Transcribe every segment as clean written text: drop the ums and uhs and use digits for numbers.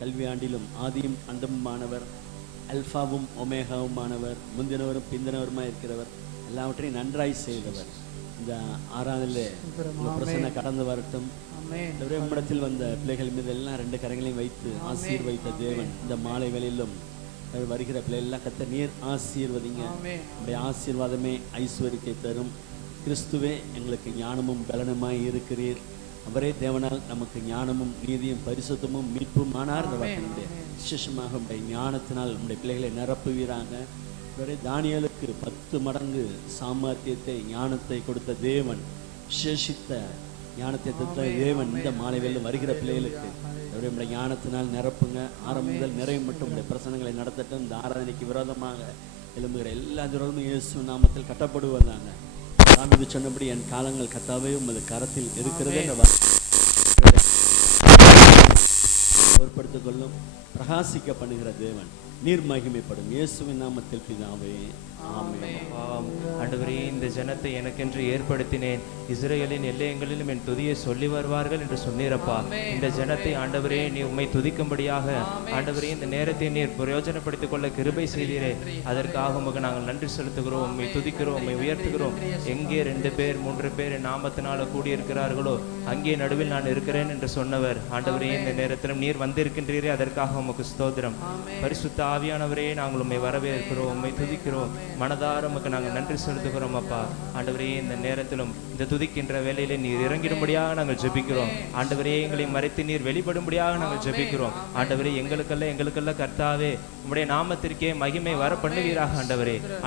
கல்வியாண்டிலும் ஆதியும் அந்தமுமானவர், அல்பாவும் ஒமேகாவுமானவர், முந்தினவரும் பிந்தினவருமாய் இருக்கிறவர், எல்லாவற்றையும் நன்றாய் செய்தவர். இந்த ஆறாவதில் பிரசன்ன கடந்து வரட்டும். உம்மிடத்தில் வந்த பிள்ளைகள் மீது எல்லாம் 2 கரங்களையும் வைத்து ஆசீர்வதித்த தேவன் இந்த மாலை வேளையிலும் வருகிற பிள்ளை எல்லாம் கர்த்தர் நீர் ஆசீர்வதிங்க. உடைய ஆசீர்வாதமே ஐஸ்வர்யத்தை தரும். கிறிஸ்துவே எங்களுக்கு ஞானமும் பலனுமாய் இருக்கிறீர். அவரே தேவனால் நமக்கு ஞானமும் நீதியும் பரிசுத்தமும் மீட்பும் ஆனார். விசேஷமாக உடைய ஞானத்தினால் உடைய பிள்ளைகளை நிரப்புவீராங்க. தானியேலுக்கு 10 மடங்கு சாமர்த்தியத்தை ஞானத்தை கொடுத்த தேவன், விசேஷித்த ஞானத்தை கொடுத்த தேவன் இந்த மாலை வேளையில் வருகிற பிள்ளைகளுக்கு அவருடைய ஞானத்தினால் நிரப்புங்க. ஆரம்பம் முதல் நிறைவு மட்டும் உடைய பிரசனங்களை நடத்தட்டும். இந்த ஆராதனைக்கு விரோதமாக எழும்புகிற எல்லா விரோதமும் இயேசு நாமத்தில் கட்டப்படுவதாங்க. தாவீது சொன்னபடி என் காலங்கள் கர்த்தாவே உமது கரத்தில் இருக்கிறது பொறுப்படுத்திக் கொள்ளும். பிரகாசிக்க பண்ணுகிற தேவன் நீர் மகிமைப்படும். இயேசுவின் நாமத்தில் பிதாவே ஆமென். ஆண்டவரே, இந்த ஜனத்தை எனக்கென்று ஏற்படுத்தினேன், இஸ்ரவேலின் எல்லையங்களிலும் என் துதியை சொல்லி வருவார்கள் என்று சொன்னீரப்பா. இந்த ஜனத்தை ஆண்டவரே நீ உம்மை துதிக்கும்படியாக ஆண்டவரே இந்த நேரத்தை நீர் பிரயோஜனப்படுத்திக் கொள்ள கிருபை செய்தீரே. அதற்காக உமக்கு நாங்கள் நன்றி செலுத்துகிறோம், உம்மை துதிக்கிறோம், உம்மை உயர்த்துகிறோம். எங்கே 2 பேர் 3 பேர் நாமத்தினால கூடியிருக்கிறார்களோ அங்கே நடுவில் நான் இருக்கிறேன் என்று சொன்னவர் ஆண்டவரே இந்த நேரத்திலும் நீர் வந்திருக்கின்றீரே. அதற்காக உமக்கு ஸ்தோத்திரம். பரிசுத்த ஆவியானவரே, நாங்கள் உம்மை வரவேற்கிறோம், உம்மை துதிக்கிறோம், மனதார உமக்கு நாங்கள் நன்றி செலுத்துகிறோம் அப்பா. ஆண்டவரே, இந்த நேரத்திலும் இந்த துதிக்கின்ற வேலையிலே நீர் இறங்கிடும்படியாக நாங்கள் ஜெபிக்கிறோம். ஆண்டவரே, எங்களை மறைத்து நீர் வெளிப்படும்படியாக நாங்கள் ஜெபிக்கிறோம். ஆண்டவரே, எங்களுக்கல்ல கர்த்தாவே உம்முடைய நாமத்திற்கே மகிமை வர பண்ணுவீராக.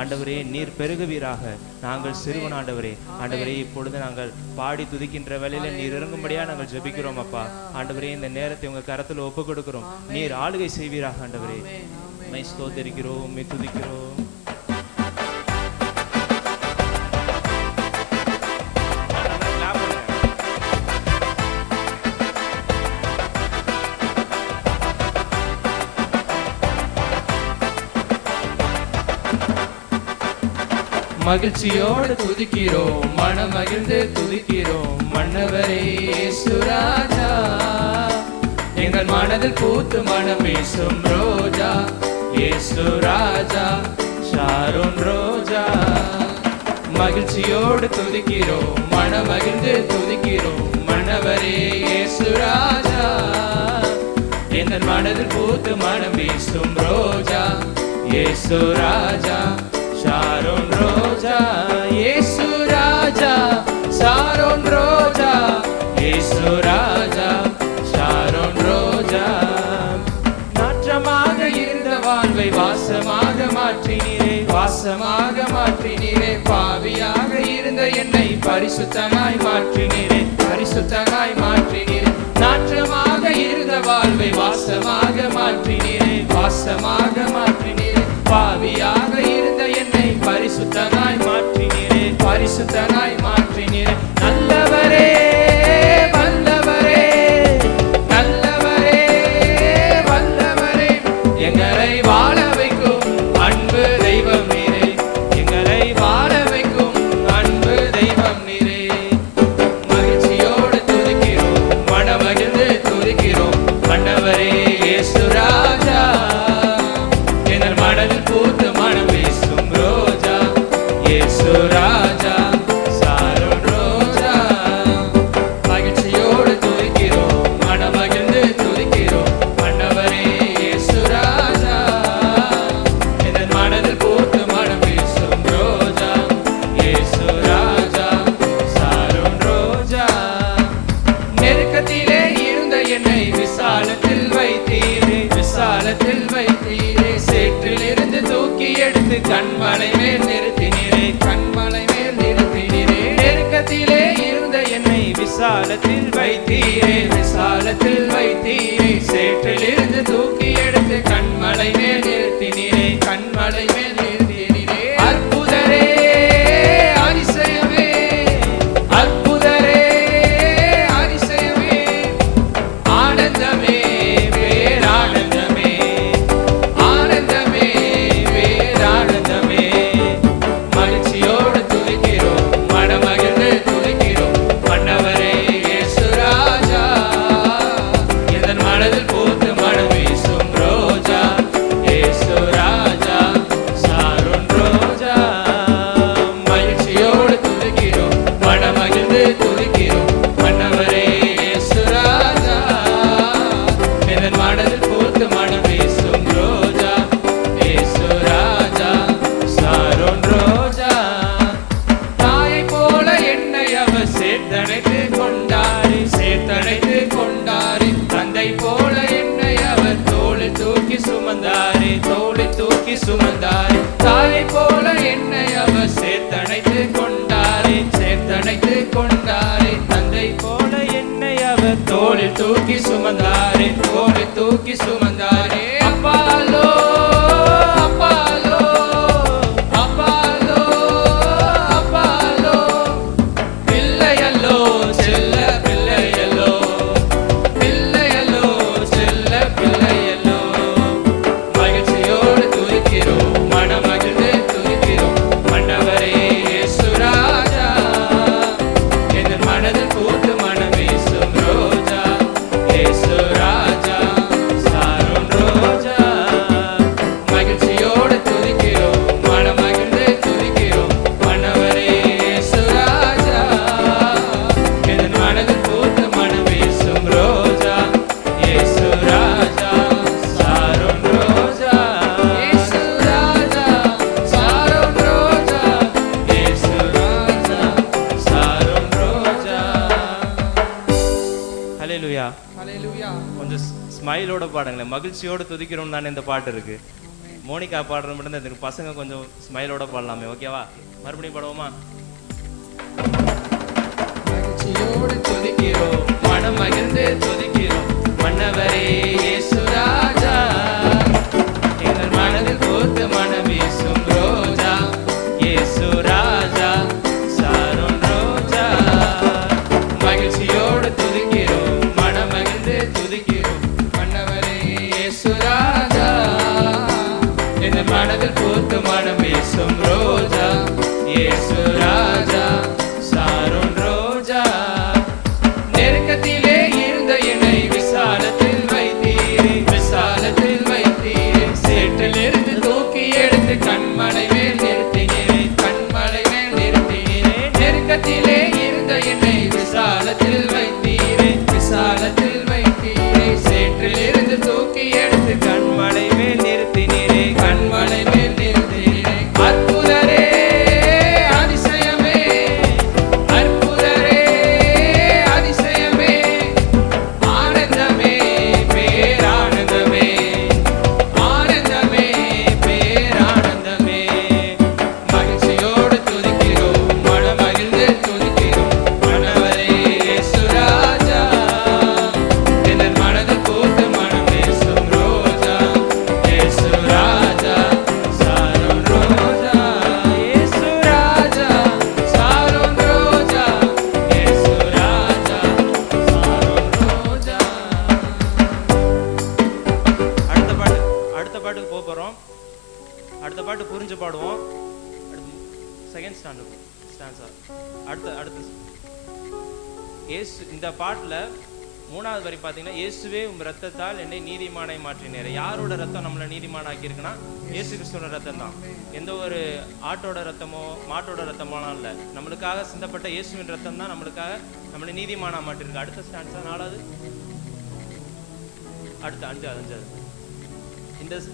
ஆண்டவரே நீர் பெருகுவீராக. நாங்கள் சிறுவன் ஆண்டவரே. இப்பொழுது நாங்கள் பாடி துதிக்கின்ற வேலையில நீர் இறங்கும்படியாக நாங்கள் ஜெபிக்கிறோம் அப்பா. ஆண்டவரே, இந்த நேரத்தை உங்க கரத்தில் ஒப்பு கொடுக்கிறோம். நீர் ஆளுகை செய்வீராக. ஆண்டவரே, உம்மை ஸ்தோத்திரிக்கிறோம், உம்மை துதிக்கிறோம். மகிழ்ச்சியோடு துதிக்கிறோம், மனம் மகிழ்ந்து துதிக்கிறோம். மன்னவரே இயேசு ராஜா, எங்கள் மனதில் பூத்து மனம் வீசும் ரோஜா. இயேசு ராஜா, ஷாரோன் ரோஜா. மகிழ்ச்சியோடு துதிக்கிறோம், மனம் மகிழ்ந்து துதிக்கிறோம். மன்னவரே இயேசு ராஜா, எங்கள் மனதில் பூத்து மனம் வீசும் ரோஜா. இயேசு ராஜா, ஷாரோன் ரோஜா. இயேசு ராஜா, ஷாரோன் ரோஜா. இயேசு ராஜா, ஷாரோன் ரோஜா. நாற்றமாக இருந்த வாழ்வை வாசமாக மாற்றினீரே, வாசமாக மாற்றினீரே. பாவியாக இருந்த என்னை பரிசுத்தமாய் மாற்றினீரே, பரிசுத்தமாய் மாற்றினீரே. நாற்றமாக இருந்த வாழ்வை வாசமாக மாற்றினீரே, வாசமாக மாற்றினீரே. பாவியாக இருந்த என்னை பரிசுத்தனாய் மாற்றினீரே, பரிசுத்தனாய் மாற்றினீரே. நல்லவரே, வல்லவரே, நல்லவரே, வல்லவரே. எங்களை வாழ வைக்கும் அன்பு தெய்வம் நீரே, எங்களை வாழ வைக்கும் அன்பு தெய்வம் நீரே. மகிழ்ச்சியோடு துதிக்கிறோம், மனமகிழ்ந்து துதிக்கிறோம். மன்னவரே இயேசு ராஜா, எங்கள் மனதில் பூத்து மனம் வீசும் ரோஜா. இயேசு ராஜா, ஷாரோன் ரோஜா. மகிழ்ச்சியோடு துதிக்கிறோம், மனமகிழ்ந்து துதிக்கிறோம். மன்னவரே இயேசு ராஜா, எங்கள் மனதில் பூத்து மனம் வீசும் ரோஜா. இயேசு ராஜா, ஷாரோன் ரோஜா. நெருக்கத்திலே இருந்த என்னை விசாலத்தில் வைத்தீரே, விசாலத்தில் வைத்தீரே. சேற்றிலிருந்து தூக்கி எடுத்து கண்மலை மேல் நிறுத்தினீரே, கண்மலை மேல் நிறுத்தினீரே. நெருக்கத்திலே இருந்த என்னை விசாலத்தில் வைத்தீரே, விசாலத்தில் வைத்தீரே. சேற்றிலிருந்து தூக்கி எடுத்து கண்மலை மேல் நிறுத்தினீரே, கண்மலை மேல் நிறுத்தினீரே. அற்புதரே, அதிசயமே, அற்புதரே, அதிசயமே. ஆனந்தமே, பேரானந்தமே, ஆனந்தமே, பேரானந்தமே. மகிழ்ச்சியோடு துதிக்கிறோம், மனமகிழ்ந்து துதிக்கிறோம். மன்னவரே இயேசு ராஜா, இதன் ஸ்மைலோட பாடுங்களேன். மகிழ்ச்சியோட துதிக்கிறோம் தானே இந்த பாட்டு இருக்கு. மோனிகா பாடுறது மட்டும் தான் இருக்கு. பசங்க கொஞ்சம் ஸ்மைலோட பாடலாமே. ஓகேவா? மறுபடியும் பாடுவோமா? மகிழ்ச்சியோடு துதிக்கிறோம், மனம் மகிழ்ந்து துதிக்கிறோம், மன்னவரே இயேசு ராஜா, எங்கள் மனதில் பூத்து மனம் வீசும் ரோஜா, இயேசு ராஜா, சாரோன் ரோஜா. மகிழ்ச்சியோடு துதிக்கிறோம், மனம் மகிழ்ந்து துதிக்கிறோம், மன்னவரே இயேசு ராஜா, எங்கள் மனதில் பூத்து மனம் வீசும் ரோஜா, இயேசு ராஜா, சாரோன் ரோஜா. நெருக்கத்திலே இருந்த என்னை விசாலத்தில் வைத்தீரே, விசாலத்தில் வைத்தீரே, சேற்றிலிருந்து தூக்கி எடுத்து கண்மலை மேல் நிறுத்தினீரே, கண்மலை மேல் நிறுத்தினீரே. நெருக்கத்திலே இருந்த என்னை விசாலத்தில் வைத்தீரே, விசாலத்தில் வைத்தீரே, சேற்றிலிருந்து தூக்கி எடுத்து கண்மலை மேல் நிறுத்தினீரே, கண்மலை மேல் நிறுத்தினீரே. அற்புதரே, அதிசயமே, அற்புதரே, அதிசயமே, ஆனந்தமே, பேரானந்தமே, ஆனந்தமே, பேரானந்தமே. மகிழ்ச்சியோடு துதிக்கிறோம், மனம் மகிழ்ந்து துதிக்கிறோம், மன்னவரே இயேசு ராஜா, எங்கள் மனதில் பூத்து மனம் வீசும் ரோஜா, இயேசு ராஜா, சாரோன் ரோஜா, இயேசு ராஜா, சாரோன் ரோஜா, இயேசு ராஜா, சாரோன் ரோஜா. அடுத்த பாட்டுக்கு போக போறோம். அடுத்த பாட்டு புரிஞ்சு பாடுவோம். செகண்ட் ஸ்டான்ஸா அடுத்து இயேசு. இந்த பாட்டுல 3வது வரி பாத்தீங்கன்னா, இயேசுவே உம் ரத்தத்தால் என்னை நீதிமானை மாற்றினீர். யாரோட ரத்தம் நம்மளை நீதிமானாக்கி இருக்குன்னா, இயேசு கிறிஸ்துவோட ரத்தம் தான். எந்த ஒரு ஆட்டோட ரத்தமோ மாட்டோட ரத்தமோலாம் இல்லை, நம்மளுக்காக சிந்தப்பட்ட இயேசுவின் ரத்தம் தான் நம்மளுக்காக நம்மளை நீதிமானா மாற்றிருக்கு. அடுத்த ஸ்டான்ஸா 4வது, அடுத்த 5வது.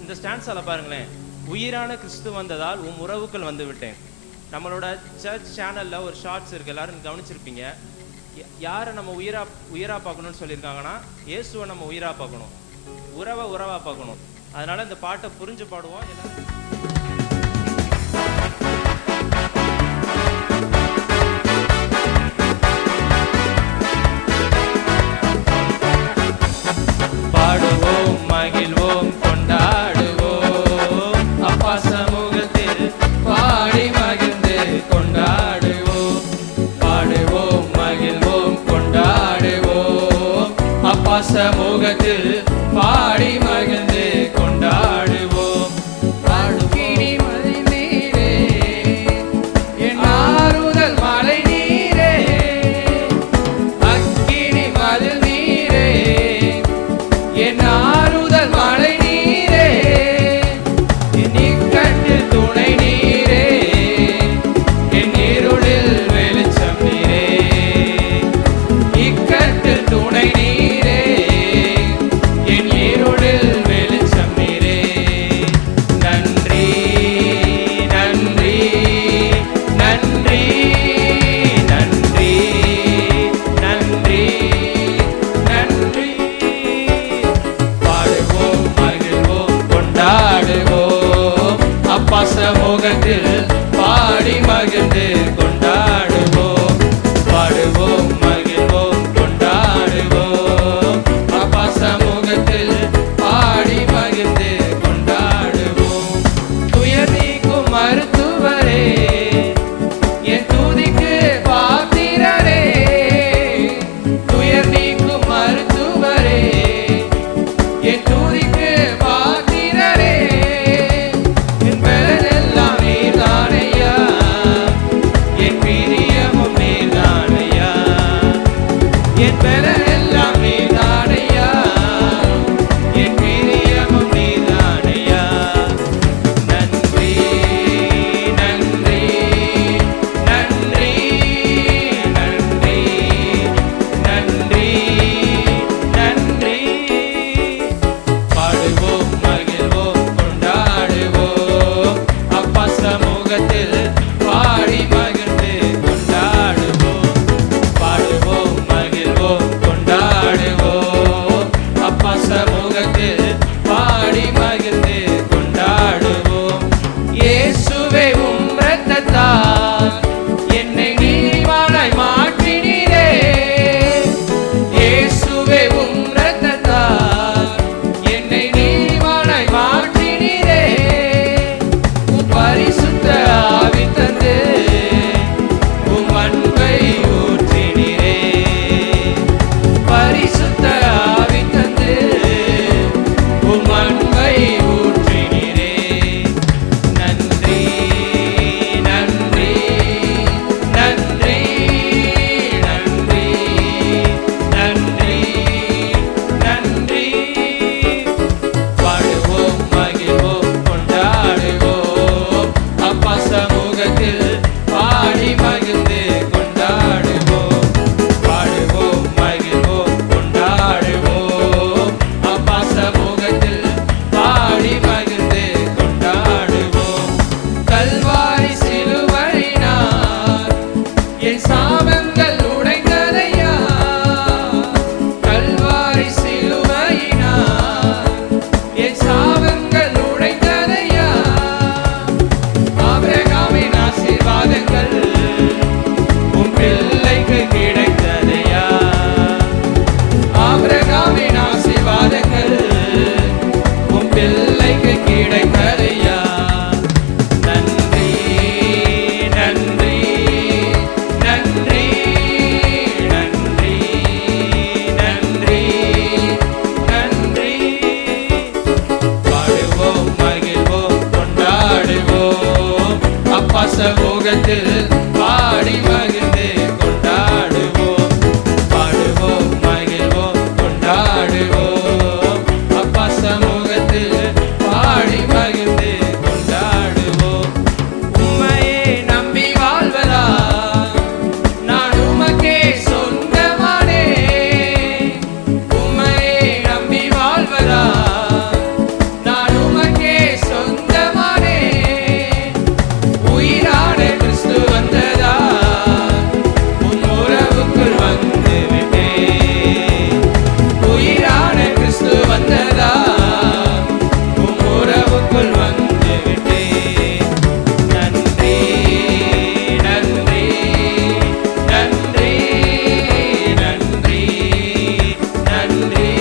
இந்த ஸ்டான்ஸால பாருங்களேன், உயிரான கிறிஸ்து வந்ததால் உம் உறவுக்குள் வந்து விட்டேன். நம்மளோட சர்ச் சேனல்ல ஒரு ஷார்ட்ஸ் இருக்கு, எல்லாரும் கவனிச்சிருப்பீங்க. யாரை நம்ம உயிரா பார்க்கணும்னு சொல்லியிருக்காங்கன்னா, இயேசுவை நம்ம உயிரா பார்க்கணும், உறவா பார்க்கணும். அதனால இந்த பாட்டை புரிஞ்சு பாடுவோம் எல்லாரும். பாடுவோம், மகிழ்வோம், கொண்டாடுவோம், அப்பா சமூகத்தில் பாடி மகிழ்ந்து கொண்டாடுவோம். பாடுவோம், மகிழ்வோம், கொண்டாடுவோம், அப்பா சமூகத்தில் பாடி மகிழ்ந்து கொண்டாடுவோம். அக்கினி மழை நீரே, என் ஆறுதல் மழை நீரே, அக்கினி மழை நீரே, என் ஆறுதல் மழை நீரே, என் இக்கட்டில் துணை நீரே, என் இருளில் வெளிச்சம் நீரே, இக்கட்டில் துணை நீரே, என் இருளில் வெளிச்சம் நீரே. நன்றி, நன்றி, நன்றி, நன்றி, நன்றி, நன்றி. பாடுவோம், மகிழ்வோம், கொண்டாடுவோம், அப்பா சமூகத்தில் பாடி மகிழ்ந்து கொண்டாடுவோம். பாடுவோம், மகிழ்வோம், கொண்டாடுவோம், அப்பா சமூகத்தில் பாடி மகிழ்ந்து கொண்டாடுவோம். துயர் நீக்கும் மருத்துவரே, என் துதிக்கு பாத்திரரே, துயர் நீக்கும் மருத்துவரே, என் துதிக்கு பாத்திரரே, என் பலனெல்லாம் நீர் சமூகத்தில் பாடி மகிழ்ந்து கொண்டாடுவோம். பாடுவோம், மகிழ்வோம், கொண்டாடுவோம். அப்பா சமூகத்தில் பாடி மகிழ்ந்து கொண்டாடுவோம். உம்மையே நம்பி வாழ்வதா நான் உமக்கே சொந்தமானே. உம்மையே நம்பி வாழ்வதா நான் உமக்கே சொந்தமானே. உயிரான கிறிஸ்து வந்ததா உன் உறவுக்குள் வந்து விட்டேன். உயிரான கிறிஸ்து வந்ததா உன் உறவுக்குள் வந்து விட்டேன். நன்றி நன்றி நன்றி நன்றி நன்றி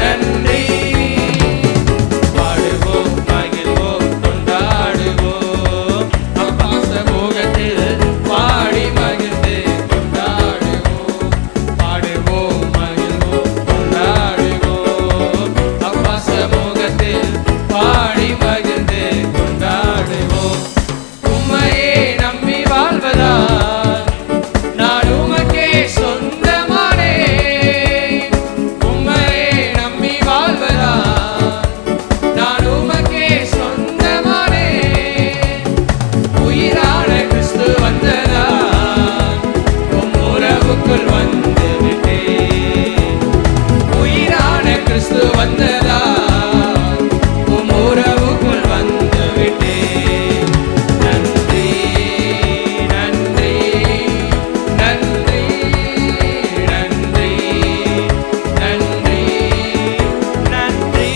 நன்றி. பாடுவோம், மகிழ்வோம், கொண்டாடுவோம். அப்பா சமூகத்தில் பாடி மகிழ்ந்து கொண்டாடுவோம். பாடுவோம், மகிழ்வோம், கொண்டாடுவோம். அப்பா சமூகத்தில் பாடி மகிழ்ந்து கொண்டாடுவோம். உம்மையே நம்பி வாழ்வதா நான் உமக்கே சொந்தமானே. உம்மையே நம்பி வாழ்வதா நான் உமக்கே சொந்தமானே. உயிரான கிறிஸ்து வந்ததா உம் உறவுக்குள் வந்து விட்டேன். உயிரான கிறிஸ்து வந்ததா உம் உறவுக்குள் வந்து விட்டேன். நன்றி நன்றி நன்றி நன்றி நன்றி நன்றி.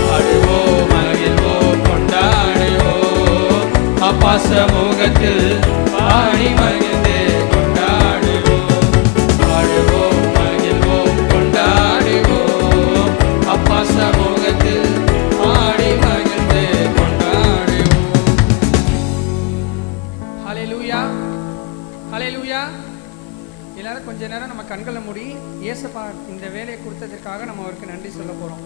பாடுவோம், மகிழ்வோம், கொண்டாடுவோம். அப்பா சமூகத்தில் பாடி மகிழ்ந்து கொண்டாடுவோம். பாடுவோம், மகிழ்வோம், கொண்டாடுவோம். அப்பா சமூகத்தில் பாடி மகிழ்ந்து கொண்டாடுவோம். ஹல்லேலூயா, ஹல்லேலூயா. எல்லாரும் கொஞ்ச நேரம் நம்ம கண்களை மூடி இயேசப்பா இந்த வேலையை கொடுத்ததற்காக நம்ம அவருக்கு நன்றி சொல்ல போகிறோம்.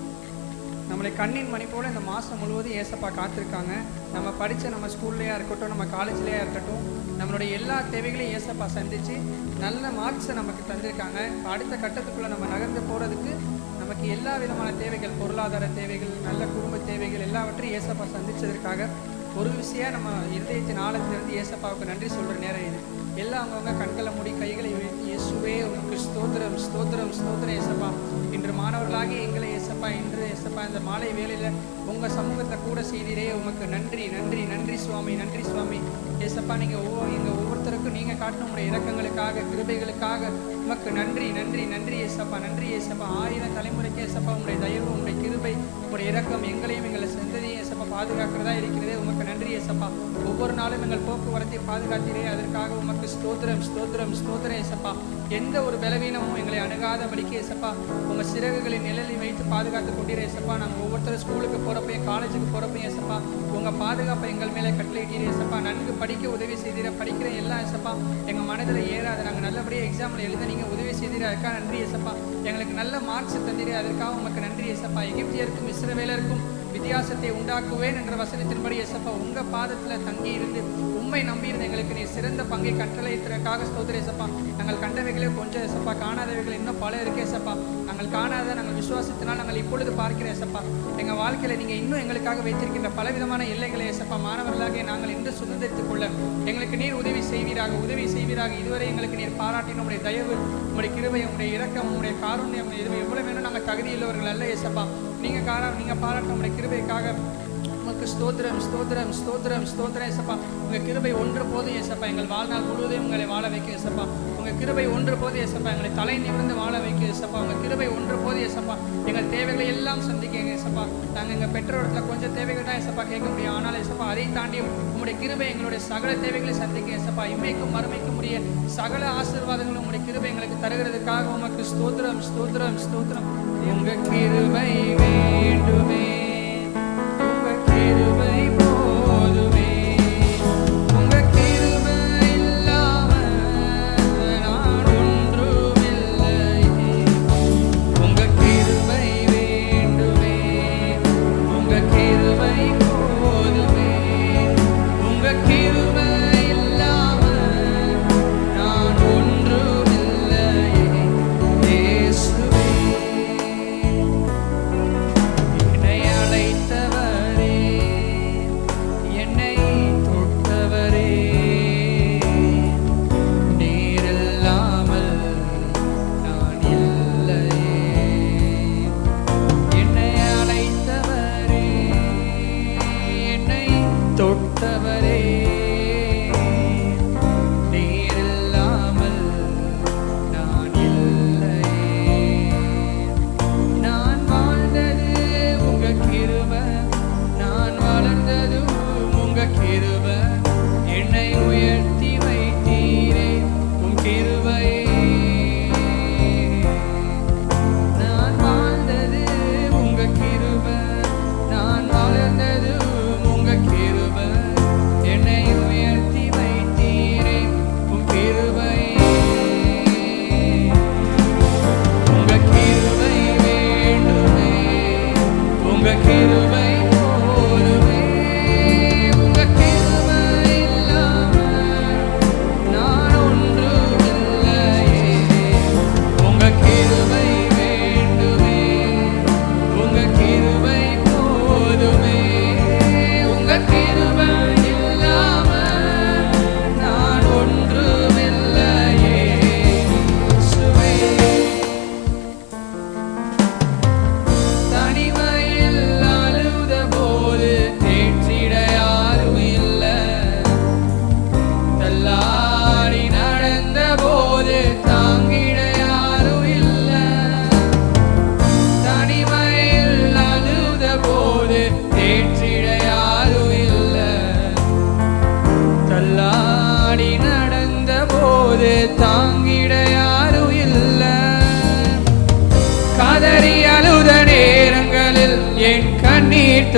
நம்மளை கண்ணின் மணி போல் இந்த மாதம் முழுவதும் ஏசப்பா காத்திருக்காங்க. நம்ம படித்த நம்ம ஸ்கூல்லையா இருக்கட்டும், நம்ம காலேஜ்லையா இருக்கட்டும், நம்மளுடைய எல்லா தேவைகளையும் ஏசப்பா சந்தித்து நல்ல மார்க்ஸை நமக்கு தந்திருக்காங்க. இப்போ அடுத்த கட்டத்துக்குள்ளே நம்ம நகர்ந்து போகிறதுக்கு நமக்கு எல்லா விதமான தேவைகள், பொருளாதார தேவைகள், நல்ல குடும்ப தேவைகள் எல்லாவற்றையும் ஏசப்பா சந்தித்ததற்காக ஒரு விஷயம் நம்ம இருதயத்தின் ஆழத்திலிருந்து ஏசப்பாவுக்கு நன்றி சொல்கிற நேரம் இது. எல்லாம் அவங்கவுங்க கண்களை மூடி கைகளை உயர்த்தி, இயேசுவே உனக்கு ஸ்தோத்திரம் ஸ்தோத்திரம் ஸ்தோத்திரம் ஏசப்பா. இன்று மாணவர்களாகி எங்களை ஏசப்பா, இன்று ஏசப்பா இந்த மாலை வேளையில் உங்கள் சமூகத்தை கூட செய்தீரே, உமக்கு நன்றி நன்றி நன்றி சுவாமி, நன்றி சுவாமி ஏசப்பா. நீங்கள் எங்கள் ஒவ்வொருத்தருக்கும் நீங்கள் காட்டின உங்களுடைய இரக்கங்களுக்காக, கிருபைகளுக்காக உமக்கு நன்றி நன்றி நன்றி ஏசப்பா, நன்றி ஏசப்பா. 1000 தலைமுறைக்கு ஏசப்பா உங்களுடைய தயவு, உங்களுடைய கிருபை, உங்களுடைய இரக்கம் எங்களையும் எங்களை சென்றதையும் ஏசப்பா பாதுகாக்கிறதா இருக்கிறதே, உமக்கு நன்றி ஏசப்பா. ஒவ்வொரு நாளும் எங்கள் போக்குவரத்தை பாதுகாத்தீரே, அதற்காக உமக்கு ஸ்தோத்திரம் ஸ்தோத்திரம் ஸ்தோத்திரம் ஏசப்பா. எந்த ஒரு பலவீனமும் எங்களை அணுகாதபடிக்கு ஏசப்பா உங்கள் சிறகுகளின் நிழலில் வைத்து பாதுகாத்து கொண்டீரே ஏசப்பா. நாங்கள் ஒவ்வொருத்தரும் ஸ்கூலுக்கு போகிறப்பையும் காலேஜுக்கு போகிறப்பையும் ஏசப்பா உங்கள் பாதுகாப்பை எங்கள் மேலே கட்டளையிட்டீரே ஏசப்பா. நன்கு படிக்க உதவி செய்தீர, படிக்கிற எல்லாம் ஏசப்பா எங்கள் மனதில் ஏறாது. நாங்கள் நல்லபடியாக எக்ஸாமில் எழுத நீங்கள் உதவி செய்தீர, அதுக்காக நன்றி ஏசப்பா. எங்களுக்கு நல்ல மார்க்ஸ் தந்தீரே, அதற்காக உமக்கு நன்றி ஏசப்பா. எகிப்தியருக்கும் இஸ்ரவேலருக்கும் வித்தியாசத்தை உண்டாக்குவேன் என்ற வசனத்தின்படி ஏசப்பா உங்கள் பாதத்தில் தங்கி இருந்து உண்மை நம்பியிருந்த எங்களுக்கு நீ சிறந்த பங்கை கட்டளையிட்டதற்காக ஸ்தோத்திரம் ஏசப்பா. நாங்கள் கண்டவைகளே கொஞ்சம் ஏசப்பா, காணாதவைகள் இன்னும் பல இருக்கு ஏசப்பா. நாங்கள் காணாத நாங்கள் விசுவாசத்தினால் நாங்கள் இப்பொழுது பார்க்கிறேன் ஏசப்பா. எங்கள் வாழ்க்கையில் நீங்கள் இன்னும் எங்களுக்காக வைத்திருக்கின்ற பலவிதமான எல்லைகளை ஏசப்பா மாணவர்களாக நாங்கள் இன்று சுதந்திரித்துக் கொள்ள எங்களுக்கு நீர் உதவி செய்வீராக, உதவி செய்வீராக. இதுவரை எங்களுக்கு நீர் பாராட்டின உங்களுடைய தயவு, உங்களுடைய கிருபை, உங்களுடைய இரக்கம், உங்களுடைய காருண்யம், இது எவ்வளவு வேணும் நாங்கள் தகுதியுள்ளவர்கள் அல்ல ஏசப்பா. நீங்கள் பாராட்ட உங்களுடைய கிருபைக்காக உமக்கு ஸ்தோத்திரம் ஸ்தோத்திரம் ஸ்தோத்திரம் ஸ்தோத்திரம் ஏசப்பா. உங்கள் கிருபை ஒன்று போது ஏசப்பா எங்கள் வாழ்நாள் முழுவதும் உங்களை வாழ வைக்க ஏசப்பா. உங்கள் கிருபை ஒன்று போது ஏசப்பா எங்களை தலை நிமிர்ந்து வாழ வைக்க ஏசப்பா. உங்கள் கிருபை ஒன்று போது ஏசப்பா எங்கள் தேவைகளை எல்லாம் சந்திக்க ஏசப்பா. நாங்கள் எங்கள் பெற்றோரத்தில் கொஞ்சம் தேவைகள் தான் ஏசப்பா கேட்க முடியும், ஆனால் ஏசப்பா அதை தாண்டி உங்களுடைய கிருபை எங்களுடைய சகல தேவைகளை சந்திக்க ஏசப்பா. இம்மைக்கும் மறுமைக்கும் உரிய சகல ஆசீர்வாதங்களும் உங்களுடைய கிருபை எங்களுக்கு தருகிறதுக்காக உமக்கு ஸ்தோத்திரம் ஸ்தோத்திரம் ஸ்தோத்திரம். உங்கள் கிருபை வேண்டுமே, உங்கள் கிருபை போதுமே, உங்கள் கிருபை இல்லாமல் நான் ஒன்றுமில்லை. உங்கள் கிருபை வேண்டுமே, உங்கள் கிருபை போதுமே,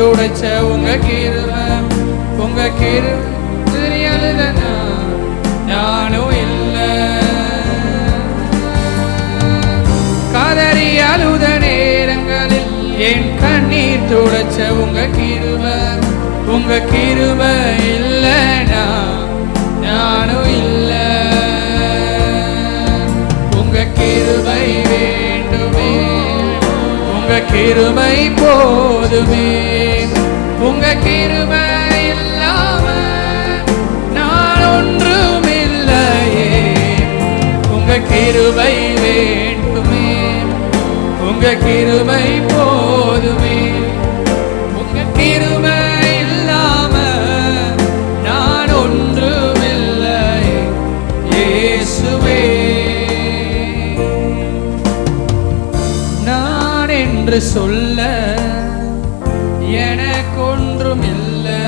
துடைச்ச உங்க கிருபை உங்க கிருபை அழுதனா நானும் இல்லை கதறி அழுத நேரங்களில் என் கண்ணீர் துடைச்ச உங்க கிருபை இல்லைனா நானும் இல்லை உங்க கிருபை வேண்டுமே உங்க கிருபை போதுமே உங்க கிருபை இல்லாம நான் ஒன்றும் இல்லையே உங்க கிருபை வேண்டுமே உங்க கிருபை போதுமே உங்க கிருபை இல்லாம நான் ஒன்றும் இல்லை இயேசுவே நான் என்று சொல்ல எனக்கு ஒன்றும் இல்லை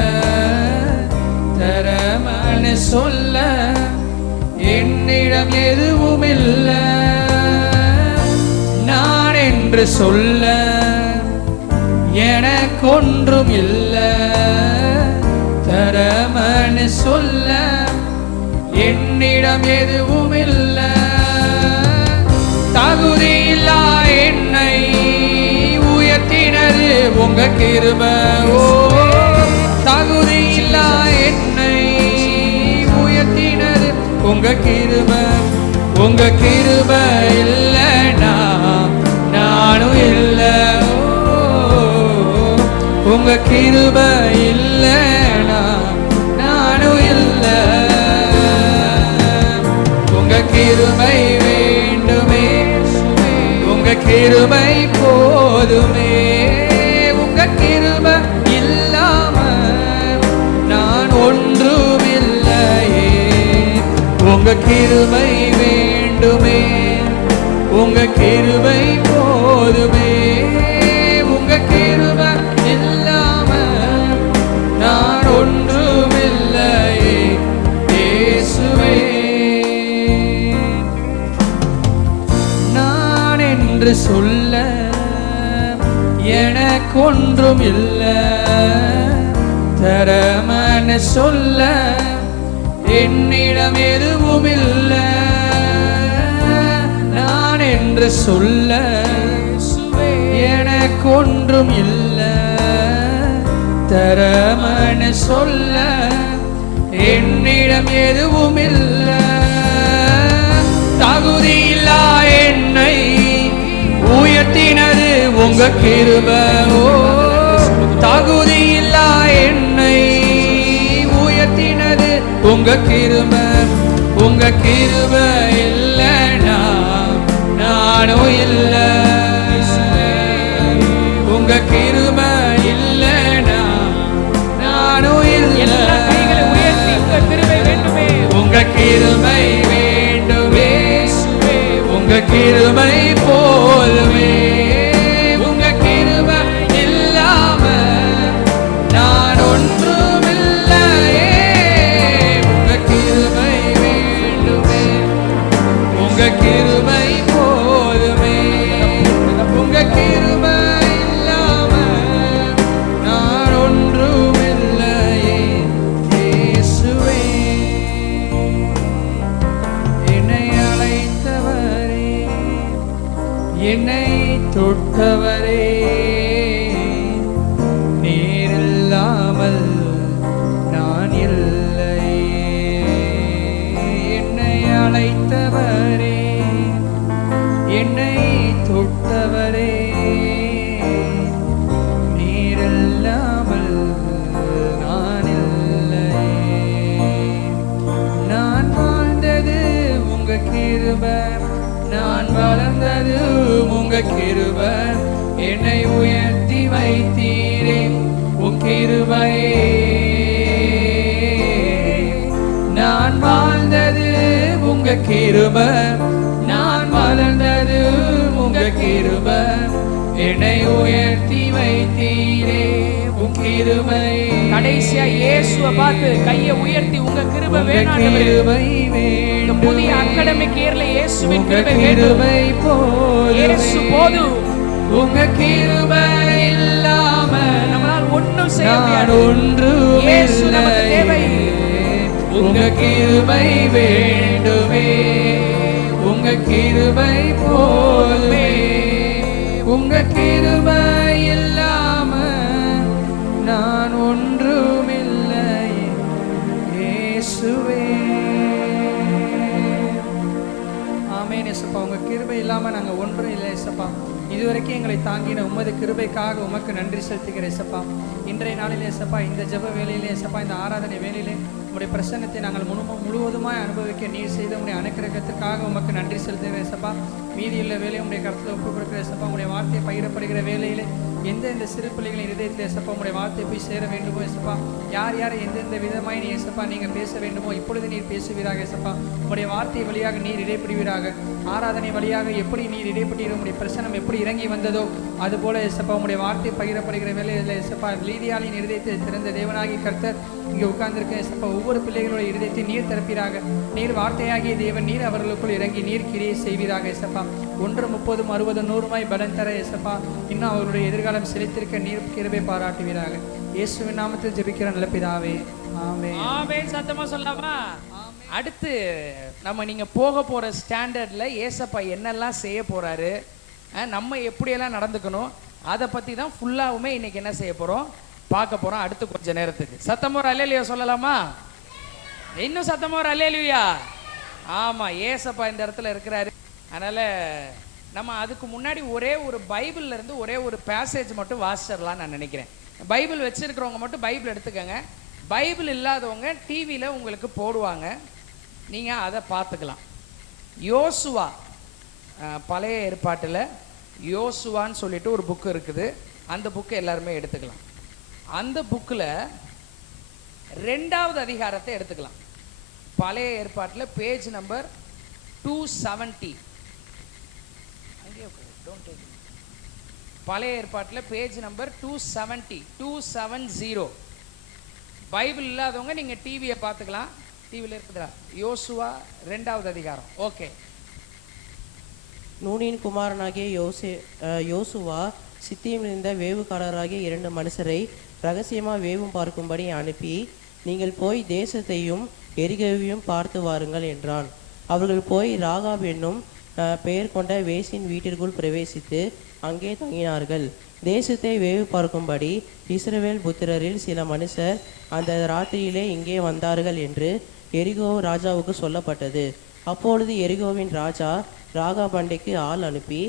தரமனு சொல்ல என்னிடம் எதுவும் இல்லை நான் என்று சொல்ல எனக்கு ஒன்றும் இல்லை தரமனு சொல்ல என்னிடம் எதுவும் இல்லை தகுதியில்லா என்னை உயர்த்தினது உங்க கிருபை தகுதியில்லா என்னை உயர்த்தினது உங்க கிருபை இல்லைனா நானும் இல்லை உங்க கிருபை இல்லைனா நானும் இல்லை உங்க கிருபை வேண்டுமே உங்க கிருபை போதுமே உங்க கிருபை இல்லாம நான் ஒன்றும் இல்லையே உங்க கிருபை வேண்டுமே உங்க கிருபை போதுமே உங்க கிருபை இல்லாம நான் ஒன்றும் இல்லையே இயேசுவே நான் என்று சொல்ல எனக்கு ஒன்றும் இல்லை தரமனு சொல்ல என்னிடம் எதுவும் இல்லை நான் என்று சொல்ல எனக்கு ஒன்றும் இல்லை தரமனு சொல்ல என்னிடம் எதுவும் இல்லை தகுதியில்லா என்னை உயர்த்தினது உங்க கிருபை தகுதியில்லா என்னை உயர்த்தினது உங்க கிருபை இல்லைனா நானும் இல்லை உங்க கிருபை இல்லைனா நானும் இல்லை உங்க கிருபை வேண்டுமே உங்க கிருபை போதுமே உங்க கிருபை இல்லாம நான் ஒன்றும் இல்லையே உங்க கிருபை வேண்டுமே உங்க கிருபை போதுமே உங்க கிருபை இல்லாம நான் ஒன்றும் இல்லையே இயேசுவே என்னை அழைத்தவரே என்னை தொட்டவரே நீர் இல்லாமல் நான் இல்லை என்னை அழைத்தவரே என்னை தொட்டவரே நீர் இல்லாமல் நான் இல்லை நான் வாழ்ந்தது உங்க கிருபை நான் வளர்ந்தது உங்க கிருபை என்னை உயர்த்தி வைத்தீரே உன் கிருபையே நான் வாழ்ந்தது உங்க கிருபை நான் வளர்ந்தது உங்க கிருபை என்னை உயர்த்தி வைத்தீரே உன் கிருபை கடைசியா இயேசுவை பார்த்து கையை உயர்த்தி உங்க கிருபை வேண்டாம் புதிய அகாடமிக் இயர்ல இயேசுவின் கிருபை வேண்டும் இயேசு போதும் உங்க கிருபை இல்லாம நம்மளால் ஒண்ணும் கிருபை வேண்டுமே, உங்க கிருபை போதுமே, உங்க கிருபை இல்லாம நான் ஒன்றுமில்லை இயேசுவே. ஆமென் இயேசுப்பா, உங்க கிருபை இல்லாம நாங்க ஒன்றும் இல்லை இயேசுப்பா. இதுவரைக்கும் எங்களை தாங்கின உமது கிருபைக்காக உமக்கு நன்றி செலுத்துகிறேன் இயேசுப்பா. இன்றைய நாளில் இயேசுப்பா, இந்த ஜெப வேளையிலே இயேசுப்பா, இந்த ஆராதனை வேளையிலே உம்முடைய பிரசன்னத்தை நாங்கள் முழுவதுமாய் அனுபவிக்க நீர் செய்த உம்முடைய அனுக்கிரகத்திற்காக உமக்கு நன்றி செலுத்துகிறேன் இயேசுப்பா. மீதியுள்ள வேலையை உம்முடைய கருத்தில் ஒப்பு கொடுக்கிற இயேசுப்பா, உம்முடைய வார்த்தை பகிரப்படுகிற வேளையிலே எந்தெந்த சிறு பிள்ளைகளின் இதயத்தில் இயேசுப்பா உம்முடைய வார்த்தை போய் சேர வேண்டுமோ இயேசுப்பா, யார் யார் எந்தெந்த விதமாய் இயேசுப்பா நீங்கள் பேச வேண்டுமோ இப்பொழுது நீர் பேசுவீராக இயேசுப்பா. உம்முடைய வார்த்தை வழியாக நீர் இடைப்படுவீராக. ஆராதனை வழியாக எப்படி நீர் இடைப்பட்டீர், உம்முடைய பிரசனம் எப்படி இறங்கி வந்ததோ அதுபோல இயேசுப்பா உம்முடைய வார்த்தை பகிரப்படுகிற வேளையில் இயேசுப்பா லீதியாளின் இருதயத்தை திறந்த தேவனாகி கர்த்தர் இங்கே உட்கார்ந்திருக்க இயேசுப்பா, ஒவ்வொரு பிள்ளைகளுடைய இருதயத்தை நீர் திறப்பீராக. நீர் வார்த்தையாகிய தேவன், நீர் அவர்களுக்குள் இறங்கி நீர் கிரியை செய்வீராக இயேசுப்பா. 1 30 60 100 பலன் தர இயேசுப்பா, இன்னும் அவர்களுடைய எதிர்காலம் செழித்திருக்க நீர் கிருபை பாராட்டுவீராக. இயேசுவின் நாமத்தில் ஜெபிக்கிற நல்ல பிதாவே, ஆமென். ஆமென். சத்தமா சொல்லலாமா? அடுத்து நம்ம நீங்க போக போற ஸ்டாண்டர்ட்ல ஏசப்பா என்னெல்லாம் செய்ய போறாரு, நம்ம எப்படியெல்லாம் நடந்துக்கணும், அதை பத்தி தான் ஃபுல்லாவுமே இன்னைக்கு என்ன செய்ய போறோம், பார்க்க போறோம். அடுத்து கொஞ்ச நேரத்துக்கு சத்தமா ஒரு அல்லேலூயா சொல்லலாமா? இன்னும் சத்தமா ஒரு அல்லேலூயா. ஆமா, ஏசப்பா இந்த இடத்துல இருக்கிறாரு. அதனால நம்ம அதுக்கு முன்னாடி ஒரே ஒரு பைபிள்ல இருந்து ஒரே ஒரு பேசேஜ் மட்டும் வாசிச்சிடலாம்னு நான் நினைக்கிறேன். பைபிள் வச்சிருக்கிறவங்க மட்டும் பைபிள் எடுத்துக்கங்க. பைபிள் இல்லாதவங்க டிவியில் உங்களுக்கு போடுவாங்க, நீங்கள் அதை பார்த்துக்கலாம். யோசுவா, பழைய ஏற்பாட்டில் யோசுவான்னு சொல்லிட்டு ஒரு புக்கு இருக்குது. அந்த புக்கு எல்லாருமே எடுத்துக்கலாம். அந்த புக்கில் 2வது அதிகாரத்தை எடுத்துக்கலாம். பழைய ஏற்பாட்டில் பேஜ் நம்பர் 270. பழைய ஏற்பாட்டில் பேஜ் நம்பர் 270. பைபிள் இல்லாதவங்க நீங்கள் டிவியை பார்த்துக்கலாம். டிவியில் இருக்குதா? யோசுவா 2வது அதிகாரம். ஓகே. நூனின் குமாரனாகிய யோசுவா சித்தியில் இருந்த வேவுக்காரராகிய 2 மனுஷரை ரகசியமாக வேவும் பார்க்கும்படி அனுப்பி, நீங்கள் போய் தேசத்தையும் எரிகோவையும் பார்த்து வாருங்கள் என்றான். அவர்கள் போய் ராகாப் என்னும் பெயர் கொண்ட வேசின் வீட்டிற்குள் பிரவேசித்து அங்கே தங்கினார்கள். தேசத்தை வேவு பார்க்கும்படி இஸ்ரவேல் புத்திரரில் சில மனுஷர் அந்த ராத்திரியிலே இங்கே வந்தார்கள் என்று எரிகோ ராஜாவுக்கு சொல்லப்பட்டது. அப்பொழுது எரிகோவின் ராஜா ராகாப் அண்டைக்கு ஆள் அனுப்பி,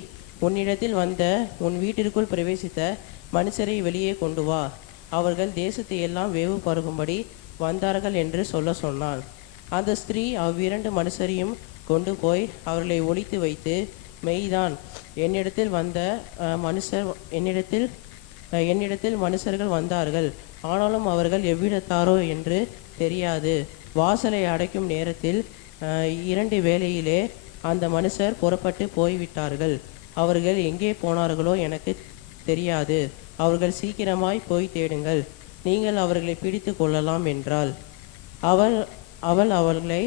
உன்னிடத்தில் வந்த உன் வீட்டிற்குள் பிரவேசித்த மனுஷரை வெளியே கொண்டு வா, அவர்கள் தேசத்தை எல்லாம் வேவு பார்க்கும்படி வந்தார்கள் என்று சொன்னான். அந்த ஸ்திரீ அவ்விரண்டு மனுஷரையும் கொண்டு போய் அவர்களை ஒளித்து வைத்து, மெய்தான், என்னிடத்தில் மனுஷர்கள் வந்தார்கள், ஆனாலும் அவர்கள் எவ்விடத்தாரோ என்று தெரியாது. வாசலை அடைக்கும் நேரத்தில் 2 வேளையிலே அந்த மனுஷர் புறப்பட்டு போய்விட்டார்கள். அவர்கள் எங்கே போனார்களோ எனக்கு தெரியாது. அவர்கள் சீக்கிரமாய் போய் தேடுங்கள், நீங்கள் அவர்களை பிடித்து கொள்ளலாம் என்றாள். அவள் அவர்களை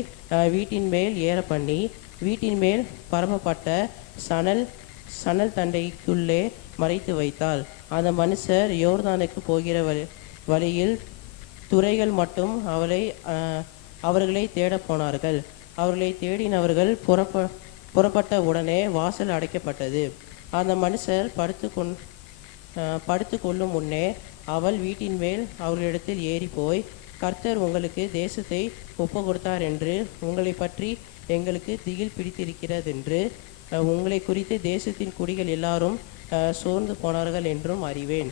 வீட்டின் மேல் ஏற பண்ணி வீட்டின் மேல் பரப்பப்பட்ட சணல் தண்டைக்குள்ளே மறைத்து வைத்தாள். அந்த மனுஷர் யோர்தானுக்கு போகிற வழியில் துறைகள் மட்டும் அவர்களை தேடப் போனார்கள். அவர்களை தேடினவர்கள் புறப்பட்ட உடனே வாசல் அடைக்கப்பட்டது. அந்த மனுஷர் படுத்து கொள்ளும் முன்னே அவள் வீட்டின் மேல் அவர்களிடத்தில் ஏறி போய், கர்த்தர் உங்களுக்கு தேசத்தை ஒப்பு கொடுத்தார் என்று உங்களை பற்றி எங்களுக்கு திகில் பிடித்திருக்கிறதென்று உங்களை குறித்து தேசத்தின் குடிகள் எல்லாரும் சோர்ந்து போனார்கள் என்றும் அறிவேன்.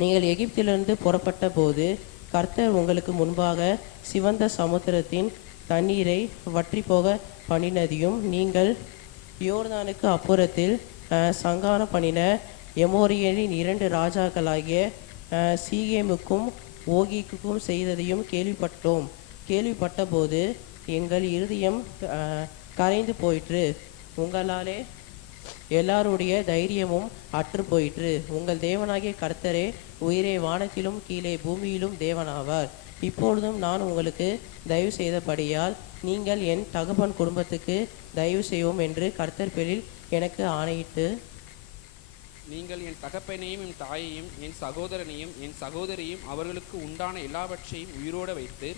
நீங்கள் எகிப்திலிருந்து புறப்பட்ட போது கர்த்தர் உங்களுக்கு முன்பாக சிவந்த சமுத்திரத்தின் தண்ணீரை வற்றி போக பண்ணினதையும், நீங்கள் யோர்தானுக்கு அப்புறத்தில் சங்காரம் பண்ணின எமோரியரின் 2 ராஜாக்களாகிய சீகேமுக்கும் ஓகிக்கும் செய்ததையும் கேள்விப்பட்ட போது எங்கள் இருதயம் கரைந்து போயிற்று. உங்களாலே எல்லாருடைய தைரியமும் அற்று போயிற்று. உங்கள் தேவனாகிய கர்த்தரே உயிரே வானத்திலும் கீழே பூமியிலும் தேவனாவார். இப்பொழுதும் நான் உங்களுக்கு தயவு செய்தபடியால் நீங்கள் என் தகப்பன் குடும்பத்துக்கு தயவு செய்வோம் என்று கர்த்தர் பேரில் எனக்கு ஆணையிட்டு, நீங்கள் என் தகப்பனையும் என் தாயையும் என் சகோதரனையும் என் சகோதரியையும் அவர்களுக்கு உண்டான எல்லாவற்றையும் உயிரோடு வைத்து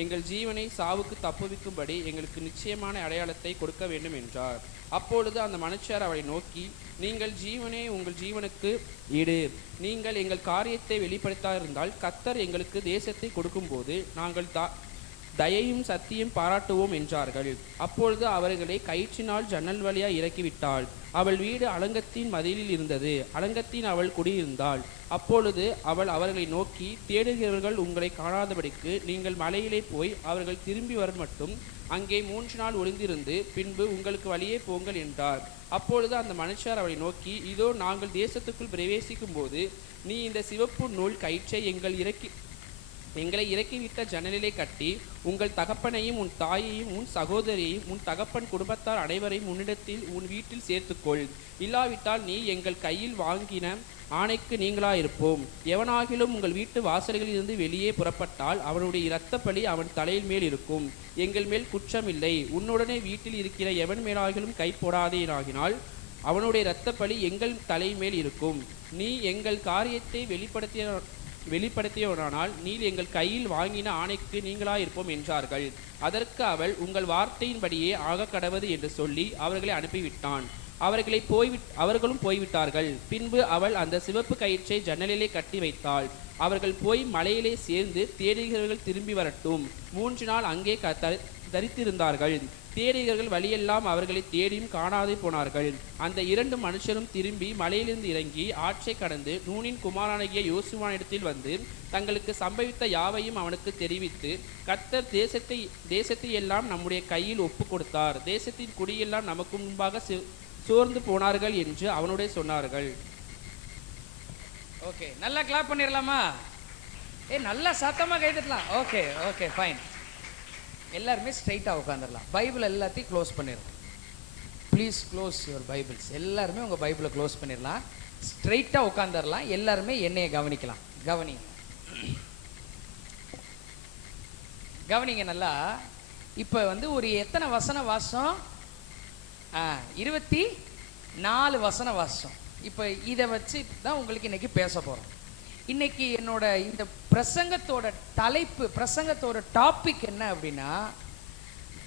எங்கள் ஜீவனை சாவுக்கு தப்புவிக்கும்படி எங்களுக்கு நிச்சயமான அடையாளத்தை கொடுக்க வேண்டும் என்றார். அப்பொழுது அந்த மனுஷர் அவரை நோக்கி, நீங்கள் ஜீவனே உங்கள் ஜீவனுக்கு ஈடு. நீங்கள் எங்கள் காரியத்தை வெளிப்படுத்தாதிருந்தால் கர்த்தர் எங்களுக்கு தேசத்தை கொடுக்கும்போது நாங்கள் தயையும் சத்தியம் பாராட்டுவோம் என்றார்கள். அப்பொழுது அவர்களை கயிற்றினால் ஜன்னல் வழியாய் இறக்கிவிட்டாள். அவள் வீடு அலங்கத்தின் மதிலில் இருந்தது. அலங்கத்தின் அவள் குடியிருந்தாள். அப்பொழுது அவள் அவர்களை நோக்கி, தேடுகிறவர்கள் உங்களை காணாதபடிக்கு நீங்கள் மலையிலே போய் அவர்கள் திரும்பி வர மட்டும் அங்கே 3 நாள் ஒளிந்திருந்து பின்பு உங்களுக்கு வழியே போங்கள் என்றார். அப்பொழுது அந்த மனுஷர் அவளை நோக்கி, இதோ நாங்கள் தேசத்துக்குள் பிரவேசிக்கும் போது நீ இந்த சிவப்பு நூல் கயிற்றை எங்களை இறக்கிவிட்ட ஜன்னலிலே கட்டி உங்கள் தகப்பனையும் உன் தாயையும் உன் சகோதரியையும் உன் தகப்பன் குடும்பத்தார் அனைவரையும் உன்னிடத்தில் உன் வீட்டில் சேர்த்துக்கொள். இல்லாவிட்டால் நீ எங்கள் கையில் வாங்கின ஆணைக்கு நீங்களாயிருப்போம். எவனாகிலும் உங்கள் வீட்டு வாசல்களில் இருந்து வெளியே புறப்பட்டால் அவனுடைய இரத்தப்பழி அவன் தலையில் மேல் இருக்கும். எங்கள் மேல் குற்றமில்லை. உன்னுடனே வீட்டில் இருக்கிற எவன் மேலாகிலும் கை போடாதேனாகினால் அவனுடைய இரத்தப்பழி எங்கள் தலை மேல் இருக்கும். நீ எங்கள் காரியத்தை வெளிப்படுத்தியவரானால் நீ எங்கள் கையில் வாங்கின ஆணைக்கு நீங்களாயிருப்போம் என்றார்கள். அதற்கு அவள், உங்கள் வார்த்தையின்படியே ஆக கடவது என்று சொல்லி அவர்களை அனுப்பிவிட்டான். அவர்களும் போய்விட்டார்கள். பின்பு அவள் அந்த சிவப்பு கயிற்றை ஜன்னலிலே கட்டி வைத்தாள். அவர்கள் போய் மலையிலே சேர்ந்து தேடுகிறவர்கள் திரும்பி வரட்டும் 3 நாள் அங்கே தரித்திருந்தார்கள். தேடுகிறவர்கள் வழியெல்லாம் அவர்களை தேடியும் காணாதே போனார்கள். அந்த 2 மனுஷரும் திரும்பி மலையிலிருந்து இறங்கி ஆற்றை கடந்து நூனின் குமாரனாகிய யோசுவானிடத்தில் வந்து தங்களுக்கு சம்பவித்த யாவையும் அவனுக்கு தெரிவித்து, கர்த்தர் தேசத்தை எல்லாம் நம்முடைய கையில் ஒப்பு கொடுத்தார். தேசத்தின் குடியெல்லாம் நமக்கு முன்பாக சோர்ந்து போனார்கள் என்று அவனுடைய சொன்னார்கள். ஓகே, நல்லா கிளாப் பண்ணிடலாமா? நல்லா சத்தமா கைதட்டலாம். Okay okay fine. எல்லாருமே ஸ்ட்ரைட்டாக உட்காந்துடலாம். பைபிள் எல்லாத்தையும் க்ளோஸ் பண்ணிடலாம். Please close your Bibles. எல்லாருமே உங்கள் பைபிளை க்ளோஸ் பண்ணிடலாம். ஸ்ட்ரைட்டாக உட்காந்துடலாம். எல்லாருமே என்னையை கவனிக்கலாம். கவனிங்க நல்லா. இப்போ ஒரு எத்தனை வசன வாசம்? 24 வசன வாசம். இப்போ இதை வச்சு தான் உங்களுக்கு இன்னைக்கு பேச போகிறோம். இன்னைக்கு என்னோட இந்த பிரசங்கத்தோட தலைப்பு, பிரசங்கத்தோட டாபிக் என்ன அப்படின்னா,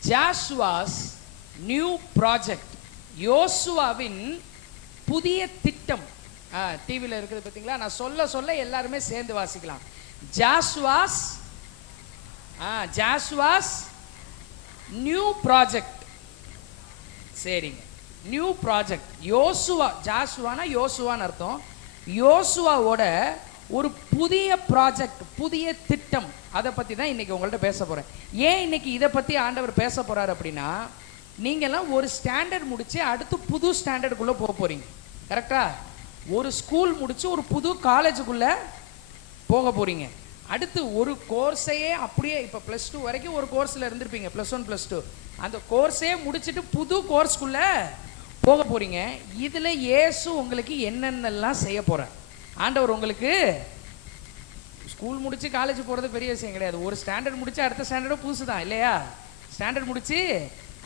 ஜாஷுவாஸ் நியூ ப்ராஜெக்ட். யோசுவாவின் புதிய திட்டம். டிவியில் இருக்குது பார்த்தீங்களா? நான் சொல்ல எல்லாருமே சேர்ந்து வாசிக்கலாம். ஜாஷுவாஸ் நியூ ப்ராஜெக்ட். சரிங்க, நியூ ப்ராஜெக்ட். ஜாஷுவானா யோசுவான்னு அர்த்தம். யோசுவாவோட ஒரு புதிய ப்ராஜெக்ட், புதிய திட்டம். அதை பற்றி தான் இன்னைக்கு உங்கள்கிட்ட பேச போகிறேன். ஏன் இன்னைக்கு இதை பற்றி ஆண்டவர் பேச போகிறார் அப்படின்னா, நீங்கள்லாம் ஒரு ஸ்டாண்டர்ட் முடிச்சு அடுத்து புது ஸ்டாண்டர்டுக்குள்ளே போக போகிறீங்க. கரெக்டா? ஒரு ஸ்கூல் முடிச்சு ஒரு புது காலேஜுக்குள்ளே போக போகிறீங்க. அடுத்து ஒரு கோர்ஸையே அப்படியே, இப்போ +2 வரைக்கும் ஒரு கோர்ஸில் இருந்திருப்பீங்க, +1 +2. அந்த கோர்ஸே முடிச்சுட்டு புது கோர்ஸ்க்குள்ளே போக போகிறீங்க. இதில் இயேசு உங்களுக்கு என்னென்னலாம் செய்ய போகிறார். ஆண்டவர் உங்களுக்கு ஸ்கூல் முடிச்சு காலேஜ் போகிறது பெரிய விஷயம் கிடையாது. ஒரு ஸ்டாண்டர்ட் முடிச்சு அடுத்த ஸ்டாண்டர்டும் புதுசு தான் இல்லையா? ஸ்டாண்டர்ட் முடிச்சு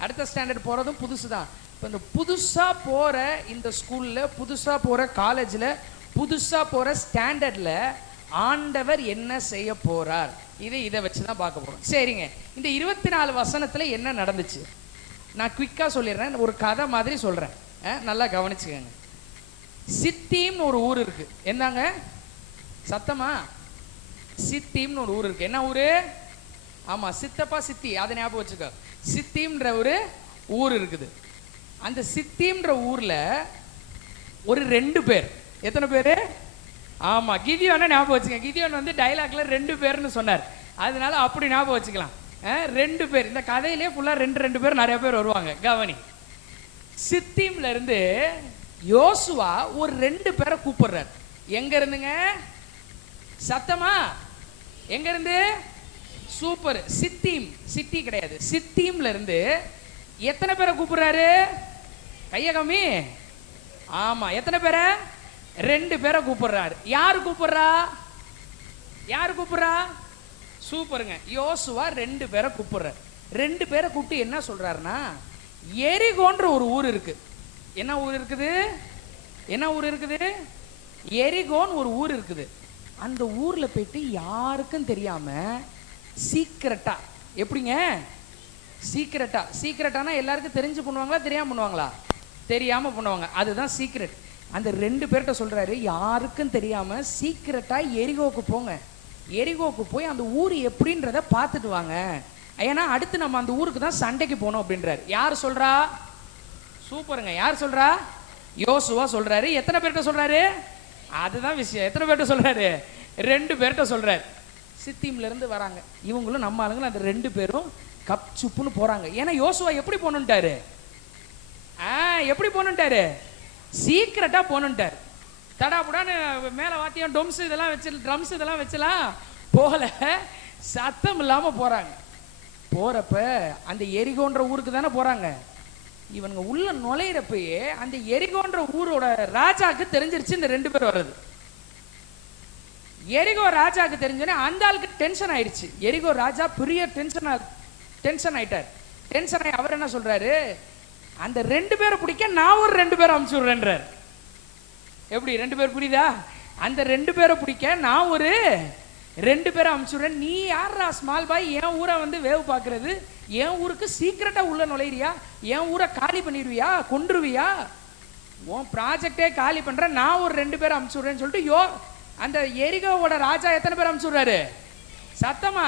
அடுத்த ஸ்டாண்டர்ட் போகிறதும் புதுசு தான். இப்போ இந்த புதுசாக போகிற இந்த ஸ்கூலில், புதுசாக போகிற காலேஜில், புதுசாக போகிற ஸ்டாண்டர்டில் ஆண்டவர் என்ன செய்ய போகிறார், இதை வச்சு தான் பார்க்க போகிறோம். சரிங்க, இந்த 24 வசனத்தில் என்ன நடந்துச்சு நான் குயிக்காக சொல்லிடுறேன். ஒரு கதை மாதிரி சொல்கிறேன், நல்லா கவனிச்சுக்கங்க. சித்தீம்னு ஒரு ஊர் இருக்கு. என்னங்க சத்தமா? சித்தீம்னு ஒரு ஊர் இருக்கு. என்ன ஊரு? ஆமா, சித்தப்பா சித்தி, அதை ஞாபகம் வச்சுக்க. சித்தீம்ன்ற ஒரு ஊர் இருக்குது. அந்த சித்தீம்ன்ற ஊர்ல ஒரு 2 பேர். எத்தனை பேரு? ஆமா, கிதியோனை ஞாபகம் வச்சுக்க. கிதியோன் டைலாக்ல 2 பேர்னு சொன்னார், அதனால அப்படி ஞாபகம் வச்சுக்கலாம். 2 பேர். இந்த கதையிலே ஃபுல்லா 2 பேர், நிறைய பேர் வருவாங்க. கவனி, சித்தீம்ல இருந்து யோசுவா ஒரு 2 பேரை கூப்பிடுறார். எங்க இருந்துங்க? சத்தமா? எங்க இருந்து? சூப்பர். சித்தீம், சிட்டி கிடையாது, சித்தீம்ல இருந்து எத்தனை பேரை கூப்பிடுறாரு? கைய கம்மி. ஆமா, எத்தனை பேரை? 2 பேரை கூப்பிடுறாரு. யாரு கூப்பிடுறா? யாரு கூப்பிடுறா? சூப்பருங்க. யோசுவா 2 பேரை கூப்பிடுறாரு. 2 பேரை கூப்பிட்டு என்ன சொல்றாருன்னா, எரிகோன்ற ஒரு ஊர் இருக்கு. என்ன ஊர் இருக்குது? என்ன ஊர் இருக்குது? எரிகோன் ஒரு ஊர் இருக்குது. அந்த ஊர்ல போயிட்டு யாருக்கும் தெரியாம சீக்கிரட்டா. எப்படிங்க? சீக்கிரட்டா. சீக்கிரட்டானா எல்லாருக்கும் தெரிஞ்சு பண்ணுவாங்களா, தெரியாம பண்ணுவாங்களா? தெரியாம பண்ணுவாங்க. அதுதான் சீக்கிரட். அந்த 2 பேர்கிட்ட சொல்றாரு, யாருக்கும் தெரியாம சீக்கிரட்டா எரிகோவுக்கு போங்க. எரிகோவுக்கு போய் அந்த ஊர் எப்படின்றத பார்த்துட்டு வாங்க. ஏன்னா அடுத்து நம்ம அந்த ஊருக்கு தான் சண்டைக்கு போகணும் அப்படின்றாரு. யார் சொல்றா? சூப்பருங்க. யார் சொல்றா? யோசுவா சொல்றாரு. எத்தனை பேர்கிட்ட சொல்றாரு? அதுதான் விஷயம். எத்தனை பேர்கிட்ட சொல்றாரு? 2 பேர்கிட்ட சொல்றாரு. சித்திம்ல இருந்து வராங்க இவங்களும் நம்ம ஆளுங்களும். அந்த 2 பேரும் கப் சுப்புன்னு போறாங்க. ஏன்னா யோசுவா எப்படி போகணுன்ட்டாரு? எப்படி போகணுன்ட்டாரு? சீக்கிரட்டா போகணுன்ட்டாரு. தடாபுடான்னு மேலே வாத்தியம் டொம்ஸ் இதெல்லாம் வச்சு, ட்ரம்ஸ் இதெல்லாம் வச்சுலாம் போகல, சத்தம் இல்லாம போறாங்க. போறப்ப அந்த எரிகோன்ற ஊருக்கு தானே போறாங்க. இவனுங்க உள்ள நுழையிறப்பயே அந்த எரிகோன்ற ஊரோட ராஜாக்கு தெரிஞ்சிருச்சு இந்த 2 பேர் வர்றது. எரிகோ ராஜாக்கு தெரிஞ்சோன்னே அந்த ஆளுக்கு டென்ஷன் ஆயிடுச்சு. எரிகோ ராஜா பெரிய டென்ஷன் ஆயிட்டார். டென்ஷன் ஆகி அவர் என்ன சொல்றாரு, அந்த 2 பேரை பிடிக்க நான் ஒரு 2 பேரை அமுச்சு விடுறேன்றார். எப்படி 2 பேர் புரியுதா? அந்த 2 பேரை பிடிக்க நான் ஒரு 2 பேரை அமுச்சு விடுறேன். நீ யாரா ஸ்மால் பாய் என் ஊரை வந்து வேவு பார்க்கறது? என் ஊருக்கு சீக்கிரட்டா உள்ள நுழையிறியா? என் ஊரை காலி பண்ணிடுவியா? கொன்றுவியா? உன் ப்ராஜெக்டே காலி பண்ற, நான் ஒரு 2 பேரை அமுச்சு விடுறேன்னு சொல்லிட்டு அந்த எரிகோவோட ராஜா எத்தனை பேர் அமுச்சு விடுறாரு? சத்தமா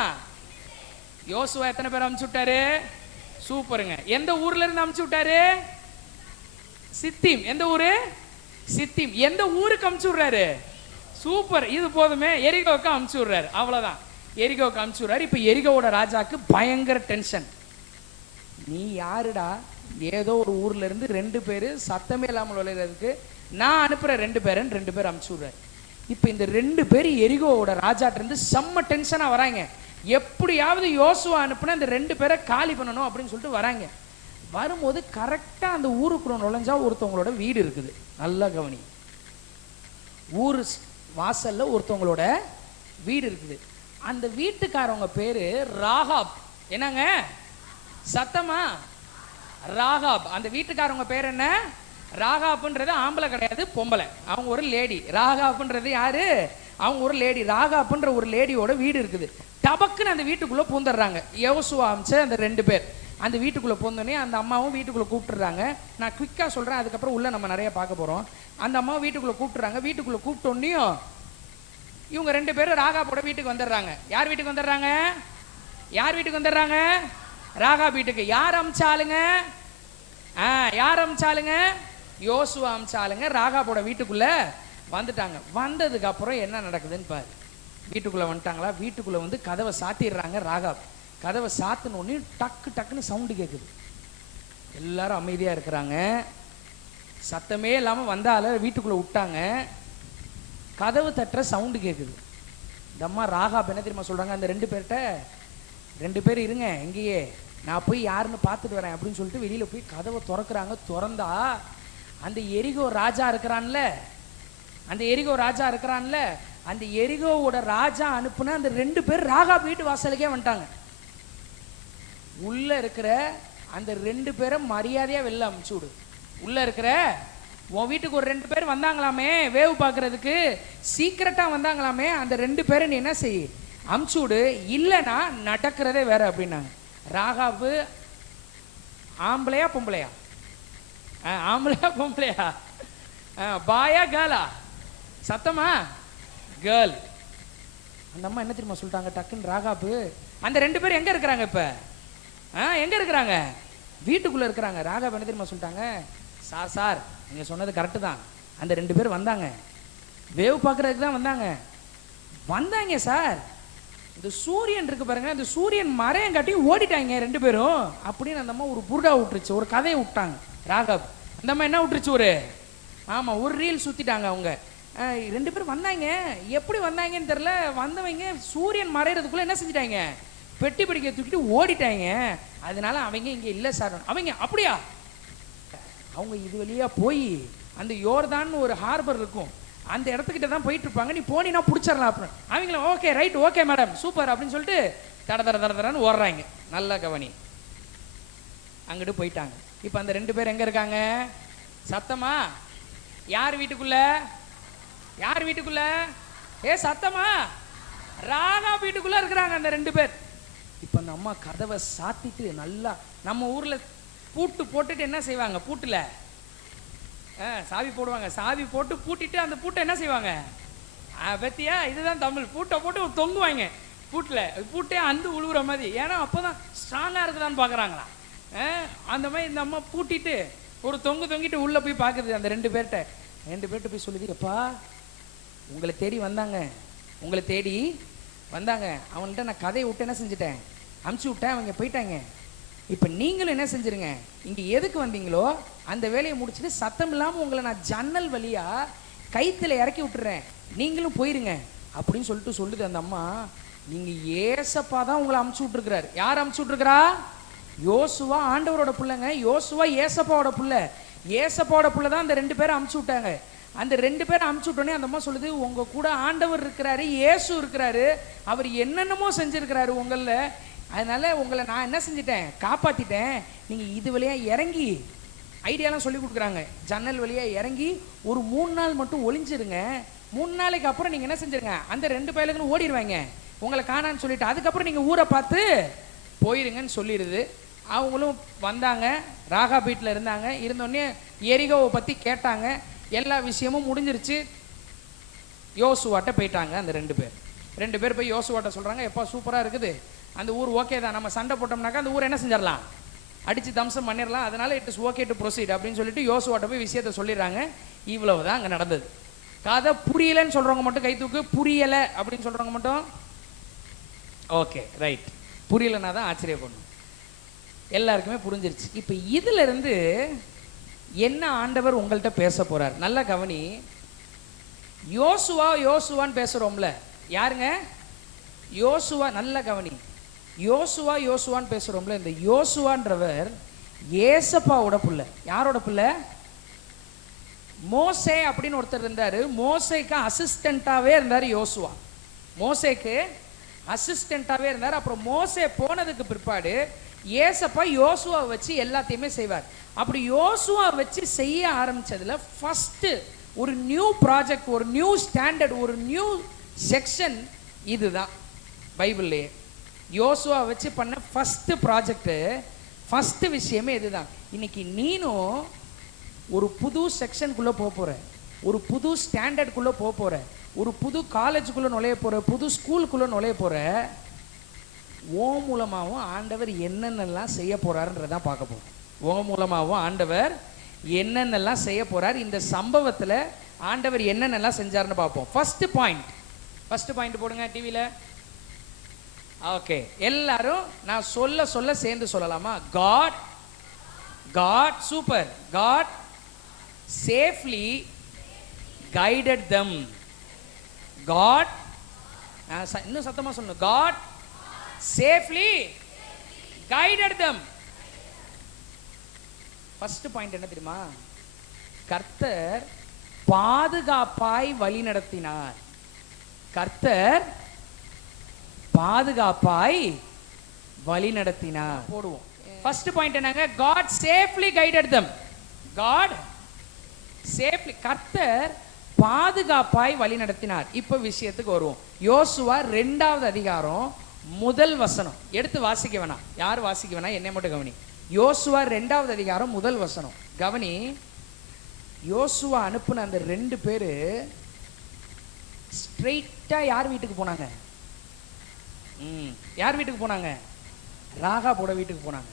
யோசுவா எத்தனை பேர் அமுச்சு விட்டாரு? சூப்பருங்க. எந்த ஊர்ல இருந்து அமுச்சு விட்டாரு? சித்திம். எந்த ஊரு? சித்திம். எந்த ஊருக்கு அமுச்சு விடுறாரு? சூப்பர். இது போதுமே, எரிகோவுக்கு அமுச்சு விடுறாரு. அவ்வளவுதான், எரிகோவுக்கு அமுச்சு விடுறாரு. இப்ப எரிகோவோட ராஜாக்கு பயங்கர டென்ஷன். நீ யாருடா? ஏதோ ஒரு ஊர்ல இருந்து 2 பேரு சத்தமே இல்லாமல் விளையாடுறதுக்கு நான் அனுப்புற 2 பேருன்னு 2 பேர் அமுச்சு விடுறாரு. இப்ப இந்த 2 பேர் எரிகோவோட ராஜாட்ட இருந்து செம்ம டென்ஷனா வராங்க. எப்படியாவது யோசுவா அனுப்புனா இந்த 2 பேரை காலி பண்ணணும் அப்படின்னு சொல்லிட்டு வராங்க. வரும்போது கரெக்டா அந்த ஊருக்குள்ள நுழைஞ்சா ஒருத்தவங்களோட வீடு இருக்குது. நல்லா கவனி. ஊர் வாசல்ல ஒருத்தவங்களோட வீடு இருக்குது. அந்த வீட்டுக்காரவங்க பேரு ராகாப். என்னங்க? சத்தமா ராகாப். அந்த வீட்டுக்காரவங்க பேர் என்ன? ராகாப்ன்றது ஆம்பளை கிடையாது, பொம்பளை. அவங்க ஒரு லேடி. ராகாப்ன்றது யாரு? அவங்க ஒரு லேடி. ராகாப்ன்ற ஒரு லேடியோட வீடு இருக்குது. டபக்குன்னு அந்த வீட்டுக்குள்ள பூந்துடுறாங்க. யோசுவா அமிச்ச அந்த 2 பேர் அந்த வீட்டுக்குள்ள பூந்தோடனே அந்த அம்மாவும் வீட்டுக்குள்ள கூப்பிட்டுறாங்க. நான் குவிக்கா சொல்றேன், அதுக்கப்புறம் உள்ள நம்ம நிறைய பார்க்க போறோம். அந்த அம்மாவும் வீட்டுக்குள்ள கூப்பிட்டுறாங்க. வீட்டுக்குள்ள கூப்பிட்டோன்னையும் இவங்க 2 பேரும் ராகாப்போட வீட்டுக்கு வந்துடுறாங்க. யார் வீட்டுக்கு வந்துடுறாங்க? யார் வீட்டுக்கு வந்துடுறாங்க? ராகா வீட்டுக்கு. யார் அமிச்சாலுங்க? யார் அமிச்சாலுங்க? யோசுவா அமிச்சாலுங்க. ராகாப்போட வீட்டுக்குள்ள வந்துட்டாங்க. வந்ததுக்கு அப்புறம் என்ன நடக்குதுன்னு பாரு. வீட்டுக்குள்ள வந்துட்டாங்களா? வீட்டுக்குள்ள வந்து கதவை சாத்திடுறாங்க. ராகாப் கதவை சாத்தினோடனே டக்கு டக்குன்னு சவுண்டு கேட்குது. எல்லாரும் அமைதியா இருக்கிறாங்க. சத்தமே இல்லாம வந்தால வீட்டுக்குள்ள விட்டாங்க. கதவு தட்டுற சவுண்டு கேட்குது. இந்த அம்மா ராகாப் என்ன தெரியுமா சொல்றாங்க? அந்த 2 பேர்கிட்ட, 2 பேர் இருங்க எங்கேயே, நான் போய் யாருன்னு பார்த்துட்டு வரேன் அப்படின்னு சொல்லிட்டு வெளியில போய் கதவை திறக்கிறாங்க. திறந்தா அந்த எரிகோ ராஜா இருக்கிறான்ல, அந்த எரிகோ ராஜா இருக்கிறான்ல, அந்த எரிகோவோட ராஜா அனுப்புன அந்த 2 பேர் ராகாப் வீட்டு வாசலுக்கே வந்துட்டாங்க. உள்ள இருக்கிற அந்த 2 பேரை மரியாதையா வெளில அமுச்சு விடு. உள்ள இருக்கிற உன் வீட்டுக்கு ஒரு 2 பேர் வந்தாங்களாமே வேவு பார்க்கறதுக்கு, சீக்கிரட்டா வந்தாங்களாமே, அந்த 2 பேரை நீ என்ன செய்? அமுச்சு விடு. இல்லைன்னா நடக்கிறதே வேற அப்படின்னாங்க. ராகாபு ஆம்பளையா பொம்பளையா? ஆம்பளையா பொம்பளையா? பாயா கேர்ளா? சத்தமா கேர்ள். அந்த அம்மா என்ன தெரியுமா சொல்லிட்டாங்க டக்குன்னு? ராகாபு அந்த 2 பேர் எங்க இருக்கிறாங்க இப்ப? எங்க இருக்கிறாங்க? வீட்டுக்குள்ள இருக்கிறாங்க. ராகாபு என்ன தெரியுமா சொல்லிட்டாங்க? சார் சார் நீங்க சொன்னது கரெக்டு தான். அந்த 2 பேர் வந்தாங்க, வேவ் பார்க்கறதுக்கு தான் வந்தாங்க சார். இந்த சூரியன் இருக்கு பாருங்க, இந்த சூரியன் மறையம் காட்டி ஓடிட்டாங்க 2 பேரும் அப்படின்னு அந்த அம்மா ஒரு புருடா விட்டுருச்சு, ஒரு கதையை விட்டாங்க. ராகாப் அந்த அம்மா என்ன விட்டுருச்சு? ஒரு ரீல் சுத்திட்டாங்க அவங்க. 2 பேர் வந்தாங்க, எப்படி வந்தாங்கன்னு தெரியல. வந்தவங்க சூரியன் மறைகிறதுக்குள்ள என்ன செஞ்சிட்டாங்க? பெட்டி பிடிக்க தூக்கிட்டு ஓடிட்டாங்க. அதனால அவங்க இங்க இல்ல சார். அவங்க அப்படியா? அவங்க இது வழியா போய் அந்த யோர்தான் ஒரு ஹார்பர் இருக்கும், அந்த இடத்துக்கிட்ட தான் போயிட்டு இருப்பாங்க. நீ போனீங்கன்னா பிடிச்சிடலாம் அப்படின்னு. அவங்கள okay right okay madam super அப்படின்னு சொல்லிட்டு தடன்னு ஓடுறாங்க. நல்லா கவனி. அங்கிட்டு போயிட்டாங்க. இப்போ அந்த 2 பேர் எங்க இருக்காங்க? சத்தமா யார் வீட்டுக்குள்ள? யார் வீட்டுக்குள்ள? சத்தமா ராகா வீட்டுக்குள்ள இருக்கிறாங்க அந்த 2 பேர். இப்போ அந்த அம்மா கதவை சாத்திட்டு நல்லா, நம்ம ஊர்ல பூட்டு போட்டுட்டு என்ன செய்வாங்க, பூட்டுல சாவி போடுவாங்க, சாவி போட்டு பூட்டிட்டு அந்த பூட்டை என்ன செய்வாங்க, பத்தியா, இதுதான் தமிழ். பூட்டை போட்டு தொங்குவாங்க பூட்டில், பூட்டே அந்த உழுவுற மாதிரி. ஏன்னா அப்போதான் ஸ்ட்ராங்காக இருக்குதான்னு பார்க்குறாங்களா. அந்த மாதிரி இந்த அம்மா பூட்டிட்டு ஒரு தொங்கிட்டு உள்ளே போய் பார்க்குது. அந்த ரெண்டு பேர்கிட்ட போய் சொல்லுது, எப்பா உங்களை தேடி வந்தாங்க, அவன்கிட்ட நான் கதையை விட்டு என்ன செஞ்சுட்டேன், அமுச்சு விட்டேன், அவங்க போயிட்டாங்க. இப்போ நீங்களும் என்ன செஞ்சிருங்க, இங்கே எதுக்கு வந்தீங்களோ அந்த வேலையை முடிச்சுட்டு சத்தம் இல்லாமல் உங்களை நான் ஜன்னல் வழியாக கைத்தில் இறக்கி விட்டுறேன், நீங்களும் போயிருங்க அப்படின்னு சொல்லுது அந்த அம்மா. நீங்கள் ஏசப்பா தான் உங்களை அமுச்சு விட்டுருக்கிறாரு. யார் அமுச்சு விட்டுருக்கிறா? யோசுவா ஆண்டவரோட பிள்ளைங்க. யோசுவா ஏசப்பாவோட பிள்ளை. ஏசப்பாவோட பிள்ளை தான் அந்த ரெண்டு பேரை அமுச்சு விட்டாங்க. அந்த ரெண்டு பேரை அமுச்சு விட்டோன்னே அந்த அம்மா சொல்லுது, உங்கள் கூட ஆண்டவர் இருக்கிறாரு, இயேசு இருக்கிறாரு, அவர் என்னென்னமோ செஞ்சுருக்கிறாரு உங்களில். அதனால உங்களை நான் என்ன செஞ்சிட்டேன், காப்பாற்றிட்டேன். நீங்கள் இது வழியாக இறங்கி, ஐடியாலாம் சொல்லி கொடுக்குறாங்க, ஜன்னல் வழியாக இறங்கி ஒரு 3 நாள் மட்டும் ஒளிஞ்சிருங்க. 3 நாளைக்கு அப்புறம் நீங்கள் என்ன செஞ்சிருங்க, அந்த 2 பயலுங்களும் ஓடிடுவாங்க உங்களை காணான்னு சொல்லிட்டு. அதுக்கப்புறம் நீங்கள் ஊரை பார்த்து போயிருங்கன்னு சொல்லிடுது. அவங்களும் வந்தாங்க, ராகா வீட்டில் இருந்தாங்க. இருந்தோடனே எரிகோவை பற்றி கேட்டாங்க. எல்லா விஷயமும் முடிஞ்சிருச்சு. யோசுவாட்ட போயிட்டாங்க அந்த 2 பேர் போய் யோசுவாட்ட சொல்கிறாங்க, எப்பா சூப்பராக இருக்குது அந்த ஊர், ஓகே தான், நம்ம சண்டை போட்டோம்னாக்கா அந்த ஊரை என்ன செஞ்சிடலாம், அடித்து தம்சம் பண்ணிடலாம், அதனால it is okay to proceed அப்படின்னு சொல்லிட்டு யோசுவாட்ட போய் விஷயத்தை சொல்லிடுறாங்க. இவ்வளவு தான் அங்கே நடந்தது. கதை புரியலைன்னு சொல்கிறவங்க மட்டும் கை தூக்கு. புரியலை அப்படின்னு சொல்கிறவங்க மட்டும் ஓகே ரைட். புரியலைன்னா தான் ஆச்சரியப்படணும். எல்லாருக்குமே புரிஞ்சிருச்சு. இப்போ இதுல இருந்து என்ன ஆண்டவர் உங்கள்கிட்ட பேச போறார் நல்லா கவனி. யோசுவான்னு பேசுறோம்ல, யாருங்க? யோசுவா. நல்லா கவனி. யோசுவான்னு பேசுறோம்ல, இந்த யோசுவான்றவர் ஏசப்பாவோட புள்ள. யாரோட புள்ள? மோசே அப்படின்னு ஒருத்தர் இருந்தாரு. மோசேக்கு அசிஸ்டண்டாவே இருந்தார் யோசுவா. மோசேக்கு அசிஸ்டண்டாவே இருந்தார். அப்புறம் மோசே போனதுக்கு பிற்பாடு ஏசப்பா யோசுவா வச்சு எல்லாத்தையுமே செய்வார். அப்படி யோசுவா வச்சு செய்ய ஆரம்பிச்சதுல ஃபர்ஸ்ட் ஒரு நியூ ப்ராஜெக்ட், ஒரு நியூ ஸ்டாண்டர்ட், ஒரு நியூ செக்ஷன் இதுதான் பைபிள்லேயே. யோசுவா வச்சு பண்ண ஃபர்ஸ்ட் ப்ராஜெக்ட், ஃபர்ஸ்ட் விஷயமே இதுதான். இன்னைக்கு நீனும் ஒரு புது செக்ஷனுக்குள்ளே போக போகிற, ஒரு புது ஸ்டாண்டர்டுக்குள்ளே போக போகிற, ஒரு புது காலேஜுக்குள்ளே நுழைய போகிற, புது ஸ்கூலுக்குள்ளே நுழைய போகிற. ஓ மூலமாகவும் ஆண்டவர் என்னென்னலாம் செய்ய போகிறாருன்றதான் பார்க்க போகிறோம். ஓ மூலமாகவும் ஆண்டவர் என்னென்னலாம் செய்ய போகிறார், இந்த சம்பவத்தில் ஆண்டவர் என்னென்னலாம் செஞ்சார்னு பார்ப்போம். ஃபர்ஸ்ட் பாயிண்ட் போடுங்க டிவியில். ஓகே, எல்லாரும் நான் சொல்ல சேர்ந்து சொல்லலாமா? God super, God safely guided them. God, இன்னும் சத்தமா சொல்லணும், God safely guided them. First point என்ன தெரியுமா? கர்த்தர் பாதுகாப்பாய் வழி நடத்தினார். கர்த்தர் பாதுகாப்பாய் வழி நடத்தினார். போடுவோம். ஃபர்ஸ்ட் பாயிண்ட் என்னங்க? God safely guided them. God safely, கர்த்தர் பாதுகாப்பாய் வழி நடத்தினார். இப்போ விஷயத்துக்கு வருவோம். யோசுவா 2வது அதிகாரம் 1 வசனம் எடுத்து வாசிக்க வேணாம். யார் வாசிக்க வேணாம், என்னை மட்டும் கவனி. யோசுவா 2வது அதிகாரம் 1 வசனம் கவனி. யோசுவா அனுப்புன அந்த 2 பேரு ஸ்ட்ரெயிட்டா யார் வீட்டுக்கு போனாங்க? யார் வீட்டுக்கு போனாங்க? ராகாபோட வீட்டுக்கு போனாங்க.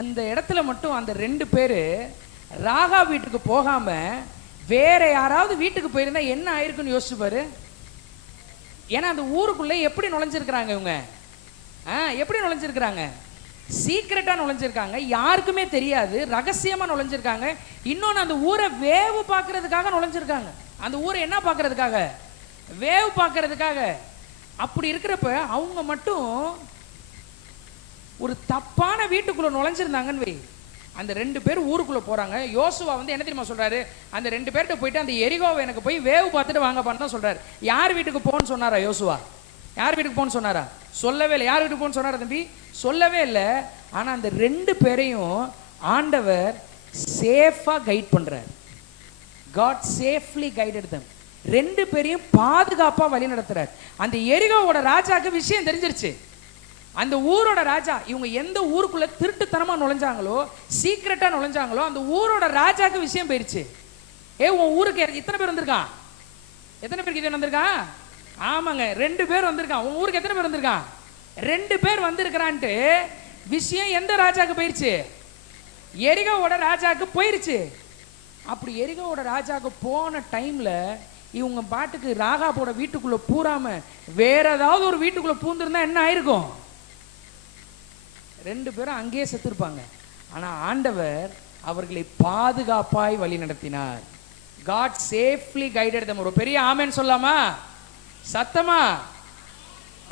அந்த இடத்துல மட்டும் அந்த 2 பேரு ராகா வீட்டுக்கு போகாம வேற யாராவது வீட்டுக்கு போயிருந்தா என்ன ஆயிருக்குன்னு யோசிச்சு பாரு. ஏன்னா அந்த ஊருக்குள்ள எப்படி நுழைஞ்சிருக்கிறாங்க இவங்க? எப்படி நுழைஞ்சிருக்கிறாங்க? சீக்கிரட்டா நுழைஞ்சிருக்காங்க, யாருக்குமே தெரியாது, ரகசியமா நுழைஞ்சிருக்காங்க. இன்னொன்னு அந்த ஊரை வேவு பார்க்கறதுக்காக நுழைஞ்சிருக்காங்க. அந்த ஊரை என்ன பார்க்கறதுக்காக? வேவு பார்க்கறதுக்காக. அப்படி இருக்கிறப்ப அவங்க மட்டும் ஒரு தப்பான வீட்டுக்குள்ள நுழைஞ்சிருந்தாங்கன்னு வை. அந்த 2 பேர் ஊருக்குள்ள போறாங்க. யோசுவா என்ன தெரியுமா சொல்றாரு? அந்த 2 பேர்கிட்ட போயிட்டு அந்த எரிகோவை எனக்கு போய் வேவு பார்த்துட்டு வாங்கப்பான்னு தான் சொல்றாரு. யார் வீட்டுக்கு போன்னு சொன்னாரா யோசுவா? யார் வீட்டுக்கு போன்னு சொன்னாரா? சொல்லவே இல்லை. யார் வீட்டுக்கு போன்னு சொன்னாரா தம்பி? சொல்லவே இல்லை. ஆனா அந்த 2 பேரையும் ஆண்டவர் சேஃபா கைட் பண்றார். God safely guided them. 2 பேரையும் பாதுகாப்பா வழி நடத்துறார். அந்த எரிகோவோட ராஜாக்கு விஷயம் தெரிஞ்சிருச்சு. அந்த ஊரோட ராஜா, இவங்க எந்த ஊருக்குள்ள திருட்டுத்தனமா நுழைஞ்சாங்களோ, சீக்கிரட்டா நுழைஞ்சாங்களோ, அந்த ஊரோட ராஜாக்கு விஷயம் போயிருச்சு. உன் ஊருக்கு இத்தனை பேர் வந்திருக்கான்? எத்தனை பேருக்கு இது வந்திருக்கான்? ஆமாங்க, 2 பேர் வந்திருக்கான். உன் ஊருக்கு எத்தனை பேர் வந்திருக்கான்? 2 பேர் வந்திருக்கிறான்ட்டு விஷயம் எந்த ராஜாக்கு போயிருச்சு? எரிகோவோட ராஜாக்கு போயிருச்சு. அப்படி எரிகோவோட ராஜாக்கு போன டைம்ல இவங்க பாட்டுக்கு ராகாபோட வீட்டுக்குள்ள பூராம வேற ஏதாவது ஒரு வீட்டுக்குள்ள பூந்திருந்தா என்ன ஆயிருக்கும்? 2 பேரும் அங்கேயே செத்துருப்பாங்க. ஆனா ஆண்டவர் அவர்களை பாதுகாப்பாய் வழி நடத்தினார். God safely guided them. ஒரு பெரிய ஆமென் சொல்லாமா? சத்தமா?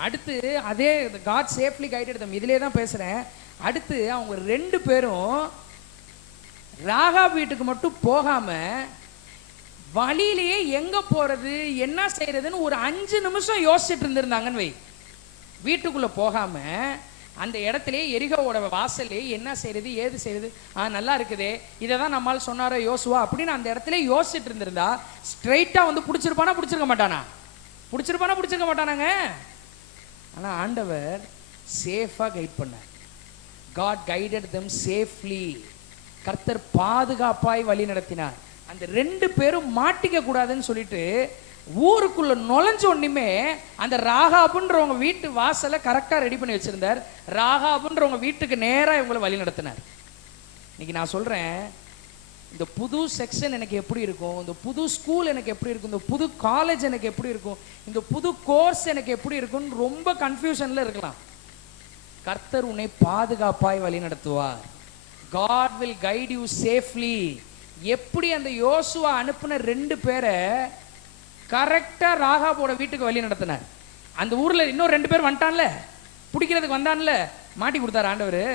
அடுத்து அதே God safely guided them, இதிலே தான் பேசுறேன். அடுத்து அவங்க 2 பேரும் ராகாப் வீட்டுக்கு மட்டும் போகாம வழியிலேயே எங்க போறது என்ன செய்யறதுன்னு ஒரு 5 நிமிஷம் யோசிச்சுட்டு இருந்திருந்தாங்கன்னு வை. வீட்டுக்குள்ள போகாம அந்த இடத்துல எரிகோவோட வாசல்லே என்ன செய்யறது ஏது செய்யறது, நல்லா இருக்குதே, இதை தான் நம்மால் சொன்னாரோ யோசுவா அப்படின்னு அந்த இடத்துல யோசிச்சுட்டு இருந்திருந்தா ஸ்ட்ரைட்டா வந்து பிடிச்சிருப்பானா பிடிச்சிருக்க மாட்டானா? பிடிச்சிருக்க மாட்டானாங்க. ஆனா ஆண்டவர் சேஃபா கைட் பண்ணார். God guided them safely. கர்த்தர் பாதுகாப்பாய் வழி நடத்தினார். அந்த 2 பேரும் மாட்டிக்க கூடாதுன்னு சொல்லிட்டு ஊருக்குள்ள நுழைஞ்ச உடனே அந்த ராகாபுன்றவங்க வீட்டு வாசலை கரெக்டா ரெடி பண்ணி வச்சிருந்தார். ராகாபுன்றவங்க வீட்டுக்கு நேரா இவங்களை வழி நடத்தினார். இன்னைக்கு நான் சொல்றேன், இந்த புது செக்ஷன் எனக்கு எப்படி இருக்கும், இந்த புது ஸ்கூல் எனக்கு எப்படி இருக்கும், இந்த புது காலேஜ் எனக்கு எப்படி இருக்கும், இந்த புது கோர்ஸ் எனக்கு எப்படி இருக்கும்னு ரொம்ப கன்ஃபியூஷன்ல இருக்கலாம். கர்த்தர் உன்னை பாதுகாப்பாய் வழி நடத்துவார். God will guide you safely. எப்படி அந்த யோசுவா அனுப்புன 2 பேரை கரெக்டா ராகாபோட வீட்டுக்கு வழி நடத்தினார். அந்த ஊர்ல இன்னும் 2 பேர் வந்துட்டான்ல, பிடிக்கிறதுக்கு வந்தான்ல, மாட்டி கொடுத்தார் ஆண்டவர்.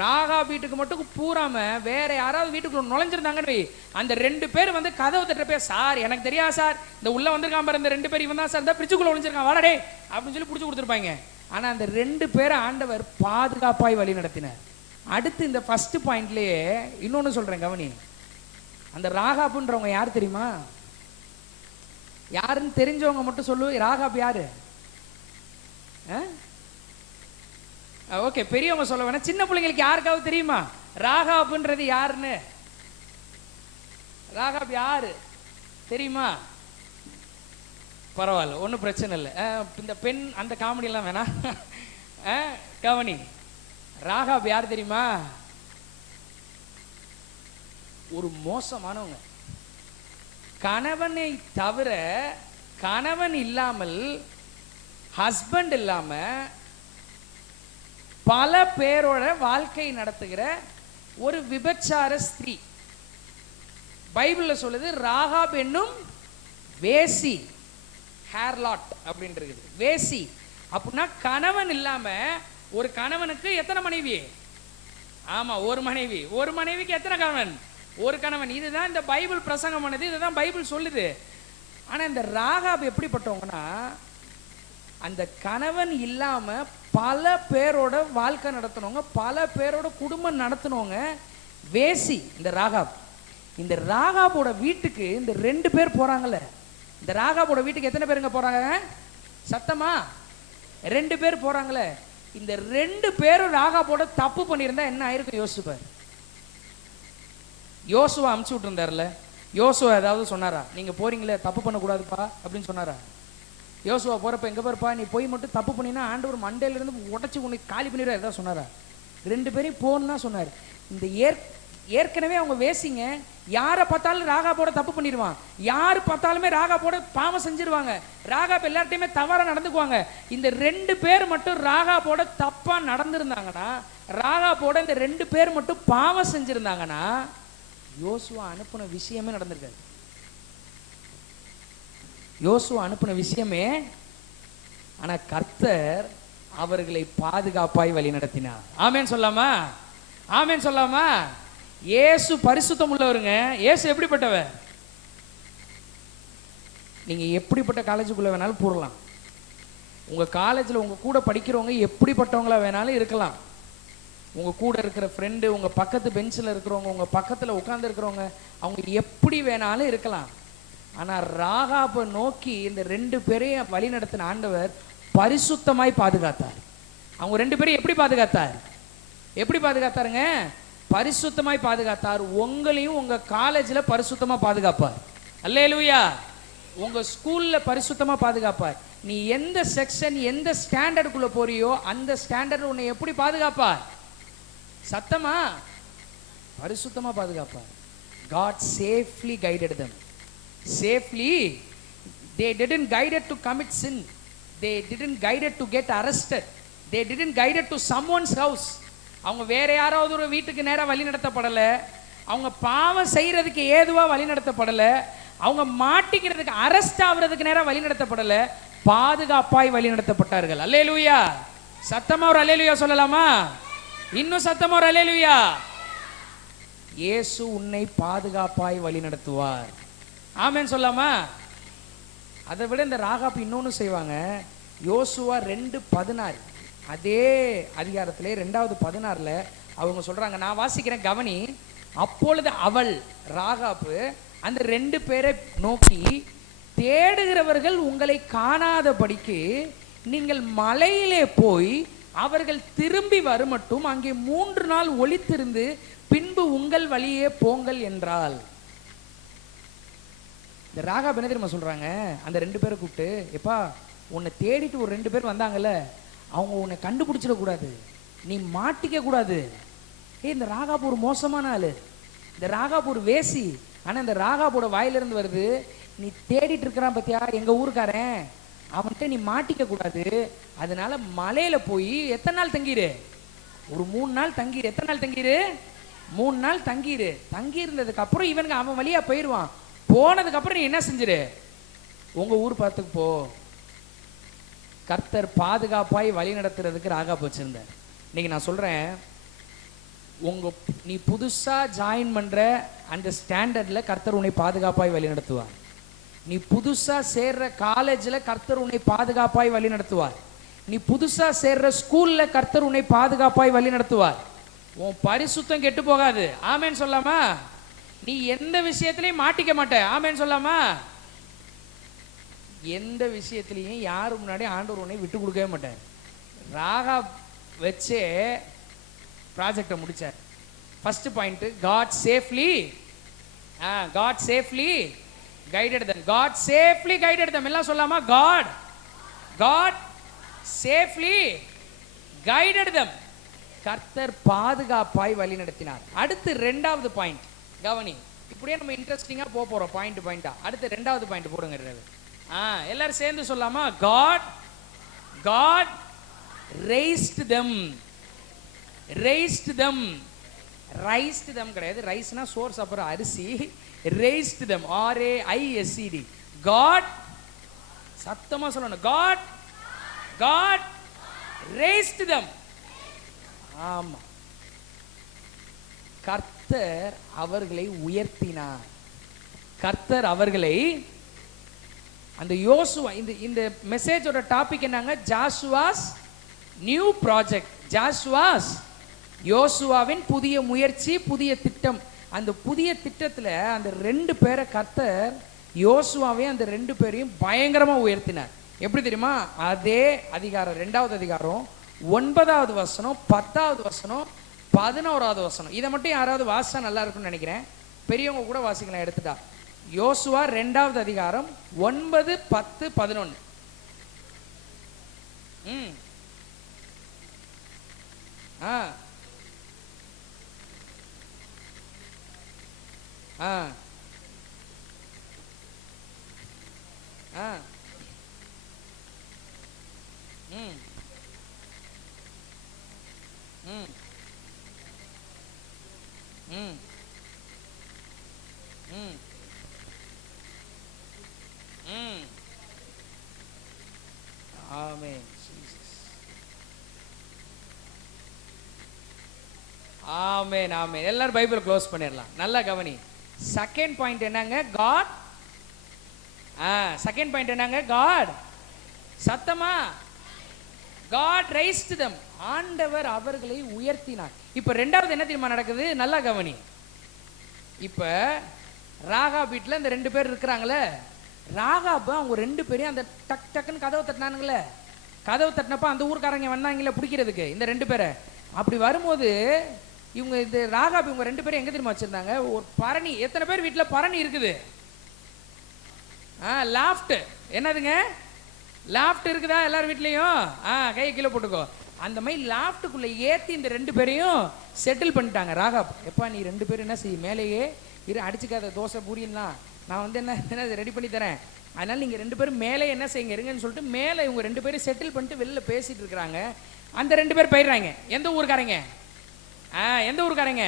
ராகா வீட்டுக்கு மட்டும் பூராம வேற யாராவது வீட்டுக்குள்ள நுழைஞ்சிருந்தாங்கன்னு அந்த 2 பேர் வந்து கதவை தட்டுறப்ப, சார் எனக்கு தெரியாது சார், இந்த உள்ள வந்திருக்கான் பாரு, இந்த 2 பேர் இவன் தான் சார், இந்த பிரிச்சுக்குள்ள ஒளிஞ்சிருக்கான் வாடடே அப்படின்னு சொல்லி பிடிச்சி கொடுத்துருப்பாங்க. ஆனா அந்த 2 பேரை ஆண்டவர் பாதுகாப்பாய் வழி நடத்தினார். அடுத்து இந்த ஃபர்ஸ்ட் பாயிண்ட்லயே இன்னொன்னு சொல்றேன் கவனி. அந்த ராகாப்ன்றவங்க யார் தெரியுமா? யாருன்னு தெரிஞ்சவங்க மட்டும் சொல்லு. ராகாப் யாரு? ஓகே, பெரியவங்க சொல்ல வேணா, சின்ன பிள்ளைங்களுக்கு யாருக்காவது தெரியுமா ராகாப்ன்றது யாருன்னு? ராகாப் யாரு தெரியுமா? பரவாயில்ல, ஒன்றும் பிரச்சனை இல்லை. இந்த பெண் அந்த காமெடி எல்லாம் வேணா. கவனி, ராகாப் யார் தெரியுமா? ஒரு மோசமானவங்க. கணவனை தவிர, கணவன் இல்லாமல், ஹஸ்பண்ட் இல்லாம பல பேரோட வாழ்க்கை நடத்துகிற ஒரு விபச்சார ஸ்திரீ. பைபிள்ல சொல்லுது ராகாப் என்னும் வேசி, ஹேர்லாட் அப்படின்றது வேசி. அப்படின்னா கணவன் இல்லாம, ஒரு கணவனுக்கு எத்தனை மனைவி? ஆமா, ஒரு மனைவி. ஒரு மனைவிக்கு எத்தனை கணவன்? ஒரு கணவன். இதுதான் இந்த பைபிள் பிரசங்கம் பண்ணது, இதுதான் பைபிள் சொல்லுது. ஆனா இந்த ராகாப் எப்படிப்பட்டவங்கன்னா, அந்த கணவன் இல்லாம பல பேரோட வாழ்க்கை நடத்தினவங்க, பல பேரோட குடும்பம் நடத்தினவங்க வேசி இந்த ராகாப். இந்த ராகாபோட வீட்டுக்கு இந்த 2 பேர் போறாங்கல்ல, இந்த ராகாபோட வீட்டுக்கு எத்தனை பேருங்க போறாங்க? சத்தமா? 2 பேர் போறாங்களே. இந்த 2 பேரும் ராகாபோட தப்பு பண்ணியிருந்தா என்ன ஆயிருக்கும் யோசிப்பார். யோசுவா அமுச்சு விட்டு இருந்தார்ல, யோசுவா ஏதாவது சொன்னாரா? நீங்க போறீங்களே தப்பு பண்ணக்கூடாதுப்பா அப்படின்னு சொன்னாரா? யோசுவா போறப்ப, எங்க பாருப்பா நீ போய் மட்டும் தப்பு பண்ணினா ஆண்டவர் மண்டையில இருந்து உடச்சி உனக்கு காலி பண்ணிடுற ஏதாவது சொன்னாரா? 2 பேரையும் போன்னு தான் சொன்னார். இந்த ஏற்கனவே அவங்க வேசிங்க, யாரை பார்த்தாலும் ராகாபோட தப்பு பண்ணிடுவான், யாரு பார்த்தாலுமே ராகாபோட பாவம் செஞ்சிருவாங்க, ராகாப் எல்லார்ட்டையுமே தவறா நடந்துக்குவாங்க. இந்த 2 பேர் மட்டும் ராகாபோட தப்பா நடந்திருந்தாங்கன்னா, ராகாபோட இந்த 2 பேர் மட்டும் பாவம் செஞ்சிருந்தாங்கன்னா, யோசுவா அனுப்புன விஷயமே நடந்திருக்காது. யோசுவா அனுப்புன விஷயமே. ஆனா கர்த்தர் அவர்களை பாதுகாப்பாய் வழி நடத்தினார். ஆமேன் சொல்லாமா? ஆமேன் சொல்லாமா? இயேசு பரிசுத்தம் உள்ளவருங்க. இயேசு எப்படிப்பட்டவர்? நீங்க எப்படிப்பட்ட காலேஜுக்குள்ள வேணாலும் போடலாம். உங்க காலேஜில் உங்க கூட படிக்கிறவங்க எப்படிப்பட்டவங்களா வேணாலும் இருக்கலாம். உங்க கூட இருக்கிற ஃப்ரெண்டு, உங்க பக்கத்து பெஞ்சில் இருக்கிறவங்க, உங்க பக்கத்துல உட்கார்ந்து இருக்கிறவங்க, அவங்க எப்படி வேணாலும் இருக்கலாம். ஆனா ராகாபை நோக்கி இந்த 2 பேரையும் வழி நடத்தின ஆண்டவர் பரிசுத்தமாய் பாதுகாத்தார். அவங்க 2 பேரும் எப்படி பாதுகாத்தார்? எப்படி பாதுகாத்தாருங்க? பரிசுத்தமாய் பாதுகாத்தார். உங்களையும் உங்க காலேஜில் பரிசுத்தமா பாதுகாப்பார். அல்லேலூயா. உங்க ஸ்கூல்ல பரிசுத்தமா பாதுகாப்பார். நீ எந்த செக்ஷன் எந்த ஸ்டாண்டர்டுக்குள்ள போறியோ அந்த ஸ்டாண்டர்ட் உன்னை எப்படி பாதுகாப்பார்? சத்தமா பரிசுத்தமா பாதுகாப்பார். God safely guided them. Safely. They didn't guided to commit sin. They didn't guided to get arrested. They didn't guided to someone's house. அவங்க வேற யாராவது ஒரு வீட்டுக்கு நேரா வழி நடத்தப்படலை. அவங்க பாவம் செய்யறதுக்கு ஏதுவா வழி நடத்தப்படலை. அவங்க மாட்டிக்கிறதுக்கு அரெஸ்ட் ஆகுறதுக்கு நேரா வழி நடத்தப்படலை. பாதுகாப்பாய் வழி நடத்தப்பட்டார்கள். அல்லேலூயா. சத்தமா ஒரு அல்லேலூயா சொல்லலாமா? இன்னும் சத்தமா ஒரு அல்லேலூயா. இயேசு உன்னை பாதுகாப்பாய் வழி நடத்துவார். ஆமென் சொல்லாமா? அதை விட இந்த ராகாப் இன்னொன்னு செய்வாங்க. யோசுவா 2:16 அதே அதிகாரத்திலே 2:16 அவங்க சொல்றாங்க. நான் வாசிக்கிறேன், கவனி. அப்பொழுது அவள் ராகாப்பு அந்த 2 பேரை நோக்கி, தேடுகிறவர்கள் உங்களை காணாதபடிக்கு நீங்கள் மலையிலே போய் அவர்கள் திரும்பி வருமட்டும் அங்கே 3 நாள் ஒளித்திருந்து பின்பு உங்கள் வழியே போங்கள் என்றாள். இந்த ராகாப் என்ன தெரியுமா சொல்றாங்க? அந்த 2 பேரை கூப்பிட்டு, எப்பா உன்னை தேடிட்டு ஒரு 2 பேர் வந்தாங்கல்ல, அவங்க உன்னை கண்டுபிடிச்சிடக்கூடாது, நீ மாட்டிக்க கூடாது. இந்த ராகாப் ஒரு மோசமான ஆளு, இந்த ராகாப் ஒரு வேசி. ஆனா இந்த ராகாபோட வாயிலிருந்து வருது, நீ தேடிட்டு இருக்கிறான் பத்தியா எங்க ஊருக்காரன், அவன்கிட்ட நீ மாட்டிக்க கூடாது. அதனால மலையில போய் எத்தனை நாள் தங்கிரு? ஒரு 3 நாள் தங்கிரு. எத்தனை நாள் தங்கிரு? 3 நாள் தங்கிரு. தங்கி இருந்ததுக்கு அப்புறம் இவனுக்கு அவன் வழியா போயிடுவான். போனதுக்கு அப்புறம் நீ என்ன செஞ்சிரு? உங்க ஊர் பார்த்துக்கு போ. கர்த்தர் பாதுகாப்பாய் வழி நடத்துறதுக்கு ராகாப் வச்சிருந்தார். இன்னைக்கு நான் சொல்றேன், நீ புதுசா ஜாயின் பண்ற அந்த ஸ்டாண்டர்ட்ல கர்த்தர் உன்னை பாதுகாப்பாய் வழி நடத்துவார். நீ புதுசா சேர்ற காலேஜ்ல கர்த்தர் உன்னை பாதுகாப்பாய் வழி நடத்துவார். நீ புதுசா சேர்ற ஸ்கூல்ல கர்த்தர் உன்னை பாதுகாப்பாய் வழி நடத்துவார். உன் பரிசுத்தம் கெட்டு போகாது. ஆமேன் சொல்லாமா? நீ எந்த விஷயத்திலையும் மாட்டிக்க மாட்ட. ஆமேன் சொல்லாமா? எந்த விஷயத்திலையும் யாரு முன்னாடி ஆண்டவர் உன்னை விட்டு கொடுக்கவே மாட்டார். ராகாப் வச்சே ப்ராஜெக்டை முடிச்சார். First point, God safely guided them. God safely guided them. எல்லாம் சொல்லாமா? God safely guided them. கர்த்தர் பாதுகாப்பாய் வழி நடத்தினார். அடுத்து 2வது பாயிண்ட் கவனி. இப்படியே நம்ம இன்ட்ரெஸ்டிங்கா போறோம் பாயிண்டா. அடுத்து 2வது பாயிண்ட் போடுங்க. எல்லாரும் சேர்ந்து சொல்லாமா? God raised them. கிடையாது. ரைஸ்னா சோறு சாப்பிட்ற அரிசி. raised them, RAISED. God, சத்தமா சொல்லணும், God raised them. ஆமா, கர்த்தர் அவர்களை உயர்த்தினார். கர்த்தர் அவர்களை, அந்த யோசுவா, இந்த மெசேஜோட டாபிக் என்னங்க? ஜாஷுவாஸ் நியூ ப்ராஜெக்ட். யோசுவாவின் புதிய முயற்சி, புதிய திட்டம். அந்த புதிய திட்டத்துல அந்த 2 பேரை கர்த்தர், யோசுவாவையும் அந்த 2 பேரையும் பயங்கரமா உயர்த்தினார். எப்படி தெரியுமா? அதே அதிகாரம் 2வது அதிகாரம் 9வது வசனம், 10வது வசனம், 11வது வசனம். இதை மட்டும் யாராவது வாசிச்சா நல்லா இருக்கும்னு நினைக்கிறேன். பெரியவங்க கூட வாசிக்கலாம் எடுத்துட்டா. யோசுவா 2வது அதிகாரம் 9, 10, 11. ஆமென். ஆமென், ஆமென். எல்லாரும் பைபிள் க்ளோஸ் பண்ணிடலாம். நல்லா கவனி. செகண்ட் பாயிண்ட் என்னங்க? காட். செகண்ட் பாயிண்ட் என்னங்க? காட். சத்தமா? God raised them. ஆண்டவர் அவர்களை உயர்த்தினார். இப்ப 2வது என்ன தெரியுமா நடக்குது? நல்லா கவனி. இப்ப ராகாப் வீட்டுல இந்த 2 பேர் இருக்கிறாங்களே, ராகாப் அவங்க 2 பேரையும் அந்த டக் டக்குன்னு கதவை தட்டினானுங்களே, கதவு தட்டினப்ப அந்த ஊர்க்காரங்க வந்தாங்களே பிடிக்கிறதுக்கு இந்த 2 பேரை. அப்படி வரும்போது இவங்க இந்த ராகாப் இவங்க 2 பேரும் எங்க தெரியுமா வச்சிருந்தாங்க? ஒரு பரணி. எத்தனை பேர் வீட்டில் பரணி இருக்குது? லாஃப்ட். என்னதுங்க? லாஃப்ட் இருக்குதா எல்லார் வீட்லேயும்? கையை கீழே போட்டுக்கோ. அந்த மாதிரி லாஃப்ட்டுக்குள்ளே ஏற்றி இந்த 2 பேரையும் செட்டில் பண்ணிட்டாங்க. ராகாப், எப்பா நீ 2 பேரும் என்ன செய்ய, மேலேயே அடிச்சுக்காத, தோசை பூரின்லாம் நான் வந்து என்ன ரெடி பண்ணி தரேன், அதனால நீங்கள் 2 பேரும் மேலே என்ன செய்யுங்க இருங்கன்னு சொல்லிட்டு மேலே இவங்க 2 பேரும் செட்டில் பண்ணிட்டு வெளில பேசிட்டு இருக்கிறாங்க. அந்த 2 பேர் போயிடுறாங்க. எந்த ஊருக்காரங்க? எந்த ஊருக்காரங்க?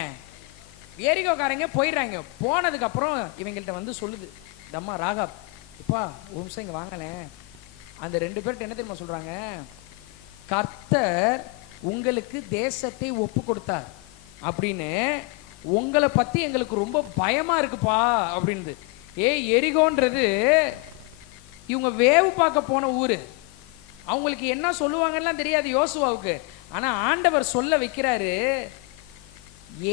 எரிகோக்காரங்க போயிடுறாங்க. போனதுக்கப்புறம் இவங்கள்ட்ட வந்து சொல்லுது தம்மா ராகாப், இப்பா ஒரு நிமிஷம் இங்கே வாங்கலேன். அந்த 2 பேர்கிட்ட என்ன தெரியுமா சொல்கிறாங்க? கர்த்தர் உங்களுக்கு தேசத்தை ஒப்பு கொடுத்தார் அப்படின்னு, உங்களை பற்றி எங்களுக்கு ரொம்ப பயமாக இருக்குப்பா அப்படின்னு. எரிகோன்றது இவங்க வேவு பார்க்க போன ஊர். அவங்களுக்கு என்ன சொல்லுவாங்கலாம் தெரியாது யோசுவாவுக்கு. ஆனால் ஆண்டவர் சொல்ல வைக்கிறாரு,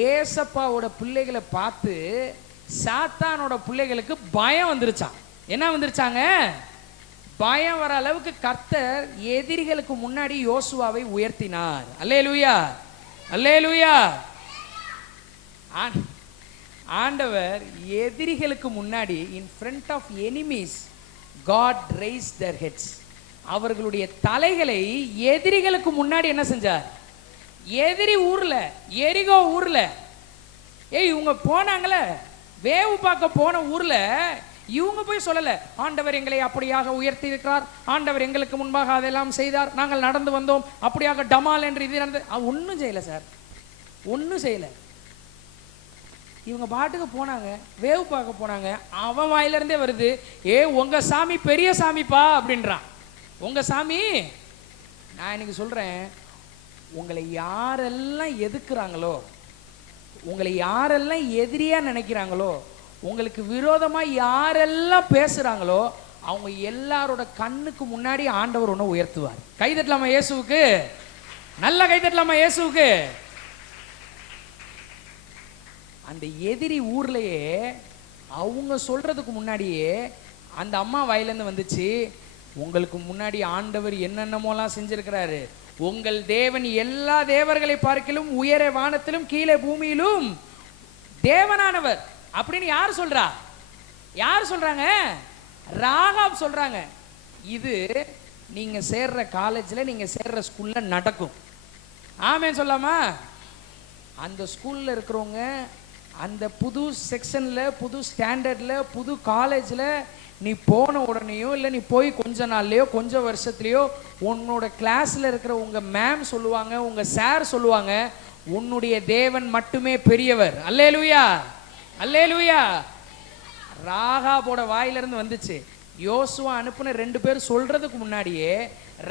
ஏசப்பாவோட பிள்ளைகளை பார்த்து சாத்தானோட பிள்ளைகளுக்கு பயம் வந்துருச்சான். என்ன வந்துருச்சாங்க? பயம் வர அளவுக்கு கர்த்தர் எதிரிகளுக்கு முன்னாடி யோசுவாவை உயர்த்தினார். அல்லேலூயா, அல்லேலூயா. ஆண்டவர் எதிரிகளுக்கு முன்னாடி, in front of enemies God raised their heads. அவர்களுடைய தலைகளை எதிரிகளுக்கு முன்னாடி என்ன செஞ்சார்? எதிரி ஊர்ல, எரிகோ ஊர்ல, இவங்க போனாங்களே வேவு பார்க்க போன ஊர்ல, இவங்க போய் சொல்லல ஆண்டவர் எங்களை அப்படியாக உயர்த்தி இருக்கிறார், ஆண்டவர் எங்களுக்கு முன்பாக அதெல்லாம் செய்தார், நாங்கள் நடந்து வந்தோம் அப்படியாக டமால் என்று இது நடந்து. ஒன்றும் செய்யல சார், ஒன்றும் செய்யல. இவங்க பாட்டுக்கு போனாங்க, வேவு பார்க்க போனாங்க. அவன் வாயிலிருந்தே வருது, உங்க சாமி பெரிய சாமிப்பா அப்படின்றான். உங்க சாமி. நான் இன்னைக்கு சொல்றேன், உங்களை யாரெல்லாம் எதுக்குறாங்களோ, உங்களை யாரெல்லாம் எதிரியா நினைக்கிறாங்களோ, உங்களுக்கு விரோதமா யாரெல்லாம் பேசுறாங்களோ, அவங்க எல்லாரோட கண்ணுக்கு முன்னாடி ஆண்டவர் ஒன்று உயர்த்துவார். கைதட்டலாமா இயேசுவுக்கு? நல்ல கைதட்டலாமா இயேசுவுக்கு? அந்த எதிரி ஊர்லயே அவங்க சொல்றதுக்கு முன்னாடியே அந்த அம்மா வாயிலேருந்து வந்துச்சு, உங்களுக்கு முன்னாடி ஆண்டவர் என்னென்னமோலாம் செஞ்சிருக்கிறாரு, உங்கள் தேவன் எல்லா தேவர்களை பார்க்கிலும் உயர வானத்திலும் கீழே பூமியிலும் தேவனானவர் அப்படின்னு யார் சொல்றா? யார் சொல்றாங்க? ராகாப் சொல்றாங்க. இது நீங்க சேர்ற காலேஜ்ல, நீங்க சேர்ற ஸ்கூல்ல நடக்கும். ஆமென் சொல்லாமா? அந்த ஸ்கூல்ல இருக்கிறவங்க அந்த புது செக்ஷன்ல, புது ஸ்டாண்டர்ட்ல, புது காலேஜ்ல நீ போன உடனேயோ இல்லை நீ போய் கொஞ்ச நாள்லையோ கொஞ்ச வருஷத்துலையோ உன்னோட கிளாஸ்ல இருக்கிற உங்க மேம் சொல்லுவாங்க, உங்க சார் சொல்லுவாங்க, உன்னுடைய தேவன் மட்டுமே பெரியவர். அல்லேலூயா, அல்லேலூயா. ராகாபோட வாயிலிருந்து வந்துச்சு. யோசுவா அனுப்புன 2 பேர் சொல்றதுக்கு முன்னாடியே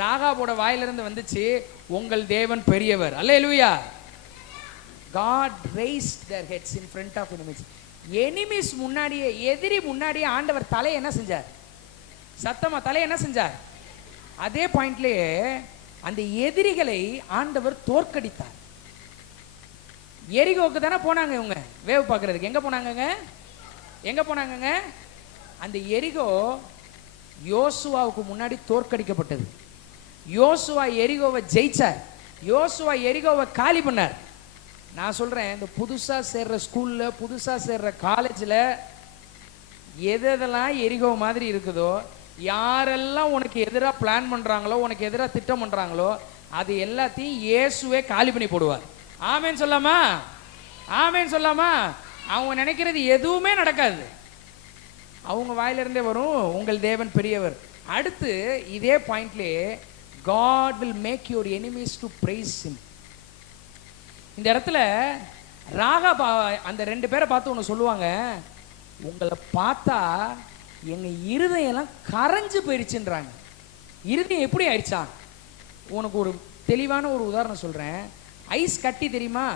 ராகாபோட வாயிலிருந்து வந்துச்சு, உங்கள் தேவன் பெரியவர். அல்லேலூயா. God raised their heads in front of enemies. Enemies முன்னாடியே, எதிரி முன்னாடியே ஆண்டவர் தலை என்ன செஞ்சார்? சத்தமா தலை என்ன செஞ்சார்? அதே பாயிண்ட்லயே அந்த எதிரிகளை ஆண்டவர் தோற்கடித்தார். எரிகோக்கு தானே போனாங்க இவங்க வேவு பார்க்கறதுக்கு. எங்க போனாங்கங்க? எங்க போனாங்கங்க? அந்த எரிகோ யோசுவாவுக்கு முன்னாடி தோற்கடிக்கப்பட்டது. யோசுவா எரிகோவை ஜெயிச்சார். யோசுவா எரிகோவை காலி பண்ணார். நான் சொல்றேன், இந்த புதுசா சேர்ற ஸ்கூல்ல, புதுசா சேர்ற காலேஜ்ல எதெல்லாம் எரிகோ மாதிரி இருக்குதோ, யாரெல்லாம் உனக்கு எதிராக பிளான் பண்றாங்களோ, உனக்கு எதிராக திட்டம் பண்றாங்களோ, அது எல்லாத்தையும் இயேசுவே காலி பண்ணி போடுவார். ஆமேன் சொல்லாமா? ஆமேன் சொல்லாமா? அவங்க நினைக்கிறது எதுவுமே நடக்காது. அவங்க வாயிலிருந்தே வரும், உங்கள் தேவன் பெரியவர். அடுத்து இதே பாயிண்ட்லேயே God will make your enemies to praise him. இந்த இடத்துல ராகாப் அந்த 2 பேரை பார்த்து ஒன்று சொல்லுவாங்க, உங்களை பார்த்தா எங்க இருதயெல்லாம் கரைஞ்சு போயிடுச்சுன்றாங்க. இருதயம் எப்படி ஆயிடுச்சா? உனக்கு ஒரு தெளிவான ஒரு உதாரணம் சொல்றேன். ஐஸ் கட்டி தெரியுமா?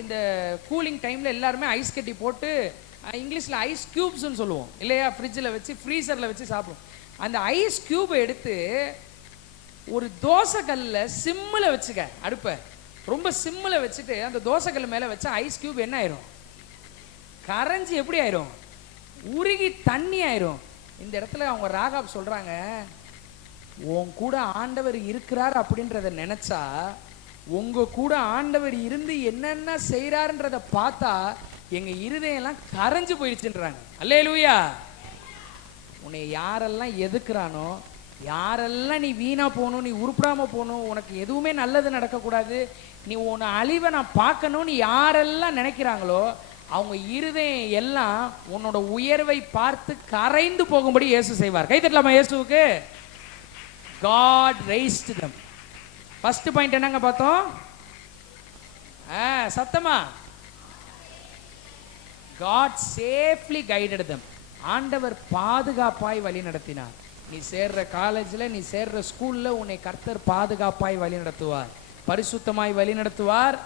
இந்த கூலிங் டைம்ல எல்லாருமே ஐஸ் கட்டி போட்டு, இங்கிலீஷ்ல ஐஸ் கியூப்ஸ்ன்னு சொல்லுவோம் இல்லையா, ஃப்ரிட்ஜில் வச்சு ஃப்ரீசர்ல வச்சு சாப்பிடுவோம். அந்த ஐஸ் கியூபை எடுத்து ஒரு தோசைக்கல்ல சிம்மில் வச்சுக்க, அடுப்பை ரொம்ப சிம்மில் வச்சுட்டு அந்த தோசைக்கல் மேலே வச்சா ஐஸ் கியூப் என்ன ஆயிரும்? கரைஞ்சி எப்படி ஆயிரும்? உருகி தண்ணி ஆயிரும். இந்த இடத்துல அவங்க ராகாப் சொல்றாங்க, உன் கூட ஆண்டவர் இருக்கிறார் அப்படின்றத நினைச்சா, உங்க கூட ஆண்டவர் இருந்து என்னென்ன செய்யறாருன்றத பார்த்தா எங்க இருதயம்லாம் கரைஞ்சு போயிடுச்சுன்றாங்க. அல்லேலூயா. உன்னை யாரெல்லாம் எதுக்குறானோ, யாரெல்லாம் நீ வீணா போகணும், நீ உருப்படாம போகணும், உனக்கு எதுவுமே நல்லது நடக்கக்கூடாது, நீ உன்னை அழிவை நான் பார்க்கணும்னு யாரெல்லாம் நினைக்கிறாங்களோ அவங்க இருதயம் எல்லாம் உன்னோட உயர்வை பார்த்து கரைந்து போகும்படி இயேசு செய்வார். கை தட்டலாமா இயேசுவுக்கு? God raised them. First point என்னங்க பார்த்தோம்? சத்தமா, God safely guided them. ஆண்டவர் பாதுகாப்பாய் வழி நடத்தினார். நீ சேர்ற காலேஜில், நீ சேர்ற ஸ்கூல்ல உன்னை கர்த்தர் பாதுகாப்பாய் வழி நடத்துவார், பரிசுத்தமாய் வழி நடத்துவார்,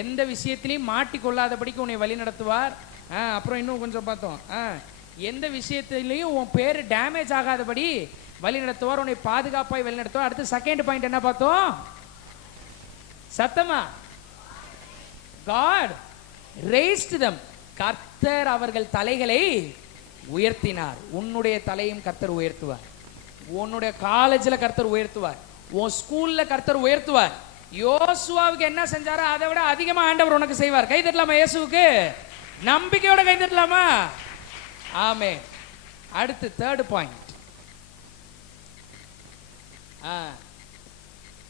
எந்த விஷயத்திலையும் மாட்டிக்கொள்ளாதபடிக்கு உன்னை வழி நடத்துவார். அப்புறம் இன்னும் கொஞ்சம் பார்த்தோம், எந்த விஷயத்திலையும் உன் பேர் டேமேஜ் ஆகாதபடி வழி நடத்துவார், உன்னை பாதுகாப்பாய் வழி நடத்துவார். அடுத்து செகண்ட் பாயிண்ட் என்ன பார்த்தோம்? சத்தமா, God raised them. கர்த்தர் அவர்கள் தலைகளை உயர்த்தினார். உன்னுடைய தலையும் கர்த்தர் உயர்த்துவார், உன்னுடைய காலேஜில் கர்த்தர் உயர்த்துவார், உன் ஸ்கூல்ல கர்த்தர் உயர்த்துவார். யோசுவாவுக்கு என்ன செஞ்சாரோ அதை விட அதிகமா ஆண்டவர் உனக்கு செய்வார். கை தட்டலாமா இயேசுவுக்கு? நம்பிக்கையோட கை தட்டலாமா? ஆமென். அடுத்து தேர்ட் பாயிண்ட்.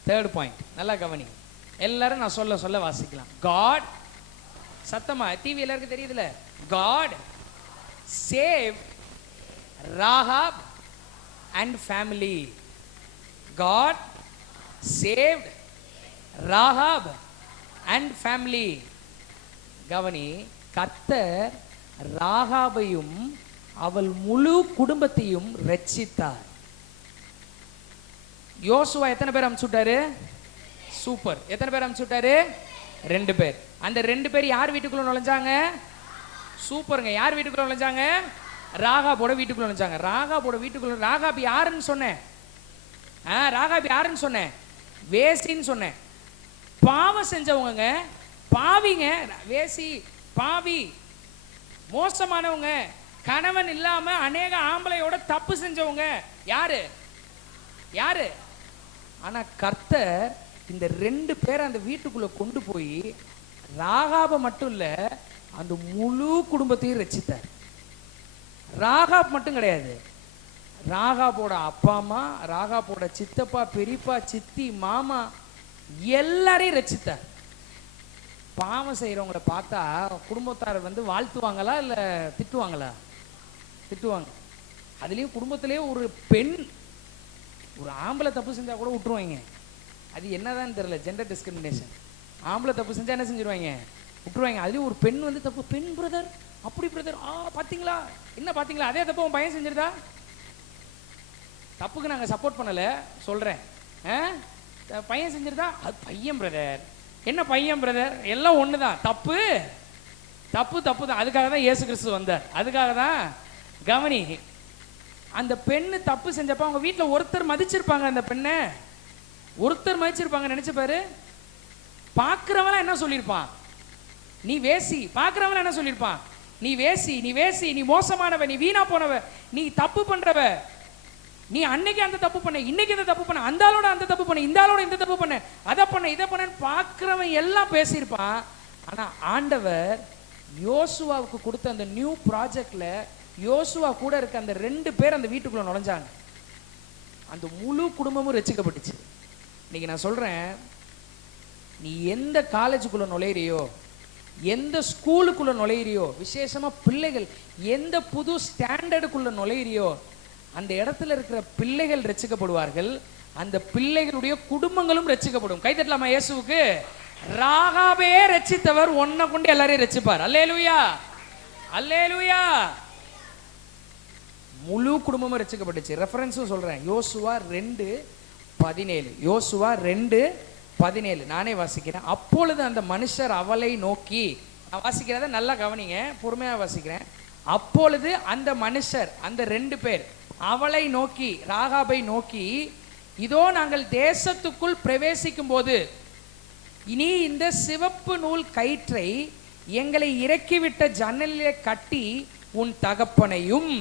தேர்ட் பாயிண்ட் நல்லா கவனி. எல்லாரும் நான் சொல்ல சொல்ல வாசிக்கலாம். காட், சத்தமா, டிவி எல்லாருக்கும் தெரியுதுல, God save Rahab and family. God saved Rahab and family. கவனி, கர்த்தர் ராகாபையும் அவள் முழு குடும்பத்தையும் ரட்சித்தார். யோசுவா எத்தனை பேர் அனுப்பிச்சுட்டாரு? சூப்பர். எத்தனை பேர் அனுப்பிச்சுட்டாரு? 2 பேர். அந்த 2 பேர் யார் வீட்டுக்குள்ள நுழைஞ்சாங்க? சூப்பருங்க. யார் வீட்டுக்குள்ள நுழைஞ்சாங்க? ராகாபோட வீட்டுக்குள்ள நுழைஞ்சாங்க. ராகாபோட வீட்டுக்குள்ள, ராகாப் யாருன்னு சொன்னேன்? ராகாப் யாருன்னு சொன்னேன்? வேசின்னு சொன்னேன். பாவம் செஞ்சவங்க, பாவிங்க, வேசி, பாவி, மோசமானவங்க, கணவன் இல்லாம அநேக ஆம்பளையோட தப்பு செஞ்சவங்க. யாரு யாரு? ஆனா கர்த்தர் இந்த 2 பேரை அந்த வீட்டுக்குள்ள கொண்டு போய் ராகாப மட்டும் இல்ல, அந்த முழு குடும்பத்தையும் ரட்சித்தார். ராகாப் மட்டும் கிடையாது, ராகாபோட அப்பா அம்மா, ராகாபோட சித்தப்பா, பெரியப்பா, சித்தி, மாமா எல்லாரையும் ரட்சித்தார். பாவம் செய்யறவங்களை பார்த்தா குடும்பத்தார் வாழ்த்துவாங்களா இல்ல திட்டுவாங்களா? திட்டுவாங்க. அதுலயும் குடும்பத்திலேயே ஒரு பெண், ஒரு ஆம்பளை தப்பு செஞ்சா கூட விட்டுருவாங்க. அது என்னதான் தெரியல, ஜெண்டர் டிஸ்கிரிமினேஷன். ஆம்பளை தப்பு செஞ்சா என்ன செஞ்சிருவாங்க? விட்டுருவாங்க. அதுலயும் ஒரு பெண் தப்பு, பெண் பிரதர், அப்படி பிரதர், பாத்தீங்களா, என்ன பாத்தீங்களா, அதே தப்பு உன் பையன் செஞ்சிருந்தா? தப்புக்கு நாங்க சப்போர்ட் பண்ணல, சொல்றேன். பையன் செஞ்சிருந்தா அது பையன் பிரதர், என்ன பையன் பிரதர், எல்லாம் ஒண்ணுதான். தப்பு தப்பு தப்பு தான். அதுக்காக தான் இயேசு கிறிஸ்து வந்தார். அதுக்காக தான். கவனி, அந்த பெண்ணு தப்பு செஞ்சப்ப அவங்க வீட்டில் ஒருத்தர் மதிச்சிருப்பாங்க. அந்த பெண்ணை ஒருத்தர் மதிச்சிருப்பாங்க. நினைச்சு பாரு. பார்க்கிறவன் என்ன சொல்லியிருப்பான்? நீ வேசி. பார்க்கிறவன் என்ன சொல்லியிருப்பான்? நீ வேசி, நீ வேசி, நீ மோசமானவ, நீ வீணா போனவ, நீ தப்பு பண்றவ, நீ அன்னைக்கு அந்த தப்பு பண்ண, இன்னைக்கு இந்த தப்பு பண்ண, அந்த ஆளோட அந்த தப்பு பண்ண, இந்த ஆளோட இந்த தப்பு பண்ண, அதை பண்ண, இதை பண்ண, பார்க்கிறவன் எல்லாம் பேசியிருப்பான். ஆனா ஆண்டவர் யோசுவாவுக்கு கொடுத்த அந்த நியூ ப்ராஜெக்ட்ல யோசுவா கூட இருக்க அந்த 2 பேர் அந்த வீட்டுக்குள்ள நுழைஞ்சாங்க. அந்த முழு குடும்பமும் ரட்சிக்கப்பட்டுச்சு. இன்னைக்கு நான் சொல்றேன், நீ எந்த காலேஜுக்குள்ள நுழையிறியோ, எந்த ஸ்கூலுக்குள்ள நுழையிறியோ, விசேஷமா பிள்ளைகள் எந்த புது ஸ்டாண்டர்டுக்குள்ள நுழையிறியோ, அந்த இடத்துல இருக்கிற பிள்ளைகள் ரட்சிக்கப்படுவார்கள். அந்த பிள்ளைகளுடைய குடும்பங்களும் ரட்சிக்கப்படும். கை தட்டலாமா இயேசுவுக்கு? ராகாபே ரட்சித்தவர் ஒன்ன கொண்டு எல்லாரையும் ரட்சிப்பார். அல்லேலூயா, அல்லேலூயா. முழு குடும்பமும் ரட்சிக்கப்பட்டுச்சு. ரெஃபரன்ஸும் சொல்றேன். யோசுவா 2:17. யோசுவா 2:17 நானே வாசிக்கிறேன். அப்பொழுது அந்த மனுஷர் அவளை நோக்கி, நான் வாசிக்கிறத நல்லா கவனிங்க, பொறுமையா வாசிக்கிறேன். அப்பொழுது அந்த மனுஷர், அந்த 2 பேர் அவளை நோக்கி, ராகாபை நோக்கி, இதோ நாங்கள் தேசத்துக்குள் பிரவேசிக்கும் போது இனி இந்த சிவப்பு நூல் கயிற்றை எங்களை இறக்கிவிட்ட ஜன்னலிலே கட்டி உன் தகப்பனையும்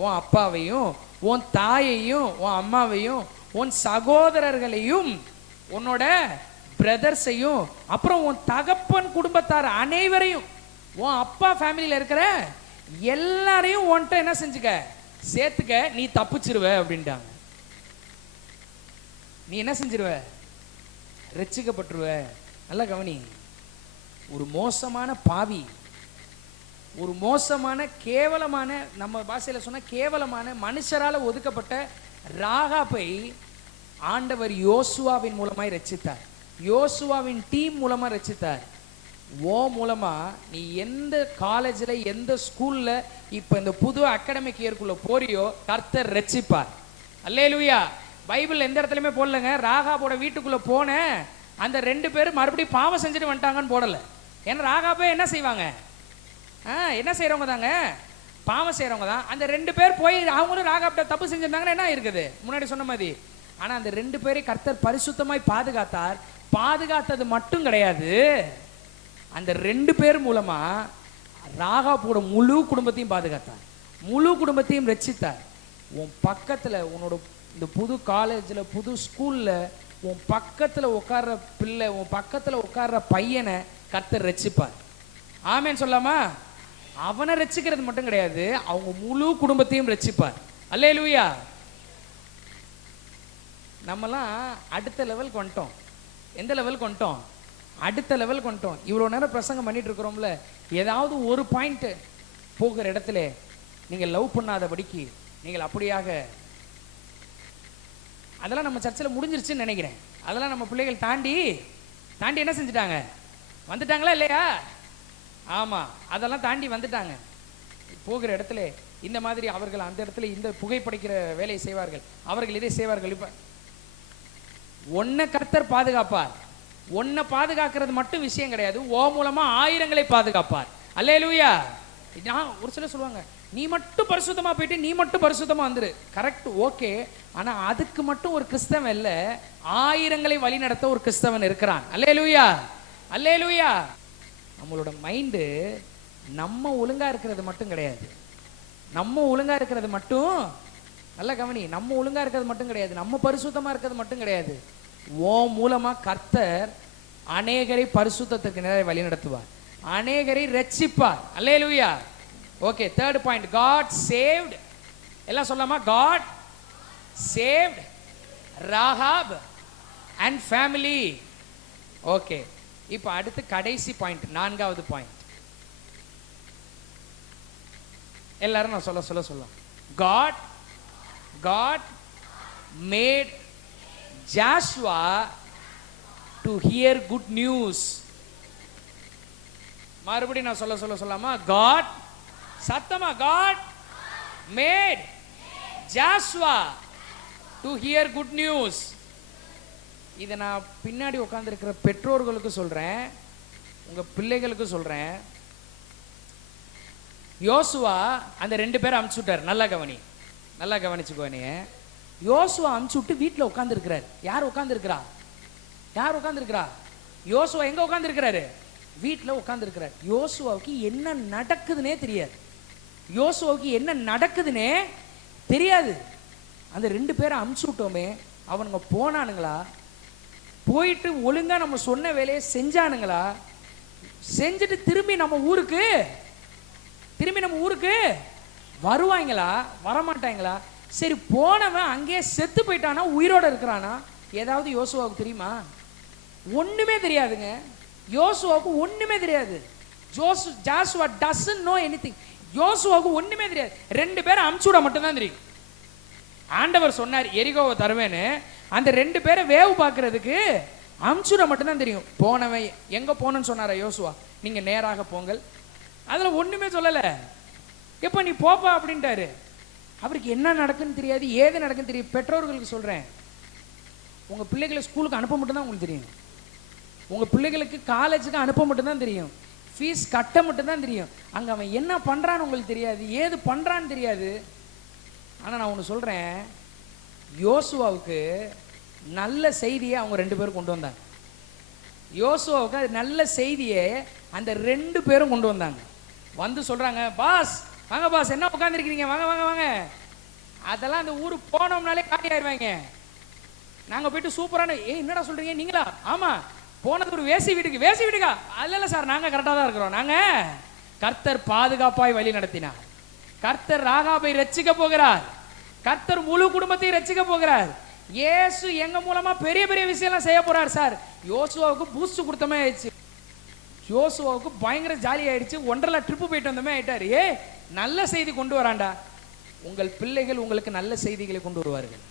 உன் அப்பாவையும் உன் தாயையும் உன் அம்மாவையும் உன் சகோதரர்களையும் உன்னோட பிரதர்ஸையும் அப்புறம் உன் தகப்பன் குடும்பத்தார் அனைவரையும் உன் அப்பா ஃபேமிலியில் இருக்கிற எல்லாரையும் உன்கிட்ட என்ன செஞ்சுக்க சேர்த்துக்க, நீ தப்பிச்சிருவ அப்படின்ட்டாங்க. நீ என்ன செஞ்சிருவ? ரட்சிக்கப்பட்டுருவ. நல்லா கவனி. ஒரு மோசமான பாவி, ஒரு மோசமான கேவலமான, நம்ம பாஷையில் சொன்ன கேவலமான மனுஷரால் ஒதுக்கப்பட்ட ராகாபை ஆண்டவர் யோசுவாவின் மூலமாய் ரட்சித்தார். யோசுவாவின் டீம் மூலமா ரட்சித்தார். ஓ மூலமா நீ எந்த காலேஜில் எந்த ஸ்கூல்ல இப்போ இந்த புது அகாடமிக் இயர்க்குள்ள போறியோ கர்த்தர் ரட்சிப்பார். அல்லேலூயா. பைபிள் எந்த இடத்துலையுமே போடலங்க ராகாபோட வீட்டுக்குள்ள போன அந்த 2 பேரும் மறுபடியும் பாவம் செஞ்சுட்டு வந்துட்டாங்கன்னு போடல. ஏன்னா ராகாபே என்ன செய்வாங்க? என்ன செய்யறவங்க தாங்க, பாவம் செய்யறவங்க தான். அந்த 2 பேர் போய் அவங்களும் ராகாப்ட தப்பு செஞ்சிருந்தாங்கன்னா என்ன இருக்குது? முன்னாடி சொன்ன மாதிரி. ஆனா அந்த 2 பேரை கர்த்தர் பரிசுத்தமாய் பாதுகாத்தார். பாதுகாத்தது மட்டும் கிடையாது, அந்த 2 பேர் மூலமா ராகாபோட முழு குடும்பத்தையும் பாதுகாத்தார், முழு குடும்பத்தையும் ரட்சித்தார். உன் பக்கத்துல உன்னோட இந்த புது காலேஜில் புது ஸ்கூல்ல உன் பக்கத்துல உட்கார்ற பிள்ளை, உன் பக்கத்துல உட்கார்ற பையனை கர்த்தர் ரட்சிப்பார். ஆமேன்னு சொல்லாமா? அவனை ரட்சிக்கிறது மட்டும் கிடையாது, அவங்க முழு குடும்பத்தையும் ரட்சிப்பார். அல்லேலூயா. நம்மலாம் அடுத்த லெவலுக்கு வந்துட்டோம். எந்த லெவலுக்கு வந்துட்டோம்? அடுத்த லெவலுக்கு வந்துட்டோம். இவ்வளோ நேரம் பிரசங்கம் பண்ணிட்டு இருக்கிறோம்ல, ஏதாவது ஒரு பாயிண்ட் போகிற இடத்துல நீங்கள் லவ் பண்ணாதபடிக்கு நீங்கள் அப்படியாக, அதெல்லாம் நம்ம சர்ச்சில் முடிஞ்சிருச்சுன்னு நினைக்கிறேன். அதெல்லாம் நம்ம பிள்ளைகள் தாண்டி என்ன செஞ்சுட்டாங்க? வந்துட்டாங்களா இல்லையா? ஆமாம், அதெல்லாம் தாண்டி வந்துட்டாங்க. போகிற இடத்துல இந்த மாதிரி அவர்கள் அந்த இடத்துல இந்த புகைப்படைக்கிற வேலையை செய்வார்கள், அவர்கள் இதை செய்வார்கள். இப்போ ஒன்ன கர்த்தர் பாதுகாப்பார். ஒன்ன பாதுகாக்கிறது மட்டும் விஷயம் கிடையாது, ஓ மூலமா ஆயிரங்களை பாதுகாப்பார். அல்லேலூயா. நான் ஒரு சிலர் சொல்லுவாங்க, நீ மட்டும் பரிசுத்தமா போயிட்டு நீ மட்டும் பரிசுத்தமா வந்துரு. Correct, okay. ஆனா அதுக்கு மட்டும் ஒரு கிறிஸ்தவன் இல்ல, ஆயிரங்களை வழி நடத்த ஒரு கிறிஸ்தவன் இருக்கிறான். அல்லேலூயா, அல்லேலூயா. நம்மளோட மைண்டு நம்ம ஒழுங்கா இருக்கிறது மட்டும் கிடையாது, நம்ம ஒழுங்கா இருக்கிறது மட்டும், நல்ல கவனி, நம்ம ஒழுங்கா இருக்கிறது மட்டும் கிடையாது, நம்ம பரிசுத்தமா இருக்கிறது மட்டும் கிடையாது. ஓ மூலமா கர்த்தர் அநேகரை பரிசுத்தத்துக்கு நேரே வழி நடத்துவார், அநேகரை ரட்சிப்பார். Hallelujah. Okay, third point, God saved. எல்லாம் சொல்லாமா? God saved Rahab and family. Okay, இப்போ அடுத்து கடைசி பாயிண்ட், 4வது பாயிண்ட். எல்லாரும் நான் சொல்ல God made Joshua to hear good news. மறுபடியும் நான் சொல்லாமா? God, சத்தமா, God made Joshua to hear good news. இதை நான் பின்னாடி உட்கார்ந்திருக்கிற பெற்றோர்களுக்கு சொல்றேன், உங்க பிள்ளைகளுக்கு சொல்றேன். யோசுவா அந்த 2 பேரை அமுச்சு விட்டார். நல்லா கவனிச்சுக்கோ. நீ யோசுவா அமுச்சு விட்டு வீட்டில் உட்காந்துருக்கிறார். யார் உட்காந்துருக்கிறா? யோசுவா எங்க உட்காந்துருக்கிறாரு? வீட்டில் உட்காந்துருக்கிறார். யோசுவாவுக்கு என்ன நடக்குதுன்னே தெரியாது. அந்த 2 பேரை அமுச்சு விட்டோமே, அவனுங்க போனானுங்களா? போயிட்டு ஒழுங்கா நம்ம சொன்ன வேலையை செஞ்சானுங்களா? செஞ்சுட்டு திரும்பி நம்ம ஊருக்கு வருவாங்களா? வரமாட்டாங்களா? சரி, போனவன் அங்கேயே செத்து போயிட்டானா உயிரோட இருக்கிறானா? ஏதாவது யோசுவாவுக்கு தெரியுமா? ஒண்ணுமே தெரியாதுங்க. யோசுவாவுக்கு ஒண்ணுமே தெரியாது. Joshua doesn't know anything. யோசுவாவுக்கு ஒண்ணுமே தெரியாது. 2 பேரை அமுச்சுட மட்டும்தான் தெரியும். ஆண்டவர் சொன்னார் எரிகோவை தருவேன்னு, அந்த 2 பேரை வேவு பார்க்கறதுக்கு அமுச்சுட மட்டும்தான் தெரியும். போனவன் எங்க போனன்னு சொன்னாரா யோசுவா? நீங்க நேராக போங்கள். அதில் ஒன்றுமே சொல்லலை. எப்போ நீ போப்பா அப்படின்ட்டாரு. அவருக்கு என்ன நடக்குன்னு தெரியாது, ஏது நடக்குன்னு தெரியும். பெற்றோர்களுக்கு சொல்கிறேன், உங்கள் பிள்ளைகளை ஸ்கூலுக்கு அனுப்ப மட்டும்தான் உங்களுக்கு தெரியும், உங்கள் பிள்ளைகளுக்கு காலேஜுக்கு அனுப்ப மட்டும்தான் தெரியும், ஃபீஸ் கட்ட மட்டும்தான் தெரியும். அங்கே அவன் என்ன பண்ணுறான்னு உங்களுக்கு தெரியாது, ஏது பண்ணுறான்னு தெரியாது. ஆனால் நான் ஒன்று சொல்கிறேன், யோசுவாவுக்கு நல்ல செய்தியை அவங்க 2 பேரும் கொண்டு வந்தாங்க. யோசுவாவுக்கு அது நல்ல செய்தியை அந்த 2 பேரும் கொண்டு வந்தாங்க. வந்து சொல்றாங்க, பாஸ் வாங்க பாஸ், என்ன உட்காந்துருக்கிறீங்க, வாங்க வாங்க வாங்க. அதெல்லாம் அந்த ஊருக்கு போனோம்னாலே காலி ஆயிடுவாங்க. நாங்க போயிட்டு சூப்பரான என்னடா சொல்றீங்க நீங்களா? ஆமா, போனது ஒரு வேசி வீட்டுக்கா? அல்ல சார், நாங்க கரெக்டா தான் இருக்கிறோம். நாங்க கர்த்தர் பாதுகாப்பாய் வழி நடத்தினார். கர்த்தர் ராகாபை ரட்சிக்க போகிறார். கர்த்தர் முழு குடும்பத்தையும் ரட்சிக்க போகிறார். இயேசு எங்க மூலமா பெரிய பெரிய விஷயம்லாம் செய்ய போறார் சார். யோசுவாவுக்கு பூஸ்ட் கொடுத்தமே ஆயிடுச்சு. யோசுவாவுக்கு பயங்கர ஜாலி ஆயிடுச்சு. ஒன்றரை ட்ரிப்பு போயிட்டு வந்தமே ஆயிட்டாரு. நல்ல செய்தி கொண்டு வராண்டா. உங்கள் பிள்ளைகள் உங்களுக்கு நல்ல செய்திகளை கொண்டு வருவார்கள்.